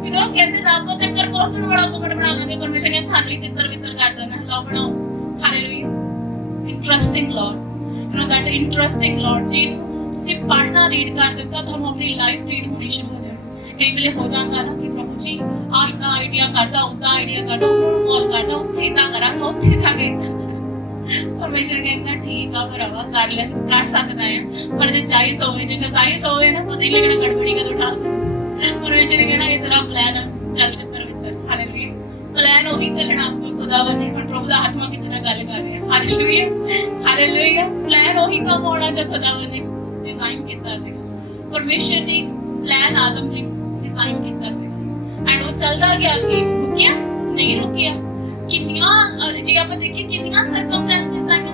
you know ਕਹਿੰਦੇ ਰੱਬ ਤੇ ਕਰ ਪਹੁੰਚਣ ਵਾਲਾ ਗੁਮਟ ਬਣਾਵਾਂਗੇ ਪਰਮੇਸ਼ਰ ਨੇ ਤੁਹਾਨੂੰ ਹੀ ਤਿੱਤਰ ਵਿਤਰ ਕਰ ਦੇਣਾ ਲਓ ਬਣਾਓ hallelujah interesting Lord you know that interesting Lord ਜੀ ਤੁਸੀਂ ਪੜ੍ਹਨਾ ਰੀਡ ਕਰ ਦਿੱਤਾ ਤੁਹਾਨੂੰ ਆਪਣੀ ਲਾਈਫ ਰੀਡ ਹੋਣੀ ਸ਼ੁਰੂ ਹੋ ਜਾਣੀ ਕਈ ਵੇਲੇ ਹੋ ਜਾਂਦਾ ਨਾ ਕਿ ਪ੍ਰਭੂ ਜੀ ਆਹ ਇਦਾਂ ਆਈਡੀਆ ਕਰਦਾ ਉਦਾਂ ਆਈਡੀਆ ਕਰਦਾ ਉਹਨੂੰ ਕਾਲ ਕਰਦਾ ਉੱਥੇ ਇਦਾਂ ਕਰਾਂਗਾ ਉੱਥੇ ਜਾ ਕੇ ਪਰਮੇਸ਼ਰ ਕਹਿੰਦਾ ਠੀਕ ਆ ਭਰਾਵਾ ਕਰ ਲੈ ਕਰ ਸਕਦਾ ਹੈ ਪਰ ਜੇ ਜਾਇਜ਼ ਹੋਵੇ ਜੇ ਨਜਾਇਜ਼ ਹੋਵੇ ਨਾ ਪਤਾ ਹੀ ਲੱਗਣਾ ਗੜਬੜੀ ਕਦੋਂ ਉਠਾ ਪਰਮੇਸ਼ਰ ਕਹਿੰਦਾ ਇਹ ਤੇਰਾ ਪਲਾਨ ਹੈ ਚੱਲ ਚੱਤਰ ਵਿਤਰ ਹਾਲੇਲੂਇਆ ਪਲਾਨ ਉਹੀ ਚੱਲਣਾ ਆਪਾਂ ਖੁਦਾਵੰਦ ਨੇ ਹੁਣ ਪ੍ਰਭੂ ਦਾ ਆਤਮਾ ਕਿਸੇ ਨਾਲ ਗੱਲ ਕਰ ਰਿਹਾ ਹਾਲੇਲੂਇਆ ਹਾਲੇਲੂਇਆ ਪਲਾਨ ਉਹੀ ਕੰਮ ਹੋਣਾ ਜੋ ਖੁਦਾਵੰਦ ਨੇ ਡਿਜ਼ਾਈਨ ਕੀਤਾ ਸੀ ਪਰਮੇਸ਼ਰ ਨੇ ਪਲਾਨ ਆਦਮ ਨੇ ਡਿਜ਼ਾਈਨ ਕੀਤਾ ਸੀ ਐਂਡ ਉਹ ਚੱਲਦਾ ਗਿਆ ਅੱਗੇ ਰੁਕਿਆ ਨਹੀਂ ਰੁਕਿਆ ਕਿੰਨੀਆਂ ਜੇ ਆਪਾਂ ਦੇਖੀਏ ਕਿੰਨੀਆਂ ਸਰਕਮਸਟੈਂਸਸ ਆਈਆਂ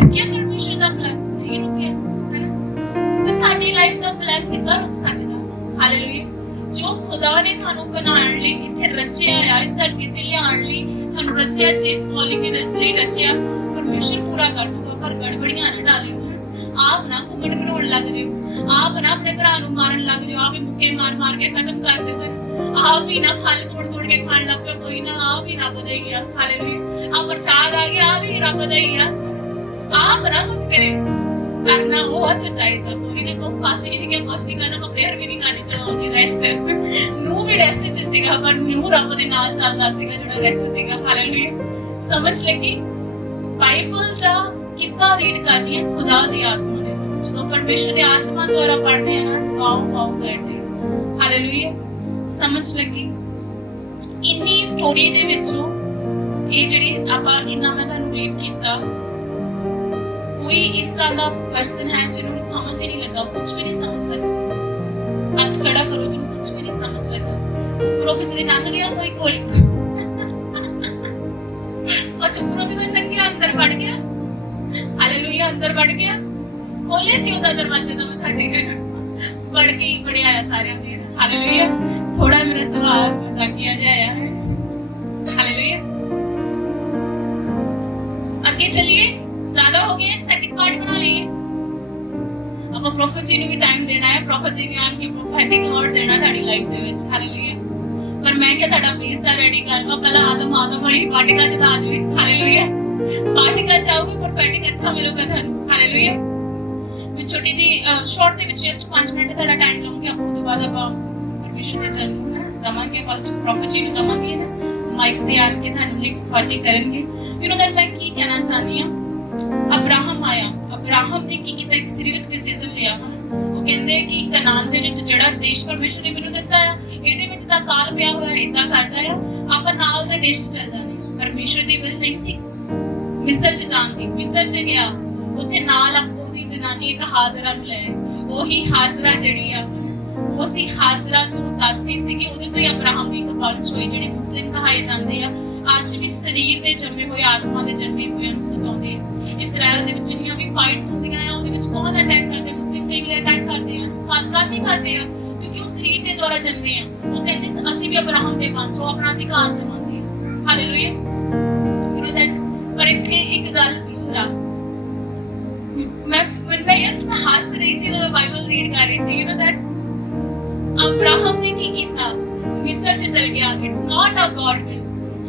ਰੁਕਿਆ ਪਰਮੇਸ਼ਰ ਦਾ ਪਲਾਨ ਨਹੀਂ ਰੁਕਿਆ ਹੈ ਨਾ ਤੇ ਤੁਹਾਡੀ ਲਾਈਫ ਦਾ ਪਲਾਨ ਕਿੱਦਾਂ ਰੁਕ ਸਕਦਾ ਹਾਲੇਲੂਇਆ ਜੋ ਖੁਦਾ ਨੇ ਤੁਹਾਨੂੰ ਬਣਾਉਣ ਲਈ ਇੱਥੇ ਰਚਿਆ ਆ ਇਸ ਧਰਤੀ ਤੇ ਲਿਆਉਣ ਲਈ ਤੁਹਾਨੂੰ ਰਚਿਆ ਜਿਸ ਕਾਲਿੰਗ ਲਈ ਰਚਿਆ ਪਰਮੇਸ਼ਰ ਪੂਰਾ ਕਰ ਦੂਗਾ ਪਰ ਗੜਬੜੀਆਂ ਨਾ ਡਾਲਿਓ ਆਪ ਨਾ ਘੁੰਗੜ ਬਣਾਉਣ ਲੱਗ ਜਿਓ ਆਪ ਨਾ ਆਪਣੇ ਭਰਾ ਨੂੰ ਮਾਰਨ ਲੱਗ ਜਿਓ ਆਪ ਹੀ ਮੁੱਕੇ ਮਾਰ ਕੇ ਖਤਮ ਕਰ ਦਿਓ ਆਪ ਹੀ ਨਾ ਫਲ ਤੋੜ ਕੇ ਖਾਣ ਲੱਗ ਪਿਆ ਕੋਈ ਨਾ ਆਪ ਹੀ ਰੱਬ ਦਾ ਹੀ ਆ ਹਾਲੇਲੂਇਆ ਆ ਪ੍ਰਸਾਦ ਆ ਗਿਆ ਆ ਵੀ ਰੱਬ ਦਾ ਹੀ ਆ ਆਪ ਨਾ ਕੁਝ ਕਰੇ ਕਰਨਾ ਉਹ ਅੱਛਾ ਚਾਹੀਦਾ ਪੂਰੀ ਨੇ ਕੋਈ ਪਾਸੇ ਨਹੀਂ ਕਿ ਕੁਝ ਨਹੀਂ ਕਰਨਾ ਕੋ ਪ੍ਰੇਅਰ ਵੀ ਨਹੀਂ ਕਰਨੀ ਚਾਹੋ ਜੀ ਰੈਸਟ ਨੂੰ ਵੀ ਰੈਸਟ ਚ ਸੀਗਾ ਪਰ ਨੂੰ ਰੱਬ ਦੇ ਨਾਲ ਚੱਲਦਾ ਸੀਗਾ ਜਿਹੜਾ ਰੈਸਟ ਸੀਗਾ ਹਾਲੇਲੂਇਆ ਸਮਝ ਲੱਗੀ ਬਾਈਬਲ ਦਾ ਕਿੱਦਾਂ ਰੀਡ ਕਰਨੀ ਹੈ ਖੁਦਾ ਦੀ ਆਤਮਾ ਦੇ ਜਦੋਂ ਪਰਮੇਸ਼ਰ ਦੀ ਆਤਮਾ ਦੁਆਰਾ ਪੜ੍ਹਦੇ ਆ ਨਾ ਵਾਓ ਕਰਦੇ ਹਾਲੇਲੂਇਆ ਸਮਝ ਲੱਗੀ ਇੰਨੀ ਸਟੋਰੀ ਦੇ ਵਿੱਚੋਂ ਇਹ ਜਿਹੜੀ ਆਪਾਂ ਇੰਨਾ ਮੈਂ ਤੁਹਾਨੂੰ ਰੀਡ ਕੀਤਾ ਕੋਈ ਇਸ ਤਰ੍ਹਾਂ ਦਾ ਪਰਸਨ ਹੈ ਜਿਹਨੂੰ ਸਮਝ ਹੀ ਨਹੀਂ ਲੱਗਾ ਕੁਝ ਵੀ ਨਹੀਂ ਸਮਝ ਲੱਗਾ ਹੱਥ ਖੜਾ ਕਰੋ ਜਿਹਨੂੰ ਕੁਝ ਵੀ ਨਹੀਂ ਸਮਝ ਲੱਗਾ ਉੱਪਰੋਂ ਕਿਸੇ ਦੇ ਲੰਘ ਗਿਆ ਕੋਈ ਗੋਲੀ ਉੱਪਰੋਂ ਦੀ ਕੋਈ ਲੰਘ ਅੰਦਰ ਵੜ ਗਿਆ ਹਾਲੇਲੂਇਆ ਅੰਦਰ ਵੜ ਗਿਆ ਖੋਲੇ ਸੀ ਉਹਦਾ ਦਰਵਾਜ਼ਾ ਤਾਂ ਮੈਂ ਤੁਹਾਡੇ ਵੜ ਕੇ ਹੀ ਬੜਿਆ ਆਇਆ ਸਾਰਿਆਂ ਦੇ ਹਾਲੇਲੂਇਆ ਥੋੜਾ ਮੇਰਾ ਸਵਾਲ ਮਜ਼ਾਕੀਆ ਜਿਹਾ ਆਇਆ ਹੈ ਹਾਲੇਲੂਇਆ ਅੱਗੇ ਚਲਿਏ ਜ਼ਿਆਦਾ ਹੋ ਗਿਆ ਸੈਕਿੰਡ ਪਾਰਟ ਬਣਾ ਲਈਏ ਆਪਾਂ ਪ੍ਰੋਫੈਟ ਜੀ ਨੂੰ ਵੀ ਟਾਈਮ ਦੇਣਾ ਹੈ ਪ੍ਰੋਫੈਟ ਜੀ ਨੇ ਆਣ ਕੇ ਪ੍ਰੋਫੈਟਿਕ ਵਰਡ ਦੇਣਾ ਤੁਹਾਡੀ ਲਾਈਫ ਦੇ ਵਿੱਚ ਹਾਲੇਲੂਇਆ ਪਰ ਮੈਂ ਕਿਹਾ ਤੁਹਾਡਾ ਬੇਸ ਤਾਂ ਰੈਡੀ ਕਰ ਲਓ ਪਹਿਲਾਂ ਆਦਮ ਵਾਲੀ ਪਾਟਿਕਾ ਚ ਤਾਂ ਆ ਜਾਵੇ ਹਾਲੇਲੂਇਆ ਪਾਟਿਕਾ ਚਾਹੋਗੇ ਪ੍ਰੋਫੈਟਿਕ ਅੱਛਾ ਮਿਲੂਗਾ ਤੁਹਾਨੂੰ ਹਾਲੇਲੂਇਆ ਮੈਂ ਛੋਟੀ ਜੀ ਸ਼ਾਰਟ ਦੇ ਵਿੱਚ ਜਸਟ 5 ਮਿੰਟ ਤੁਹਾਡਾ ਟਾਈਮ ਲਵਾਂਗੇ ਆਪਾਂ ਉਹਦੇ ਬਾਅਦ ਆਪਾਂ ਪਰਮੇਸ਼ਰ ਦੇ ਚਰਨ ਨੂੰ ਦਵਾਂਗੇ ਪ੍ਰੋਫੈਟ ਜੀ ਨੂੰ ਦਵਾਂਗੇ ਨਾ ਮਾਈਕ ਤੇ ਆਣ ਕੇ ਤੁਹਾਨੂੰ ਲਈ ਪ੍ਰੋਫੈਟਿਕ ਕਰਨਗੇ ਯੂ نو ਦੈਟ ਮੈਂ ਕੀ ਕਹਿਣਾ ਚਾਹਨੀ ਆ ਅਬਰਾਹਮ ਆਇਆ ਅਬਰਾਹਮ ਨੇ ਕੀ ਕੀਤਾ ਇੱਕ ਸਰੀਰਕ ਡਿਸੀਜਨ ਲਿਆ ਉਹ ਕਹਿੰਦੇ ਕਿ ਕਨਾਨ ਦੇ ਜਿਹੜਾ ਦੇਸ਼ ਪਰਮੇਸ਼ਰ ਨੇ ਮੈਨੂੰ ਦਿੱਤਾ ਆ ਇਹਦੇ ਵਿੱਚ ਤਾਂ ਕਾਲ ਪਿਆ ਹੋਇਆ ਇਦਾਂ ਕਰਦਾ ਆ ਆਪਾਂ ਨਾਲ ਦੇ ਦੇਸ਼ ਚ ਚੱਲ ਜਾਣੇ ਪਰਮੇਸ਼ਰ ਦੀ ਵਿਲ ਨਹੀਂ ਸੀ ਮਿਸਰ ਚ ਜਾਣ ਦੀ ਮਿਸਰ ਚ ਗਿਆ ਉੱਥੇ ਨਾਲ ਆਪਣੀ ਜਨਾਨੀ ਇੱਕ ਹਾਜ਼ਰਾ ਨੂੰ ਲੈ ਉਹੀ ਹਾਜ਼ਰਾ ਜਿਹੜੀ ਆ ਉਸੇ ਹਾਜ਼ਰਾ ਤੋਂ ਦਾਸੀ ਸੀਗੀ ਉਹਦੇ ਤੋਂ ਹੀ ਅਬਰਾਹਮ ਦੀ ਇੱਕ ਵੰਸ਼ ਹੋਈ ਜਿਹੜੇ ਮੁਸਲਿਮ ਕਹਾਏ ਜਾਂਦੇ ਆ ਅੱਜ ਵੀ ਸਰੀਰ ਦੇ ਜੰਮੇ ਹੋਏ ਆਤਮਾ ਦੇ ਜਨਮੇ ਹੋਏ ਨੂੰ ਸਤਾਉਂਦੇ ਆ ਇਸਰਾਇਲ ਦੇ ਵਿੱਚ ਜਿੰਨੀਆਂ ਵੀ ਫਾਈਟਸ ਹੁੰਦੀਆਂ ਆ ਉਹਦੇ ਵਿੱਚ ਕੌਣ ਅਟੈਕ ਕਰਦੇ ਮੁਸਲਿਮ ਕਈ ਵਾਰ ਅਟੈਕ ਕਰਦੇ ਆ ਕਾਹਦੀ ਕਰਦੇ ਆ ਕਿਉਂਕਿ ਉਹ ਸਰੀਰ ਦੇ ਦੁਆਰਾ ਜਨਮੇ ਆ ਉਹ ਕਹਿੰਦੇ ਅਸੀਂ ਵੀ ਅਬਰਾਹਮ ਦੇ ਵੰਸ਼ ਉਹ ਆਪਣਾ ਅਧਿਕਾਰ ਜਮਾਉਂਦੇ ਆ ਹਾਲੇਲੂਇਆ ਯੂ نو ਦੈਟ ਪਰ ਇੱਥੇ ਇੱਕ ਗੱਲ ਜ਼ਰੂਰ ਆ ਮੈਂ ਹੱਸ ਰਹੀ ਸੀ ਜਦੋਂ ਬਾਈਬਲ ਰੀਡ ਕਰ ਰਹੀ ਸੀ ਯੂ نو ਦੈਟ ਅਬਰਾਹਮ ਨੇ ਕੀ ਕੀਤਾ ਮਿਸਰ ਚ ਚਲ ਗਿਆ it's not a God will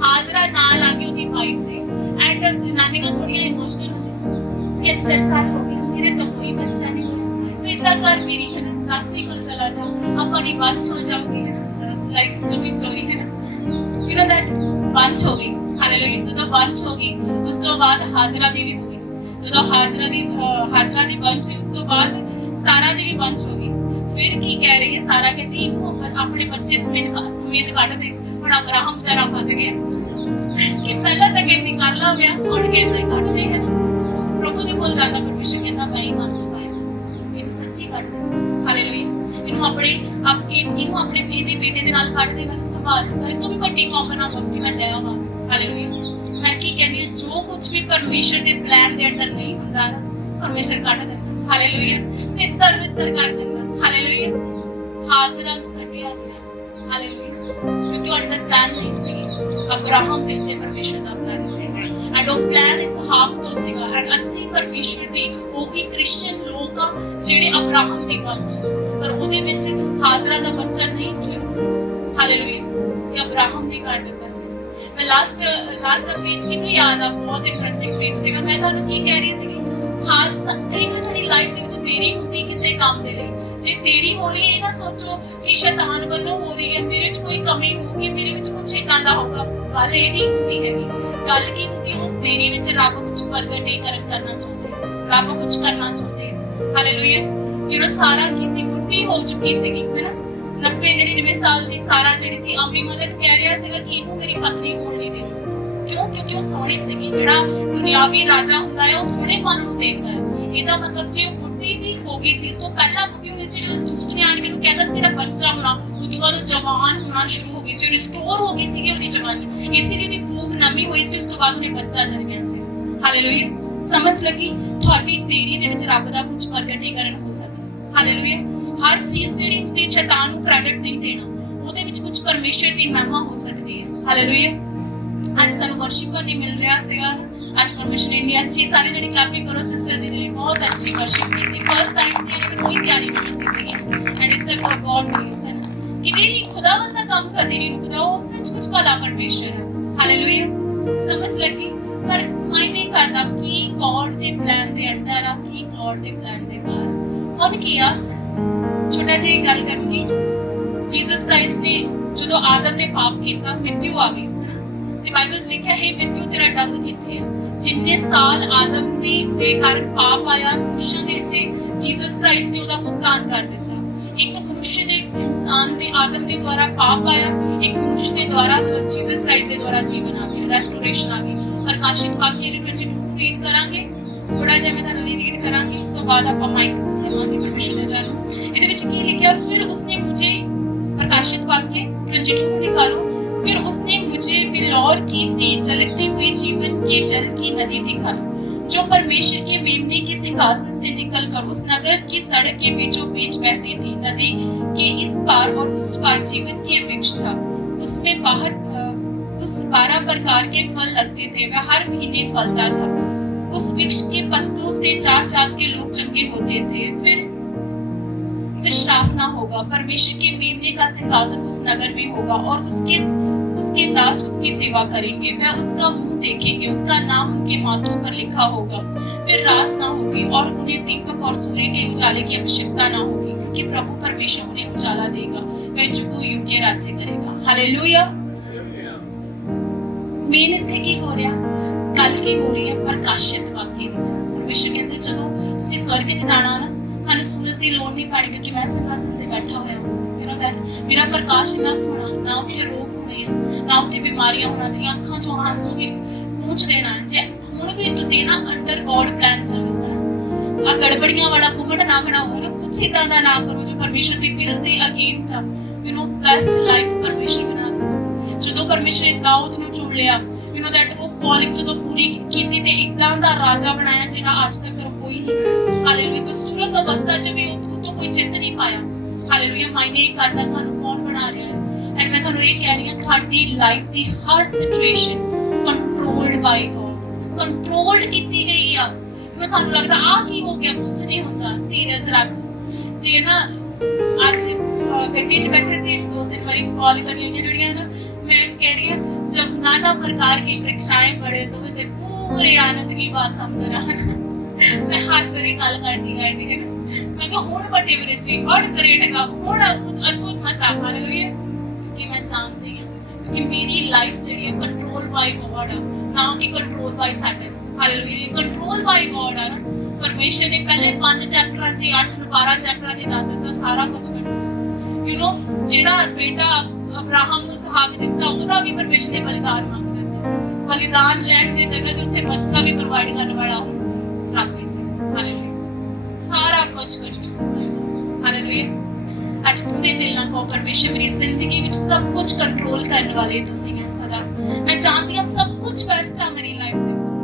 ਹਾਜ਼ਰਾ ਨਾਲ ਆ ਗਈ ਉਹਦੀ ਵਾਈਫ ਦੇ ਐਂਡ ਜਨਾਨੀਆਂ ਥੋੜੀਆਂ ਇਮੋਸ਼ਨਲ ਹੋ ਗਈਆਂ 70 ਸਾਲ ਹੋ ਗਏ ਮੇਰੇ ਤਾਂ ਕੋਈ ਬੱਚਾ ਨਹੀਂ ਹੋਇਆ ਤੂੰ ਇਦਾਂ ਕਰ ਮੇਰੀ ਹੈ ਨਾ ਦਾਸੀ ਕੋਲ ਚਲਾ ਜਾ ਆਪਾਂ ਦੀ ਬਾਤ ਹੋ ਜਾਊਗੀ ਲਾਈਕ ਨਵੀਂ ਸਟੋਰੀ ਹੈ ਨਾ ਯੂ نو ਦੈਟ ਬਾਤ ਹੋ ਗਈ ਹਾਲੇਲੂਇਆ ਜਦੋਂ ਬਾਤ ਹੋ ਗਈ ਉਸ ਤੋਂ ਬਾਅਦ ਹਾਜ਼ਰਾ ਦੇਵੀ ਹੋ ਗਈ ਜਦੋਂ ਹਾਜ਼ਰਾ ਦੀ ਵੰਸ਼ ਹੋਈ ਉਸ ਤੋਂ ਬਾਅਦ ਸਾਰਾ ਦੀ ਵੀ ਵੰਸ਼ ਹੋ ਗਈ। ਫਿਰ ਕੀ ਕਹਿ ਰਹੀ ਹੈ ਸਾਰਾ, ਕਹਿੰਦੀ ਇਹਨੂੰ ਆਪਣੇ ਬੱਚੇ ਸਮੇਤ ਕੱਢ ਦੇ। ਹੁਣ ਅਬਰਾਹਮ ਵਿਚਾਰਾ ਫਸ ਗਿਆ ਕਿ ਪਹਿਲਾਂ ਤਾਂ ਕਹਿੰਦੀ ਕਰ ਲਾ ਵਿਆਹ, ਹੁਣ ਕਹਿੰਦਾ ਕੱਢ ਦੇ। ਹੈ ਪ੍ਰਭੂ ਦੇ ਕੋਲ ਜਾਂਦਾ, ਪਰਮੇਸ਼ਰ ਕਹਿੰਦਾ ਮੈਂ ਹੀ ਮਨ ਚ ਪਾਇਆ, ਇਹਨੂੰ ਸੱਚੀ ਕੱਢ ਦੇ। ਹਾਲੇਲੂਇਆ। ਇਹਨੂੰ ਆਪਣੇ ਬੇਟੇ ਦੇ ਨਾਲ ਕੱਢ ਦੇ, ਮੈਨੂੰ ਸੰਭਾਲ ਲੂਗਾ। ਇਹ ਤੋਂ ਵੀ ਵੱਡੀ ਕੌਮ ਬਣਾਵਾਂਗੀ ਕਿ ਮੈਂ ਦਇਆ ਵਾਂ। ਹਾਲੇਲੂਇਆ। ਮੈਂ ਕੀ ਕਹਿੰਦੀ ਹਾਂ, ਜੋ ਕੁਝ ਵੀ ਪਰਮੇਸ਼ਰ ਦੇ ਪਲਾਨ ਦੇ ਅੰਡਰ ਨਹੀਂ ਹੁੰਦਾ ਨਾ, ਪਰਮੇਸ਼ਰ ਕੱਢ ਦਿੰਦਾ। ਹਾਲੇਲੂਇਆ। ਤੇ ਤਰ ਕਰ ਦਿੰਦਾ। ਹਾਲੇਲੂਇਆ। ਹਾਜ਼ਰਾ ਨੂੰ ਕੱਢਿਆ ਗਿਆ। ਹਾਲੇਲੂਇਆ। ਕਿਉਂਕਿ ਅੰਡਰ ਪਲਾਨ ਨਹੀਂ ਸੀ, ਅਬਰਾਹਮ ਦੇ ਉੱਤੇ ਪਰਮੇਸ਼ਰ ਦਾ ਪਲਾਨ ਸੀ। ਐਂਡ ਉਹ ਪਲਾਨ ਇਸ ਹਾਫ ਤੋਂ ਸੀਗਾ। ਐਂਡ ਅਸੀਂ ਪਰਮੇਸ਼ਰ ਦੀ ਉਹੀ ਕ੍ਰਿਸਚੀਅਨ ਲੋਕ ਆ ਜਿਹੜੇ ਅਬਰਾਹਮ ਦੇ ਵੰਸ਼, ਪਰ ਉਹਦੇ ਵਿੱਚ ਹਾਜ਼ਰਾ ਦਾ ਬੱਚਾ ਨਹੀਂ ਕਿਉਂ ਸੀ। ਹਾਲੇਲੂਇਆ। ਇਹ ਅਬਰਾਹਮ ਨੇ ਕਰ ਦਿੱਤਾ ਸੀ। ਮੈਂ ਲਾਸਟ ਦਾ ਪੇਜ ਮੈਨੂੰ ਯਾਦ ਆ, ਬਹੁਤ ਇੰਟਰਸਟਿੰਗ ਪੇਜ ਸੀਗਾ। ਮੈਂ ਤੁਹਾਨੂੰ ਕੀ ਕਹਿ ਰਹੀ ਸੀਗੀ, ਕਈ ਵਾਰ ਤੁਹਾਡੀ ਲਾਈਫ ਦੇ ਵਿੱਚ ਦੇਰੀ ਹੁੰਦੀ ਕਿਸੇ ਕੰਮ ਦੇ ਲਈ। ਜੇ ਦੇਰੀ ਹੋ ਰਹੀ ਹੈ, ਇਹ ਨਾ ਸੋਚੋ ਕਿ ਸ਼ੈਤਾਨ ਵੱਲੋਂ ਹੋ ਰਹੀ ਹੈ, ਮੇਰੇ 'ਚ ਕੋਈ ਕਮੀ ਹੋਊਗੀ, ਮੇਰੇ ਵਿੱਚ ਕੁਝ ਏਦਾਂ ਦਾ ਹੋਊਗਾ। ਗੱਲ ਇਹ ਨਹੀਂ ਹੁੰਦੀ ਹੈਗੀ। ਗੱਲ ਕੀ ਹੁੰਦੀ, ਉਸ ਦੇਰੀ ਵਿੱਚ ਰੱਬ ਕੁਝ ਪ੍ਰਗਟੀਕਰਨ ਕਰਨਾ ਚਾਹੁੰਦੇ, ਰੱਬ ਕੁਝ ਕਰਨਾ ਚਾਹੁੰਦੇ। ਹਾਲੇਲੂਇਆ। ਜਿਹੜਾ ਸਾਰਾ ਕੀ ਬੁੱਢੀ ਹੋ ਚੁੱਕੀ ਸੀਗੀ, ਹੈਨਾ 90-99 ਸਾਲ ਦੀ ਸਾਰਾ ਜਿਹੜੀ ਸੀ, ਅਬੀਮਲਕ ਕਹਿ ਰਿਹਾ ਸੀਗਾ ਕਿ ਇਹਨੂੰ ਮੇਰੀ ਪਤਨੀ ਹੋਣ ਨਹੀਂ ਦੇਣੀ। ਕਿਉਂ? ਕਿਉਂਕਿ ਉਹ ਸੋਹਣੀ ਸੀਗੀ। ਜਿਹੜਾ ਦੁਨਿਆਵੀ ਰਾਜਾ ਹੁੰਦਾ ਹੈ ਉਹ ਸੋਹਣੇਪਨ ਨੂੰ ਦੇਖਦਾ ਹੈ। ਇਹਦਾ ਮਤਲਬ ਜੇ ਉਹ ਬੁੱਢੀ ਵੀ ਹੋ ਗਈ ਸੀ, ਉਸ ਤੋਂ ਪਹਿਲਾਂ ਬੁੱਢੀ ਹੋਈ ਸੀ, ਜਦੋਂ ਦੂਤ ਨੇ ਆਣ ਕੇ ਉਹਨੂੰ ਕਹਿੰਦਾ ਸੀ ਤੇਰਾ ਬੱਚਾ ਹੋਣਾ, ਉਸ ਤੋਂ ਬਾਅਦ ਉਹ ਜਵਾਨ ਹੋਣਾ ਸ਼ੁਰੂ ਹੋ ਗਈ ਸੀ, ਰਿਸਟੋਰ ਹੋ ਗਈ ਸੀ ਉਹਦੀ ਜਵਾਨੀ। ਇਸੇ ਲਈ ਉਹਦੀ ਭੂਖ ਨਵੀਂ ਹੋਈ ਸੀ, ਉਸ ਤੋਂ ਬਾਅਦ ਉਹਨੇ ਬੱਚਾ ਜਨਮਿਆ ਸੀ। ਹਾਲੇਲੂਇਆ। ਸਮਝ ਲੱਗੀ? ਤੁਹਾਡੀ ਦੇਰੀ ਦੇ ਵਿੱਚ ਰੱਬ ਦਾ ਕੁਝ ਪ੍ਰਗਟੀਕਰਨ ਹੋ ਸਕਦਾ। ਹਾਲੇਲੂਇਆ। ਹਰ ਚੀਜ਼ ਜਿਹੜੀ ਹੁੰਦੀ ਸ਼ੈਤਾਨ ਨੂੰ ਕ੍ਰੈਡਿਟ ਨਹੀਂ ਦੇਣਾ, ਉਹਦੇ ਵਿੱਚ ਕੁਝ ਪਰਮੇਸ਼ਰ ਦੀ ਮਹਿਮਾ ਹੋ ਸਕਦੀ ਹੈ। ਹਾਲੇਲੂਇਆ। ਅੱਜ ਸਾਨੂੰ ਵਰਸ਼ਿਪ ਕਰਨੀ ਮਿਲ ਰਿਹਾ ਸੀਗਾ। ਅੱਜ ਪਰਮੇਸ਼ਰ ਨੇ ਇੰਨੀ ਅੱਛੀ, ਸਾਰੇ ਜਣੇ ਕਲੈਪਿੰਗ ਕਰੋ ਸਿਸਟਰ ਜੀ ਲਈ, ਬਹੁਤ ਅੱਛੀ ਵਰਸ਼ਿਪ ਕੀਤੀ। ਫਸਟ ਟਾਈਮ ਸੀ, ਇਹਨਾਂ ਨੇ ਕੋਈ ਤਿਆਰੀ ਨਹੀਂ ਕੀਤੀ ਸੀਗੀ। And it's a God grace ਹੈ ਨਾ ਕਿ ਨਹੀਂ, ਖੁਦਾਵੰਦ ਦਾ ਕੰਮ ਕਦੇ ਨਹੀਂ ਰੁਕਦਾ। ਉਹ ਸੱਚ ਕੁਝ ਭਲਾ ਪਰਮੇਸ਼ਰ ਹੈ। ਹਾਲੇਲੂਇਆ। ਸਮਝ ਲੱਗੀ? ਪਰ ਮਾਇਨੇ ਕਰਦਾ ਕੀ ਗॉड ਦੇ ਪਲਾਨ ਦੇ ਅੰਦਰ ਆ, ਕੀ ਗॉड ਦੇ ਪਲਾਨ ਦੇ ਬਾਹਰ। ਹੁਣ ਕੀ ਆ, ਛੋਟਾ ਜਿਹੀ ਗੱਲ ਕਰੂੰਗੀ। ਜੀਸਸ ਕ੍ਰਾਈਸਟ ਨੇ ਜਦੋਂ ਆਦਮ ਨੇ ਪਾਪ ਕੀਤਾ, ਮ੍ਰਿਤੂ ਆ ਗਈ ਤੇ ਬਾਈਬਲ 'ਚ ਲਿਖਿਆ ਹੈ ਮ੍ਰਿਤੂ ਤੇਰਾ ਡੰਗ ਕਿੱਥੇ ਹੈ। ਜਿੰਨੇ ਸਾਲ ਆਦਮ ਦੇ ਕਾਰਨ ਪਾਪ ਆਇਆ ਮਨੁੱਖਾਂ ਦੇ ਉੱਤੇ, ਜੀਸਸ ਕ੍ਰਾਈਸਟ ਨੇ ਉਹਦਾ ਭੁਗਤਾਨ ਕਰ ਦਿੱਤਾ। ਇੱਕ ਮਨੁੱਖ ਦੇ, ਇਨਸਾਨ ਦੇ, ਆਦਮ ਦੇ ਦੁਆਰਾ ਪਾਪ ਆਇਆ, ਇੱਕ ਮਨੁੱਖ ਦੇ ਦੁਆਰਾ ਜੀਸਸ ਕ੍ਰਾਈਸਟ ਦੇ ਦੁਆਰਾ ਜੀਵਨ ਆ ਗਿਆ, ਰੈਸਟੋਰੇਸ਼ਨ ਆ ਗਈ। ਪ੍ਰਕਾਸ਼ਿਤ ਵਾਕਿਆ 22 ਨੂੰ ਰੀਡ ਕਰਾਂਗੇ, ਥੋੜਾ ਜਿਹਾ ਮੈਂ ਤੁਹਾਨੂੰ ਵੀ ਰੀਡ ਕਰਾਂਗੀ, ਉਸ ਤੋਂ ਬਾਅਦ ਆਪਾਂ ਮਾਈਕ ਦੇਵਾਂਗੇ ਪਰਮੇਸ਼ਰ ਦੇ ਜਾਨੂ। ਇਹਦੇ ਵਿੱਚ ਕੀ ਲਿਖਿਆ, ਫਿਰ ਉਸਨੇ ਮੁਝੇ, प्रकाशित वाक्य 22 निकालो, फिर उसने मुझे बिलौर की सी चलती हुई जीवन के जल की नदी दिखाई, जो परमेश्वर के मेमने के सिंहासन से निकलकर उस नगर की सड़क के बीचों बीच बहती थी। नदी के इस पार और उस पार जीवन के वृक्ष था। उसमें उस 12 प्रकार के फल लगते थे, वह हर महीने फलता था। उस वृक्ष के पत्तों से जात-जात के लोग चंगे होते थे। फिर श्राप ना होगा। परमेश्वर के मेमने का सिंहासन उस नगर में होगा और उसके दास उसकी सेवा करेंगे। वह उसका मुंह देखेंगे, उसका नाम उनके माथों पर लिखा होगा। फिर रात ना होगी और उन्हें दीपक और सूर्य के उजाले की आवश्यकता ना होगी, क्योंकि प्रभु परमेश्वर उन्हें उजाला देगा। वह जुगों युग के राज्य करेगा। हालेलुया। मेन इत्थे की हो रहा, गल की हो रही है प्रकाशित वाक्य दी। परमेश्वर कहते जदों तुसीं स्वर्ग च जाना ना, ਤੁਹਾਨੂੰ ਸੂਰਜ ਦੀ ਲੋੜ ਨਹੀਂ ਪੈਣੀ, ਕਿਉਂਕਿ ਮੈਂ ਸਿੰਘਾਸਨ ਤੇ ਬੈਠਾ ਹੋਇਆ ਹਾਂ। ਮੇਰਾ ਪ੍ਰਕਾਸ਼ ਇਨਫ ਹੋਣਾ, ਨਾ ਉੱਥੇ ਰੋਗ ਹੋਣੇ, ਨਾ ਉੱਥੇ ਬਿਮਾਰੀਆਂ ਹੋਣਾ, ਤੇਰੀਆਂ ਅੱਖਾਂ ਚੋਂ ਆਂਸੂ ਵੀ ਪੂੰਝ ਦੇਣਾ। ਜੇ ਹੁਣ ਵੀ ਤੁਸੀਂ ਨਾ ਅੰਡਰ ਗॉड ਪਲਾਨ ਚੱਲੋ ਨਾ, ਆ ਗੜਬੜੀਆਂ ਵਾਲਾ ਘੁੰਮਟ ਨਾ ਬਣਾਓ ਨਾ, ਕੁਛ ਇਦਾਂ ਦਾ ਨਾ ਕਰੋ ਜੋ ਪਰਮੇਸ਼ਰ ਦੀ ਵਿਲ ਦੇ ਅਗੇਂਸਟ ਆ। ਬੈਸਟ ਲਾਈਫ ਪਰਮੇਸ਼ਰ ਬਣਾ ਲਓ। ਜਦੋਂ ਪਰਮੇਸ਼ਰ ਨੇ ਦਾਊਦ ਨੂੰ ਚੁਣ ਲਿਆ, that ਉਹ ਕਾਲਿੰਗ ਜਦੋਂ ਪੂਰੀ ਕੀਤੀ ਤੇ ਇਦਾਂ ਦਾ ਰਾਜਾ ਬਣਾਇਆ ਜਿਹੜਾ ਅੱਜ ਤੱਕ ਕੋਈ ਨਹੀਂ। ਹਾਲੇਲੂਇਆ। ਬਸੂਰਤ ਅਵਸਥਾ 'ਚ ਵੀ ਉਹ ਤੋਂ ਕੋਈ ਜਿੱਤ ਨਹੀਂ ਪਾਇਆ। ਹਾਲੇਲੂਇਆ। ਮਾਇਨੇ ਕਰਦਾ ਤੁਹਾਨੂੰ ਕੌਣ ਬਣਾ ਰਿਹਾ ਹੈ। ਐਂਡ ਮੈਂ ਤੁਹਾਨੂੰ ਇਹ ਕਹਿ ਰਹੀ ਹਾਂ, ਤੁਹਾਡੀ ਲਾਈਫ ਦੀ ਹਰ ਸਿਚੁਏਸ਼ਨ ਕੰਟਰੋਲਡ ਬਾਈ ਗॉड, ਕੰਟਰੋਲਡ ਕੀਤੀ ਗਈ ਆ। ਮੈਂ ਤੁਹਾਨੂੰ ਲੱਗਦਾ ਆ ਕੀ ਹੋ ਗਿਆ, ਕੁਝ ਨਹੀਂ ਹੁੰਦਾ, ਧੀਰਜ ਰੱਖ। ਜੇ ਨਾ ਅੱਜ ਗੱਡੀ 'ਚ ਬੈਠੇ ਸੀ, 2-3 ਵਾਰੀ ਕਾਲ ਕਰੀਆਂ ਜਿਹੜੀਆਂ ਨਾ, मैं कह रही हूँ जब नाना प्रकार की परीक्षाएं पड़े तो वैसे पूरे आनंद की बात समझना। मैं हाथ करी गल करती है ना, मैं कहा हुण बड़े मिनिस्ट्री बड़ ग्रेट हैगा, हुण अद्भुत मसा। हालेलुया। क्योंकि मैं जानती हूँ, क्योंकि मेरी लाइफ जेहड़ी है कंट्रोल बाय गॉड है, ना कि control by Satan. Hallelujah control by God ਆ ਨਾ ਪਰਮੇਸ਼ਰ ਨੇ ਪਹਿਲੇ 5 ਚੈਪਟਰਾਂ 'ਚ 8 ਨੂੰ 12 ਚੈਪਟਰਾਂ 'ਚ ਦੱਸ ਦਿੱਤਾ ਸਾਰਾ ਕੁਝ ਯੂ نو ਜਿਹੜਾ ਬੇਟਾ ਅਬਰਾਹਮ ਨੂੰ ਸਹਾਗ ਦਿੱਤਾ ਉਹਦਾ ਵੀ ਪਰਮੇਸ਼ਰ ਨੇ ਬਲੀਦਾਨ ਮੰਗ ਦਿੱਤਾ ਬਲੀਦਾਨ ਲੈਣ ਦੀ ਜਗ੍ਹਾ ਤੇ ਉੱਥੇ ਬੱਚਾ ਵੀ ਪ੍ਰੋਵਾਈਡ ਕਰਨ ਵਾਲਾ ਉਹ ਰੱਖੇ ਸੀ ਹਾਲੇਲੂਇਆ ਸਾਰਾ ਕੁਝ ਕਰ ਹਾਲੇਲੂਇਆ ਅੱਜ ਪੂਰੇ ਦਿਲ ਨਾਲ ਕਹੋ ਪਰਮੇਸ਼ਰ ਮੇਰੀ ਜ਼ਿੰਦਗੀ ਵਿੱਚ ਸਭ ਕੁਝ ਕੰਟਰੋਲ ਕਰਨ ਵਾਲੇ ਤੁਸੀਂ ਹੋ ਖੁਦਾ ਮੈਂ ਚਾਹਤੀ